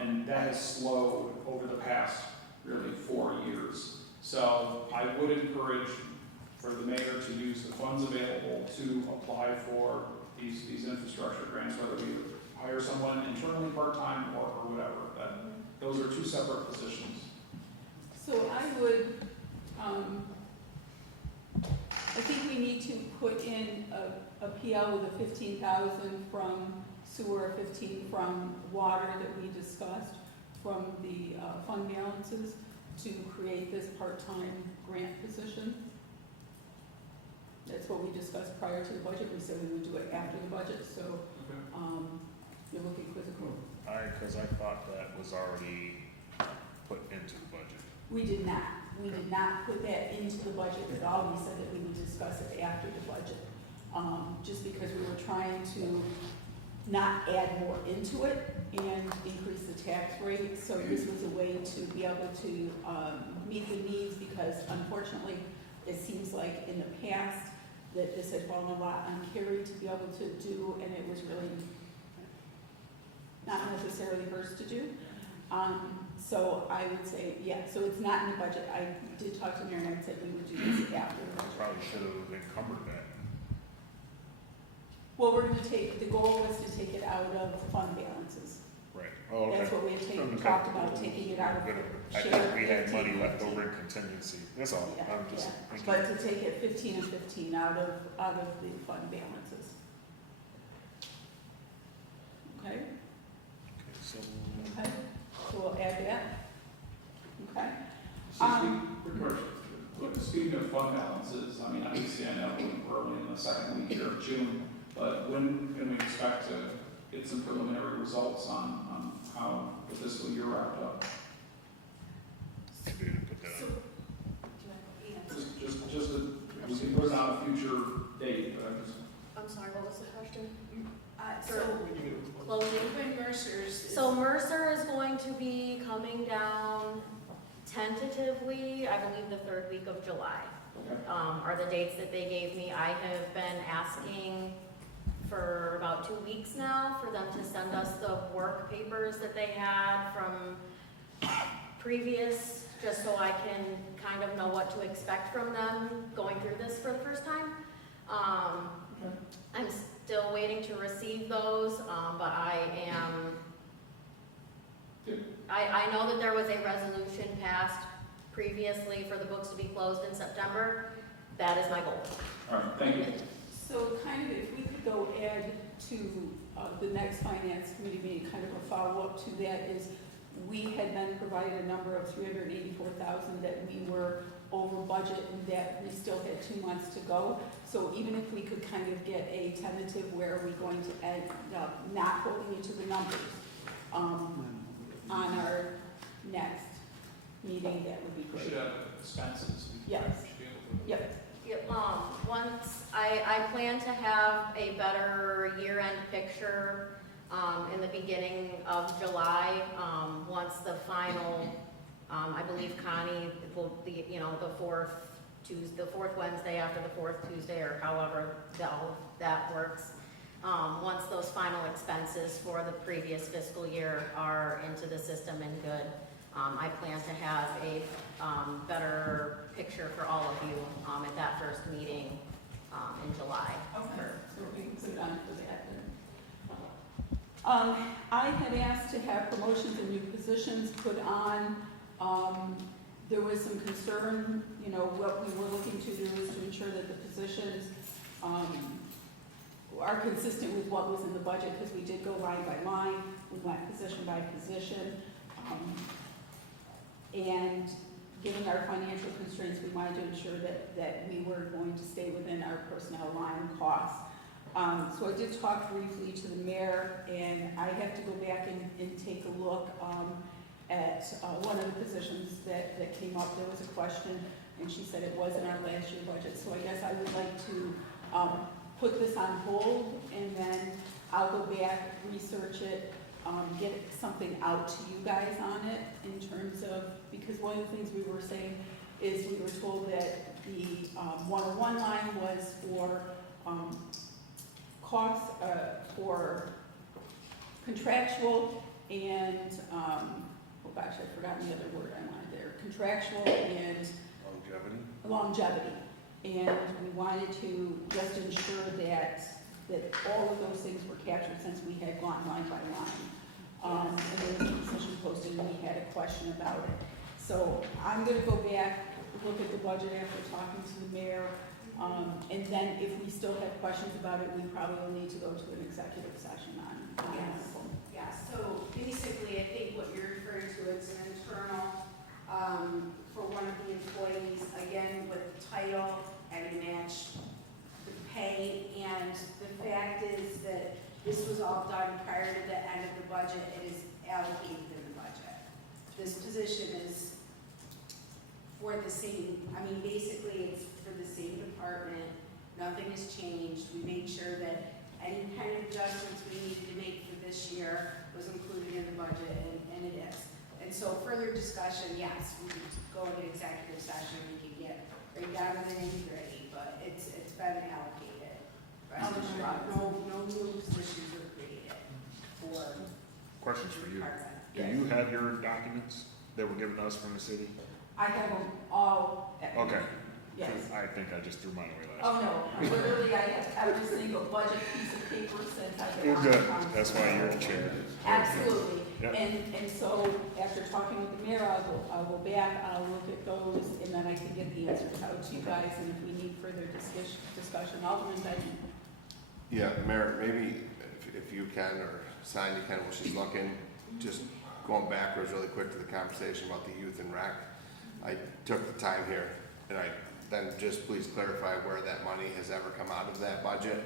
and that has slowed over the past really 4 years. So I would encourage for the mayor to use the funds available to apply for these infrastructure grants, whether we hire someone internally part-time or whatever. Those are two separate positions. So I would, I think we need to put in a PL with a 15,000 from sewer, 15 from water that we discussed from the fund balances to create this part-time grant position. That's what we discussed prior to the budget. We said we would do it after the budget, so you're looking quizzical. Because I thought that was already put into the budget. We did not. We did not put that into the budget at all. We said that we would discuss it after the budget. Just because we were trying to not add more into it and increase the tax rate. So this was a way to be able to meet the needs, because unfortunately, it seems like in the past that this had fallen a lot on Carrie to be able to do, and it was really not necessarily hers to do. So I would say, so it's not in the budget. I did talk to Mary and I said we would do this after the budget. Probably should have encumbered that. Well, we're gonna the goal was to take it out of fund balances. Right. Oh, okay. That's what we had talked about, taking it out of I think we had money left over in contingency. That's all. Yeah, I'm just thinking. But to take it 15 and 15 out of the fund balances. Okay? Okay, so Okay, so we'll add that. Okay. Speaking of fund balances, I mean, obviously I know we're only in the second week here of June, but when can we expect to get some preliminary results on how the fiscal year wrapped up? maybe to put that on. Just we can put it on a future date, but I'm just. I'm sorry, what was the question? So Closing? Open Mercer's. So Mercer is going to be coming down tentatively, I believe the third week of July. Okay. Are the dates that they gave me. I have been asking for about 2 weeks now for them to send us the work papers that they had from previous, just so I can kind of know what to expect from them going through this for the first time. I'm still waiting to receive those, but I know that there was a resolution passed previously for the books to be closed in September. That is my goal. All right, thank you. So kind of if we could could though add to the next finance committee meeting, kind of a follow-up to that, is we had then provided a number of 384,000 that we were over budget and that we still had 2 months to go. So even if we could kind of get a tentative where are we going to end up not holding you to the numbers on our next meeting, that would be We great. should have expenses. Yes. Should be able to- Yep. Once, I plan to have a better year-end picture, in the beginning of July, once the final, I believe Connie will, the fourth Wednesday after the fourth Tuesday, or however that works. Once those final expenses for the previous fiscal year are into the system and good, I plan to have a better picture for all of you at that first meeting in July. Okay, so we can put it on for that then. I had asked to have promotions and new positions put on. There was some concern, what we were looking to do is to ensure that the positions are consistent with what was in the budget, because we did go line by line, we went position by position. And given our financial constraints, we wanted to ensure that we were going to stay within our personnel line costs. So I did talk briefly to the mayor, and I have to go back and take a look at one of the positions that came up. There was a question, and she said it wasn't our last year budget. So I guess I would like to put this on hold, and then I'll go back, research it, get something out to you guys on it in terms of, because one of the things we were saying is we were told that the 101 line was for costs for contractual and, oh gosh, I've forgotten the other word I wanted there, contractual and longevity. And we wanted to just ensure that all of those things were captured since we had gone line by line. And there was a position posted and we had a question about it. So I'm gonna go back, look at the budget after talking to the mayor, and then if we still have questions about it, we probably will need to go to an executive session on Yes. Yeah, so basically, I think what you're referring to is an internal, for one of the employees, again, with the title, and you match the pay, and the fact is that this was all done prior to the end of the budget. It is allocated in the budget. This position is for the same, basically it's for the same department. Nothing has changed. We made sure that any kind of adjustments we needed to make for this year was included in the budget, and it is. And so further discussion, yes, we could go into executive session, we could get right down to the nitty-gritty, but it's been allocated. Right? No new positions were created for Questions for you. department. Do you have your documents that were given to us from the city? I have them all. Okay. Yes. 'Cause I think I just threw mine away last Oh, no, literally, I have every single budget piece of paper since I've been You're on good. council. That's why you're the chair. Absolutely. Yep. And so after talking with the mayor, I'll go back, I'll look at those, and then I can get the answers out to you guys, and if we need further discussion, Alderman Benton. Yeah, Mayor, maybe if you can, or Sonia can, while she's looking, just going backwards really quick to the conversation about the youth and rec. I took the time here, and then just please clarify where that money has ever come out of that budget.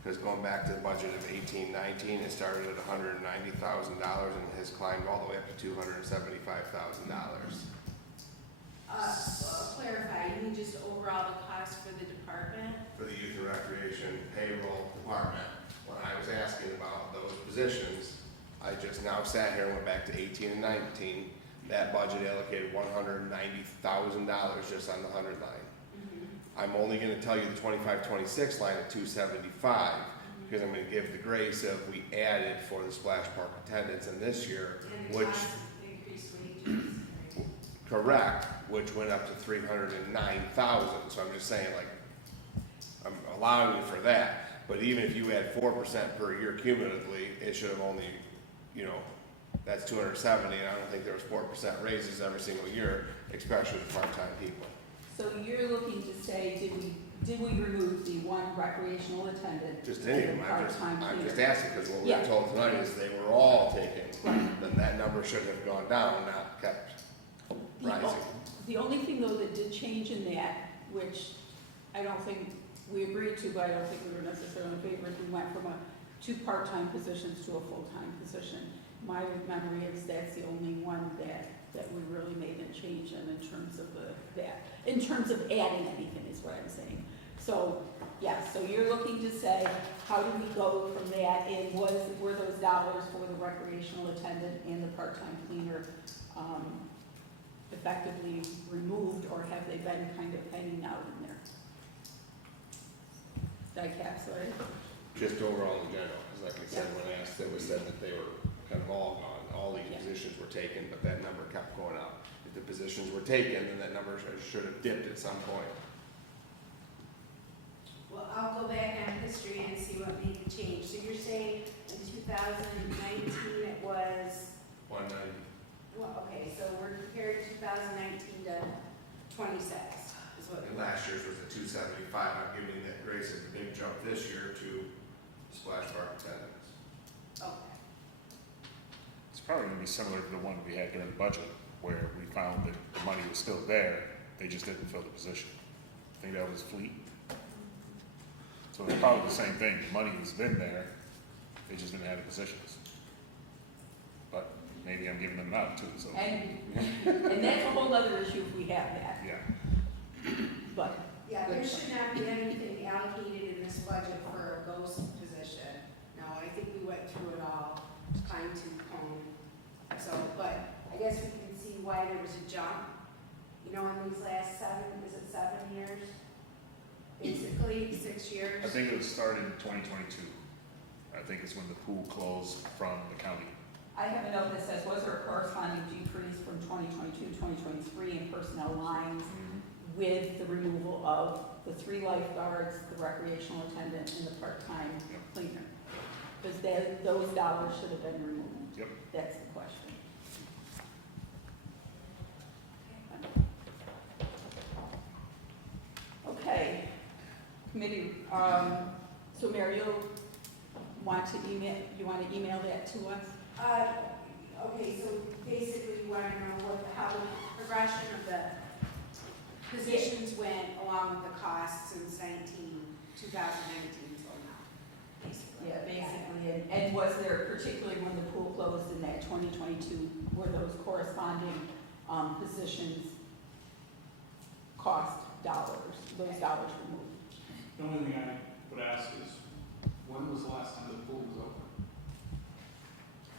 Because going back to the budget of 18-19, it started at $190,000 and has climbed all the way up to $275,000. Clarify, you mean just overall the cost for the department? For the youth and recreation payroll department, when I was asking about those positions, I just now sat here and went back to 18 and 19. That budget allocated $190,000 just on the 100 line. I'm only gonna tell you the 25-26 line at 275, because I'm gonna give the grace of we added for the splash park attendance in this year, And the which, cost of increased wages. correct, which went up to 309,000, so I'm just saying, like, I'm allowing you for that, but even if you add 4% per year cumulatively, it should have only, that's 270, and I don't think there was 4% raises every single year, especially with part-time people. So you're looking to say, did we did we remove the one recreational attendant? Just any of and them, the part-time I'm just cleaner? asking, because what we Yeah. were told tonight is they were all taken. Then that number should have gone down, not kept rising. The only thing though that did change in that, which I don't think we agreed to, but I don't think we were necessarily in favor, is we went from two part-time positions to a full-time position. My memory is that's the only one that we really made a change in terms of in terms of adding anything is what I'm saying. So, yes, so you're looking to say, how do we go from that, and were those dollars for the recreational attendant and the part-time cleaner effectively removed, or have they been kind of hanging out in there? Did I capsulate? Just overall in general, because like I said, when asked, it was said that they were kind of all gone, all these positions were taken, but that number kept going up. If the positions were taken, then that number should have dipped at some point. Well, I'll go back on history and see what made the change. So you're saying in 2019 it was, 190. well, okay, so we're comparing 2019 to 26 is what. And last year's was a 275. I'm giving that Grace a big jump this year to splash park attendants. Okay. It's probably gonna be similar to the one we had during the budget, where we found that the money was still there, they just didn't fill the position. I think that was Fleet. So it's probably the same thing, the money has been there, they just didn't have the positions. But maybe I'm giving them out too, so. And that's a whole other issue if we have that, Yeah. but. Yeah, there should not be anything allocated in this budget for a ghost position. No, I think we went through it all, fine tooth comb. So, but I guess we can see why there was a jump, you know, in these last 7 years? Basically, 6 years. I think it was started in 2022. I think it's when the pool closed from the county. I have a note that says, was there a corresponding decrease from 2022 to 2023 in personnel lines with the removal of the 3 lifeguards, the recreational attendant, and the part-time cleaner? Because those dollars should have been removed. Yep. That's the question. Okay, committee, so Mary, you want to email that to us? Okay, so basically you want to know how the progression of the positions went along with the costs since 2019 till now, basically. Yeah, basically, and was there, particularly when the pool closed in that 2022, were those corresponding positions cost dollars, those dollars removed? The only thing I would ask is, when was the last time the pool was open?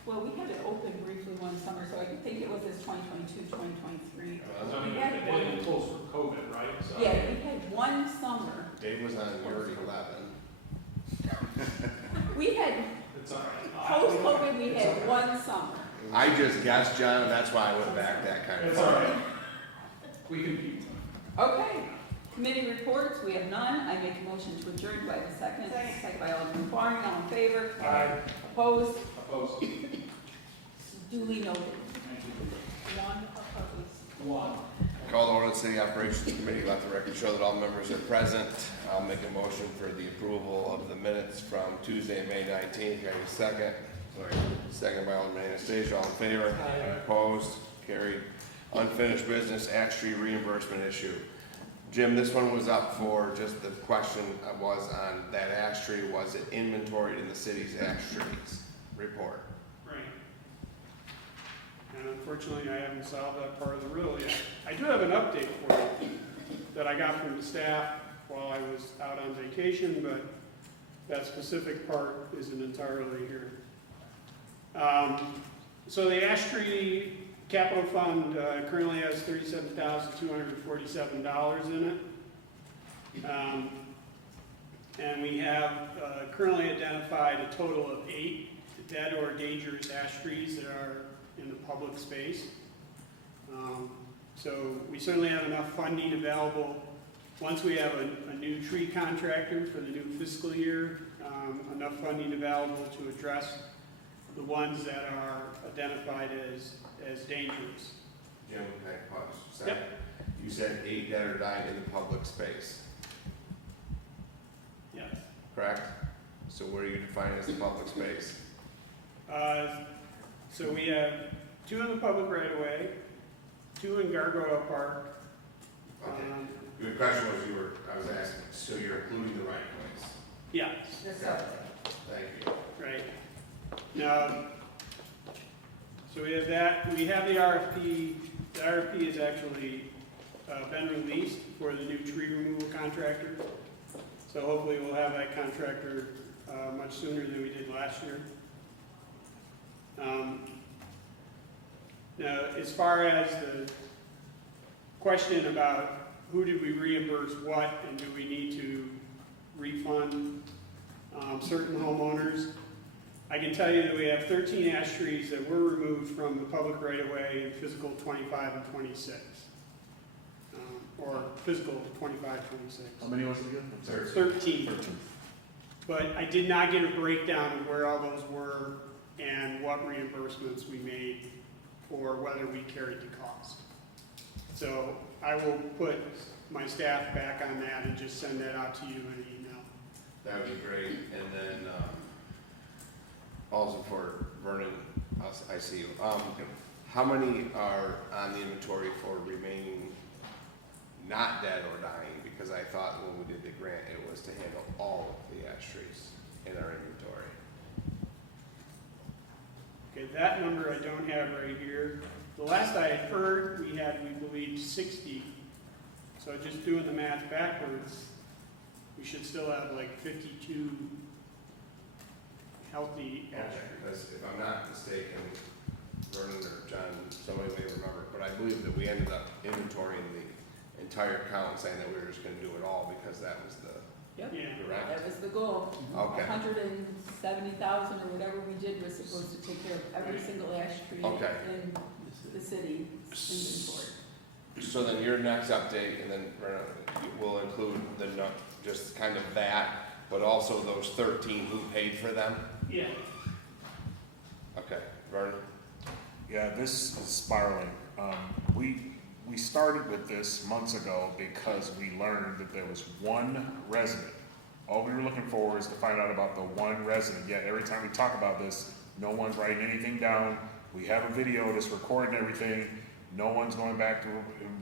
Well, we had it open briefly one summer, so I think it was this 2022, 2023. I mean, it didn't close for COVID, right? So, Yeah, we had one summer. Dave was on year 11. We had, it's all right. post-COVID, we had one summer. I just guessed, John, and that's why I went back that kind of. It's all right. We can keep. Okay, committee reports, we have none. I make a motion to adjourn. Do I have a second? Second by Alderman Faring, all in favor? Aye. Opposed? Opposed. Duly noted. Thank you. One opposed. One. Call the Olean City Operations Committee, let the record show that all members are present. I'll make a motion for the approval of the minutes from Tuesday, May 19th. Can I have a second? Second by Alderman Anastasia, all in favor? Opposed? Carried. Unfinished business, ash tree reimbursement issue. Jim, this one was up for, just the question was on that ash tree, was it inventoried in the city's ash trees report? Right. And unfortunately, I haven't solved that part of the riddle yet. I do have an update for you that I got from the staff while I was out on vacation, but that specific part isn't entirely here. So the ash tree capital fund currently has $37,247 in it. And we have currently identified a total of 8 dead or dangerous ash trees that are in the public space. So we certainly have enough funding available. Once we have a new tree contractor for the new fiscal year, enough funding available to address the ones that are identified as dangerous. Jim, can I pause? Yep. You said 8 dead or dying in the public space. correct? So where you define as the public space? So we have 2 in the public right of way, 2 in Gargoyle Park. Okay. Your question was I was asking, so you're including the right of ways? Yeah, Thank you. right. Now, so we have that, we have the RFP. The RFP has actually been released for the new tree removal contractor. So hopefully we'll have that contractor much sooner than we did last year. Now, as far as the question about who did we reimburse what, and do we need to refund certain homeowners, I can tell you that we have 13 ash trees that were removed from the public right-of-way in physical 25 and 26. Or physical 25, 26. How many was it again? I'm sorry. 13. But I did not get a breakdown of where all those were and what reimbursements we made for whether we carried the cost. So I will put my staff back on that and just send that out to you in an email. That would be great. And then, also for Vernon, I see you. How many are on the inventory for remaining not dead or dying? Because I thought when we did the grant, it was to handle all of the ash trees in our inventory. Okay, that number I don't have right here. The last I had heard, we had, we believe, 60. So just doing the math backwards, we should still have like 52 healthy ash trees. Because if I'm not mistaken, Vernon or John, somebody may remember, but I believe that we ended up inventorying the entire count, saying that we were just gonna do it all because that was the, Yep, Yeah. correct? that was the goal. Okay. 170,000 or whatever we did was supposed to take care of every single ash tree Okay. in the city inventory. So then your next update, and then Vernon, will include the, just kind of that, but also those 13 who paid for them? Yeah. Okay, Vernon? Yeah, this is spiraling. We started with this months ago because we learned that there was one resident. All we were looking for is to find out about the one resident, yet every time we talk about this, no one's writing anything down. We have a video that's recording everything. No one's going back to,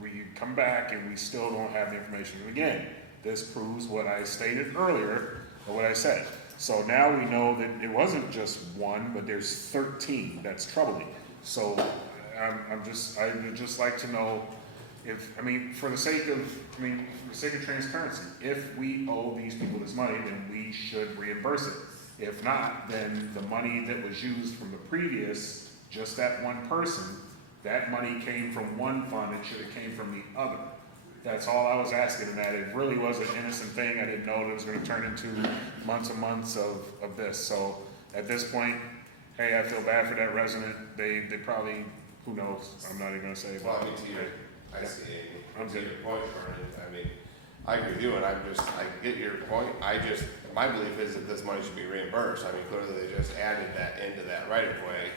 we come back and we still don't have the information. And again, this proves what I stated earlier, or what I said. So now we know that it wasn't just one, but there's 13 that's troubling. So I would just like to know if, for the sake of transparency, if we owe these people this money, then we should reimburse it. If not, then the money that was used from the previous, just that one person, that money came from one fund, it should have came from the other. That's all I was asking in that. It really was an innocent thing. I didn't know that it was gonna turn into months and months of this. So at this point, hey, I feel bad for that resident. They probably, who knows? I'm not even gonna say. Well, I see your point, Vernon. I agree with you, and I get your point. My belief is that this money should be reimbursed. Clearly they just added that into that right of way,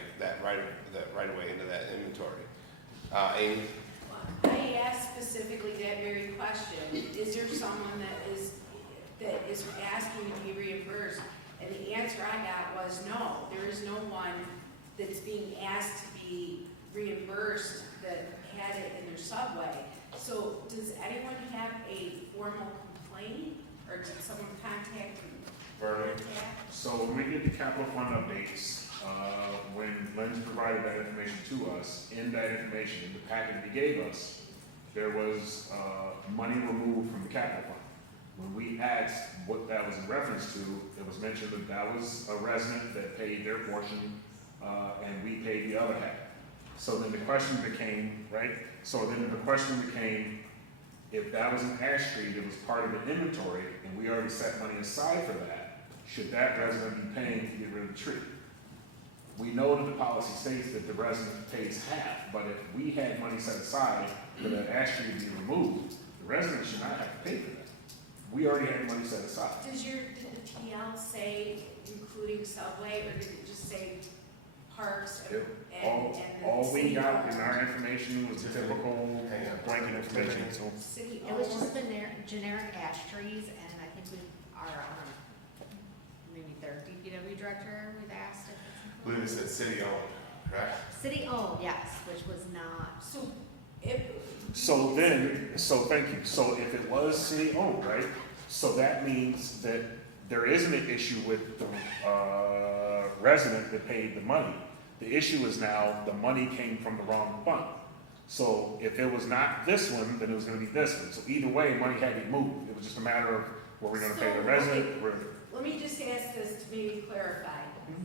into that inventory. Amy? I asked specifically that very question. Is there someone that is asking to be reimbursed? And the answer I got was no. There is no one that's being asked to be reimbursed that had it in their subway. So does anyone have a formal complaint, or did someone contact them? Vernon? So when we did the capital fund updates, when Lynn provided that information to us, in that information, in the packet he gave us, there was money removed from the capital fund. When we asked what that was in reference to, it was mentioned that that was a resident that paid their portion, and we paid the other half. So then the question became, if that was an ash tree that was part of the inventory, and we already set money aside for that, should that resident be paying to get rid of the tree? We know that the policy states that the resident pays half, but if we had money set aside for that ash tree to be removed, the resident should not have to pay for that. We already had money set aside. Did the TL say including subway, or did it just say parks and All we got in our information was typical blanket information, so. city It was owned? just the generic ash trees, and I think we are their DPW director, we've asked if it's I believe it said city owned, correct? city owned, yes, which was not. So if. So thank you. So if it was city owned, right? So that means that there isn't an issue with the resident that paid the money. The issue is now the money came from the wrong fund. So if it was not this one, then it was gonna be this one. So either way, money had to be moved. It was just a matter of, were we gonna pay the resident? Let me just ask this to maybe clarify.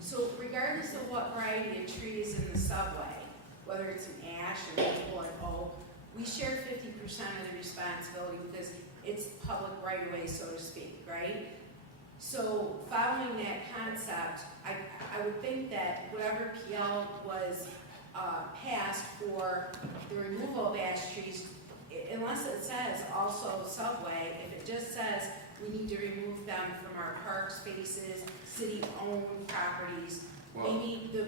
So regardless of what variety of trees in the subway, whether it's an ash or maple or oak, we share 50% of the responsibility because it's public right of way, so to speak, right? So following that concept, I would think that whatever PL was passed for the removal of ash trees, unless it says also subway, if it just says we need to remove them from our park spaces, city-owned properties, maybe the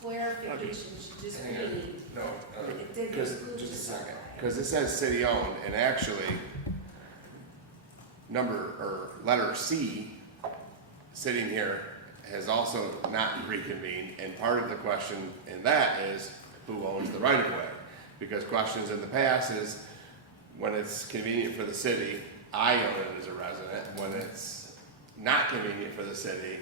clarification should just Hang on. be, No, it didn't because, include just the a second, subway. because it says city owned, and actually, letter C, sitting here, has also not reconvened, and part of the question in that is, who owns the right of way? Because questions in the past is, when it's convenient for the city, I own it as a resident, when it's not convenient for the city,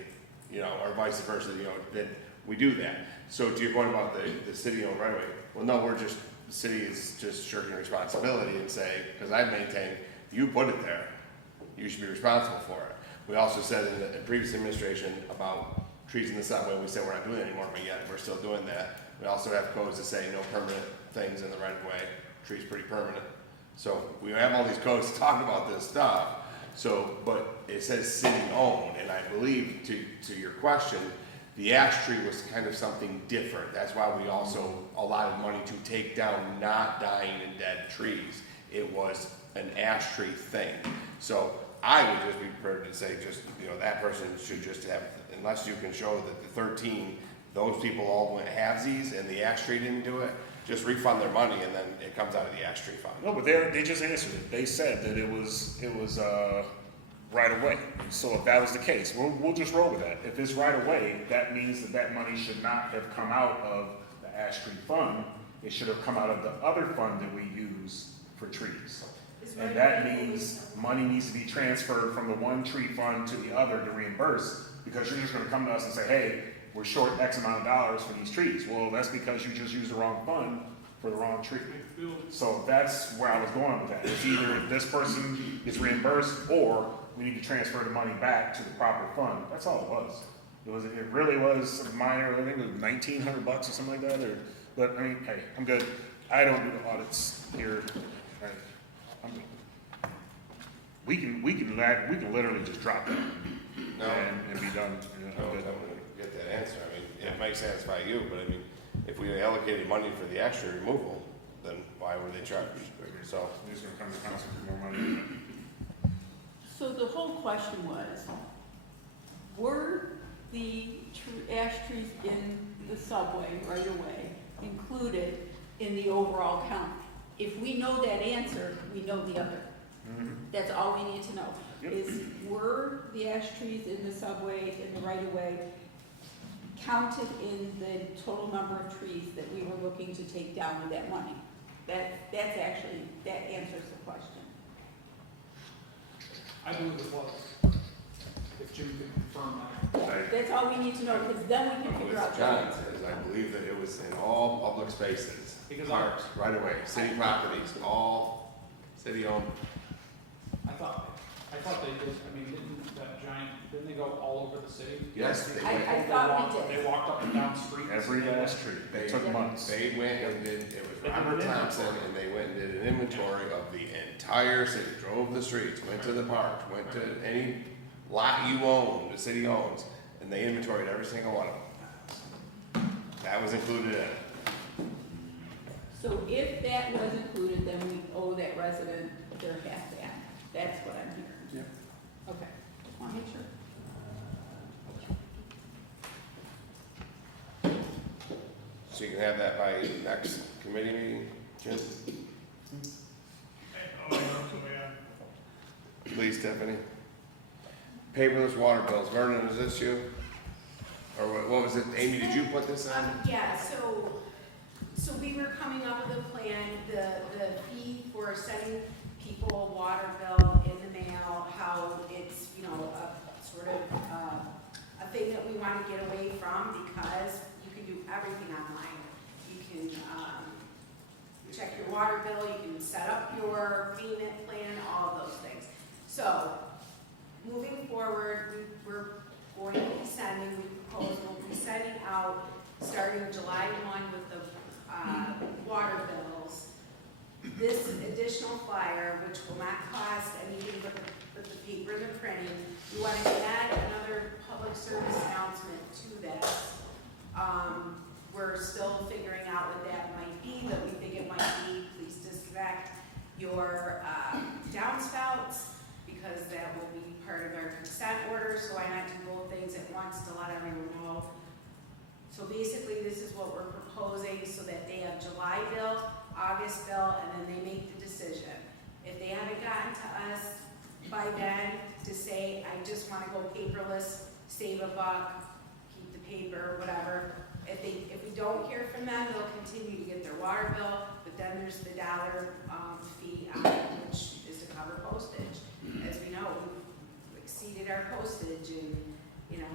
you know, or vice versa, you know, then we do that. So to your point about the city-owned right of way, well, no, the city is just shirking responsibility and say, because I maintain, you put it there, you should be responsible for it. We also said in the previous administration about trees in the subway, we said we're not doing it anymore, but yet we're still doing that. We also have codes that say no permanent things in the right of way, trees pretty permanent. So we have all these codes talking about this stuff. So, but it says city owned, and I believe to your question, the ash tree was kind of something different. That's why we also allotted money to take down not dying and dead trees. It was an ash tree thing. So I would just be prepared to say, just, you know, that person should just have, unless you can show that the 13, those people all went halvesies and the ash tree didn't do it, just refund their money and then it comes out of the ash tree fund. No, but they just answered it. They said that it was right away. So if that was the case, we'll just roll with that. If it's right away, that means that money should not have come out of the ash tree fund. It should have come out of the other fund that we use for trees. And that means money needs to be transferred from the one tree fund to the other to reimburse, because you're just gonna come to us and say, hey, we're short X amount of dollars for these trees. Well, that's because you just used the wrong fund for the wrong tree. So that's where I was going with that. It's either this person is reimbursed or we need to transfer the money back to the proper fund. That's all it was. It really was minor. I think it was $1,900 or something like that. But I mean, hey, I'm good. I don't do the audits here. Right. I'm good. We can literally just drop that and be done. I don't know if I'm gonna get that answer. I mean, it might satisfy you, but I mean, if we allocated money for the ash tree removal, then why were they charged? So We're just gonna come to council for more money. So the whole question was, were the ash trees in the subway right away included in the overall count? If we know that answer, we know the other. That's all we need to know. Yep. Is were the ash trees in the subway, in the right of way, counted in the total number of trees that we were looking to take down with that money? That's actually, that answers the question. I believe it was, if Jim could confirm that. That's all we need to know, because then we can figure out. what John says, I believe that it was in all public spaces, Because parks, right away, city properties, all city owned. I thought they just, I mean, didn't they go all over the city? Yes, they I went. thought we did. They walked up and down streets. Every last tree. It took months. They went and did, it was They did Robert an Thompson, inventory. and they went and did an inventory of the entire city, drove the streets, went to the parks, went to any lot you own, the city owns, and they inventoried every single one of them. That was included in it. So if that was included, then we owe that resident their half back. That's what I'm hearing. Yeah. Okay, just want to make sure. So you can have that by next committee meeting, Jim? Please, Tiffany. Paperless water bills. Vernon, is this you? Or what was it, Amy, did you put this on? Yeah, so we were coming up with a plan, the fee for sending people a water bill in the mail, how it's, you know, a sort of, a thing that we want to get away from because you can do everything online. You can, check your water bill, you can set up your payment plan, all of those things. So, moving forward, we're going to be sending, we propose, we'll be sending out, starting July 1 with the water bills, this additional flyer, which will not cost anything but the paper and the printing. We want to add another public service announcement to this. We're still figuring out what that might be, but we think it might be, please disconnect your downspouts, because that will be part of our consent order, so why not do both things at once to let everyone know. So basically, this is what we're proposing, so that they have July bill, August bill, and then they make the decision. If they haven't gotten to us by then to say, I just want to go paperless, save a buck, keep the paper, whatever. If we don't hear from them, they'll continue to get their water bill, but then there's the dollar fee on it, which is to cover postage. As we know, we've exceeded our postage, and you know,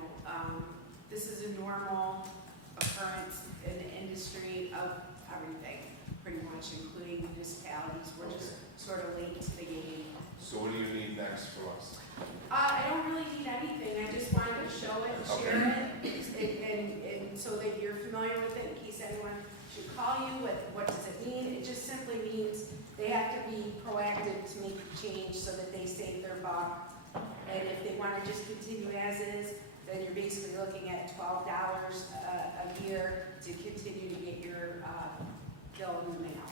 this is a normal occurrence in the industry of everything, pretty much, including municipalities. We're just sort of late to the game. So what do you need next from us? I don't really need anything. I just wanted to show it and share it, and so that you're familiar with it in case anyone should call you. What does it mean? It just simply means they have to be proactive to make the change so that they save their buck. And if they want to just continue as is, then you're basically looking at $12 a year to continue to get your bill in the mail.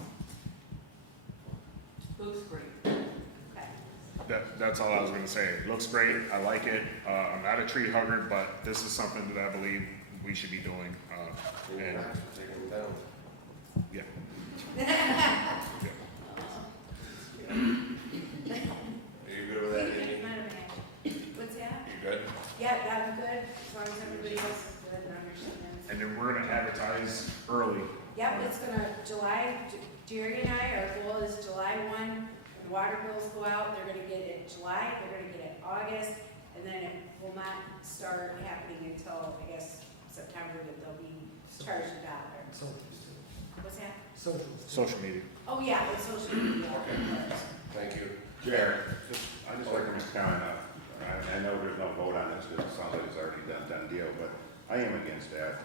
Looks great. Okay. That's all I was gonna say. It looks great, I like it. I'm not a tree hugger, but this is something that I believe we should be doing. And, Taking them down. yeah. Are you good with that, Amy? What's that? You good? Yeah, I'm good, as long as everybody else is good and understands. And then we're gonna advertise early. Yep, it's gonna, Jerry and I, our goal is July 1, when the water bills go out, they're gonna get it in July, they're gonna get it in August, and then it will not start happening until, I guess, September, that they'll be charged $1. What's that? Social media. Oh, yeah, it's social media. Thank you. Chair, I'd just like to make a comment. I know there's no vote on this because it sounds like it's already done deal, but I am against that.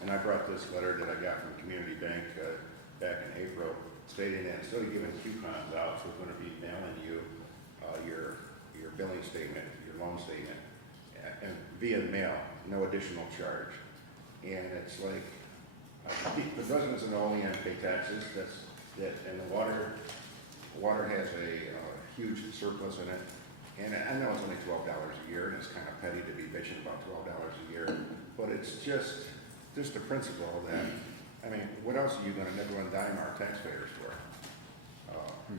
And I brought this letter that I got from Community Bank back in April, stating that instead of giving coupons out, we're going to be mailing you your billing statement, your loan statement, and via mail, no additional charge. And it's like, the residents of Olean pay taxes, and the water has a huge surplus in it. And I know it's only $12 a year, and it's kind of petty to be bitching about $12 a year, but it's just the principle that, I mean, what else are you gonna nickel and dime our taxpayers for?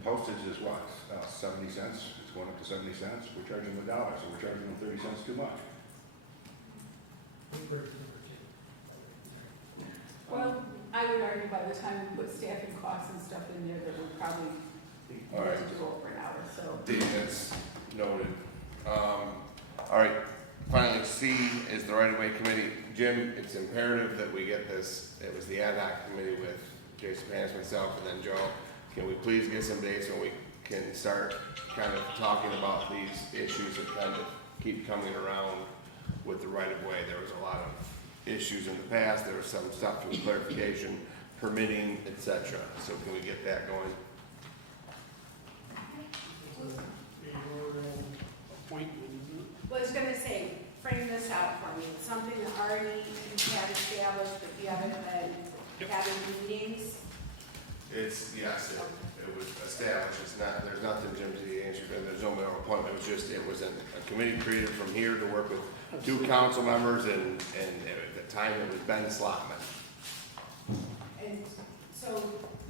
Postage is what, 70 cents, it's going up to 70 cents, we're charging them $1, so we're charging them 30 cents too much. Well, I would argue by the time we put staffing costs and stuff in there, that we're probably All right. going to do over an hour, so. That's noted. All right, finally, C is the right-of-way committee. Jim, it's imperative that we get this. It was the ad hoc committee with Jason Panis, myself, and then Joe. Can we please get some dates when we can start kind of talking about these issues that kind of keep coming around with the right-of-way? There was a lot of issues in the past. There was some stuff with clarification, permitting, etc. So can we get that going? Appointment, isn't it? Well, I was gonna say, frame this out for me. It's something that already you had established, but you haven't been having meetings. It's, yes, it was established, it's not, there's nothing, Jim, to the answer, there's no mayoral appointment, it was just, it was a committee created from here to work with 2 council members, and at the time it was Ben Slotman. And so,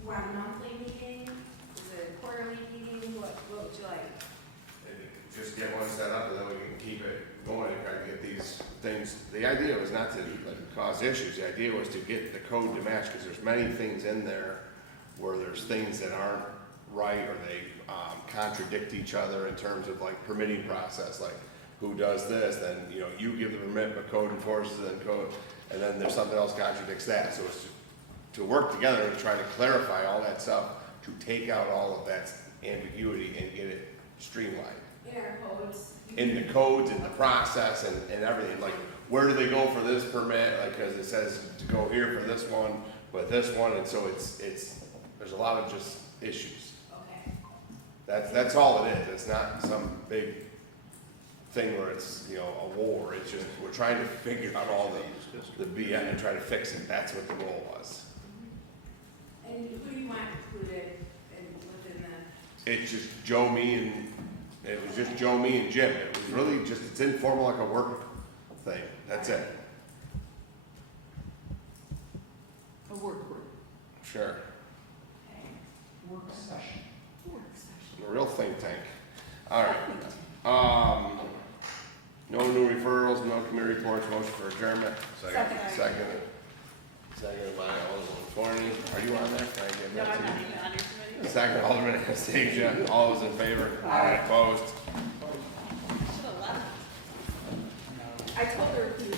you want a monthly meeting? Is it a quarterly meeting? What would you like? just get one set up and then we can keep it going and try to get these things. The idea was not to like cause issues, the idea was to get the code to match, because there's many things in there where there's things that aren't right, or they contradict each other in terms of like permitting process, like who does this, then, you know, you give the permit, but code enforces, and then there's something else contradicts that. So it's to work together to try to clarify all that stuff, to take out all of that ambiguity and get it streamlined. In our codes. In the codes and the process and everything, like where do they go for this permit, like, cause it says to go here for this one, but this one, and so it's, there's a lot of just issues. Okay. That's all it is, it's not some big thing where it's, you know, a war, it's just, we're trying to figure out all the BS and try to fix it, that's what the goal was. And who do you want included within the? It's just Joe, me, and, it was just Joe, me, and Jim, it was really just, it's informal like a work thing, that's it. A work group. Sure, Work session. Work session. a real think tank. All right, no new referrals, no committee reports, motion for adjournment. Second. Second by Alderman Forney. Are you on there? Can I get No, that I'm to not you? even on your committee. Second, Alderman Anastasia. All those in favor? Aye. Opposed? Should have left. I told her if you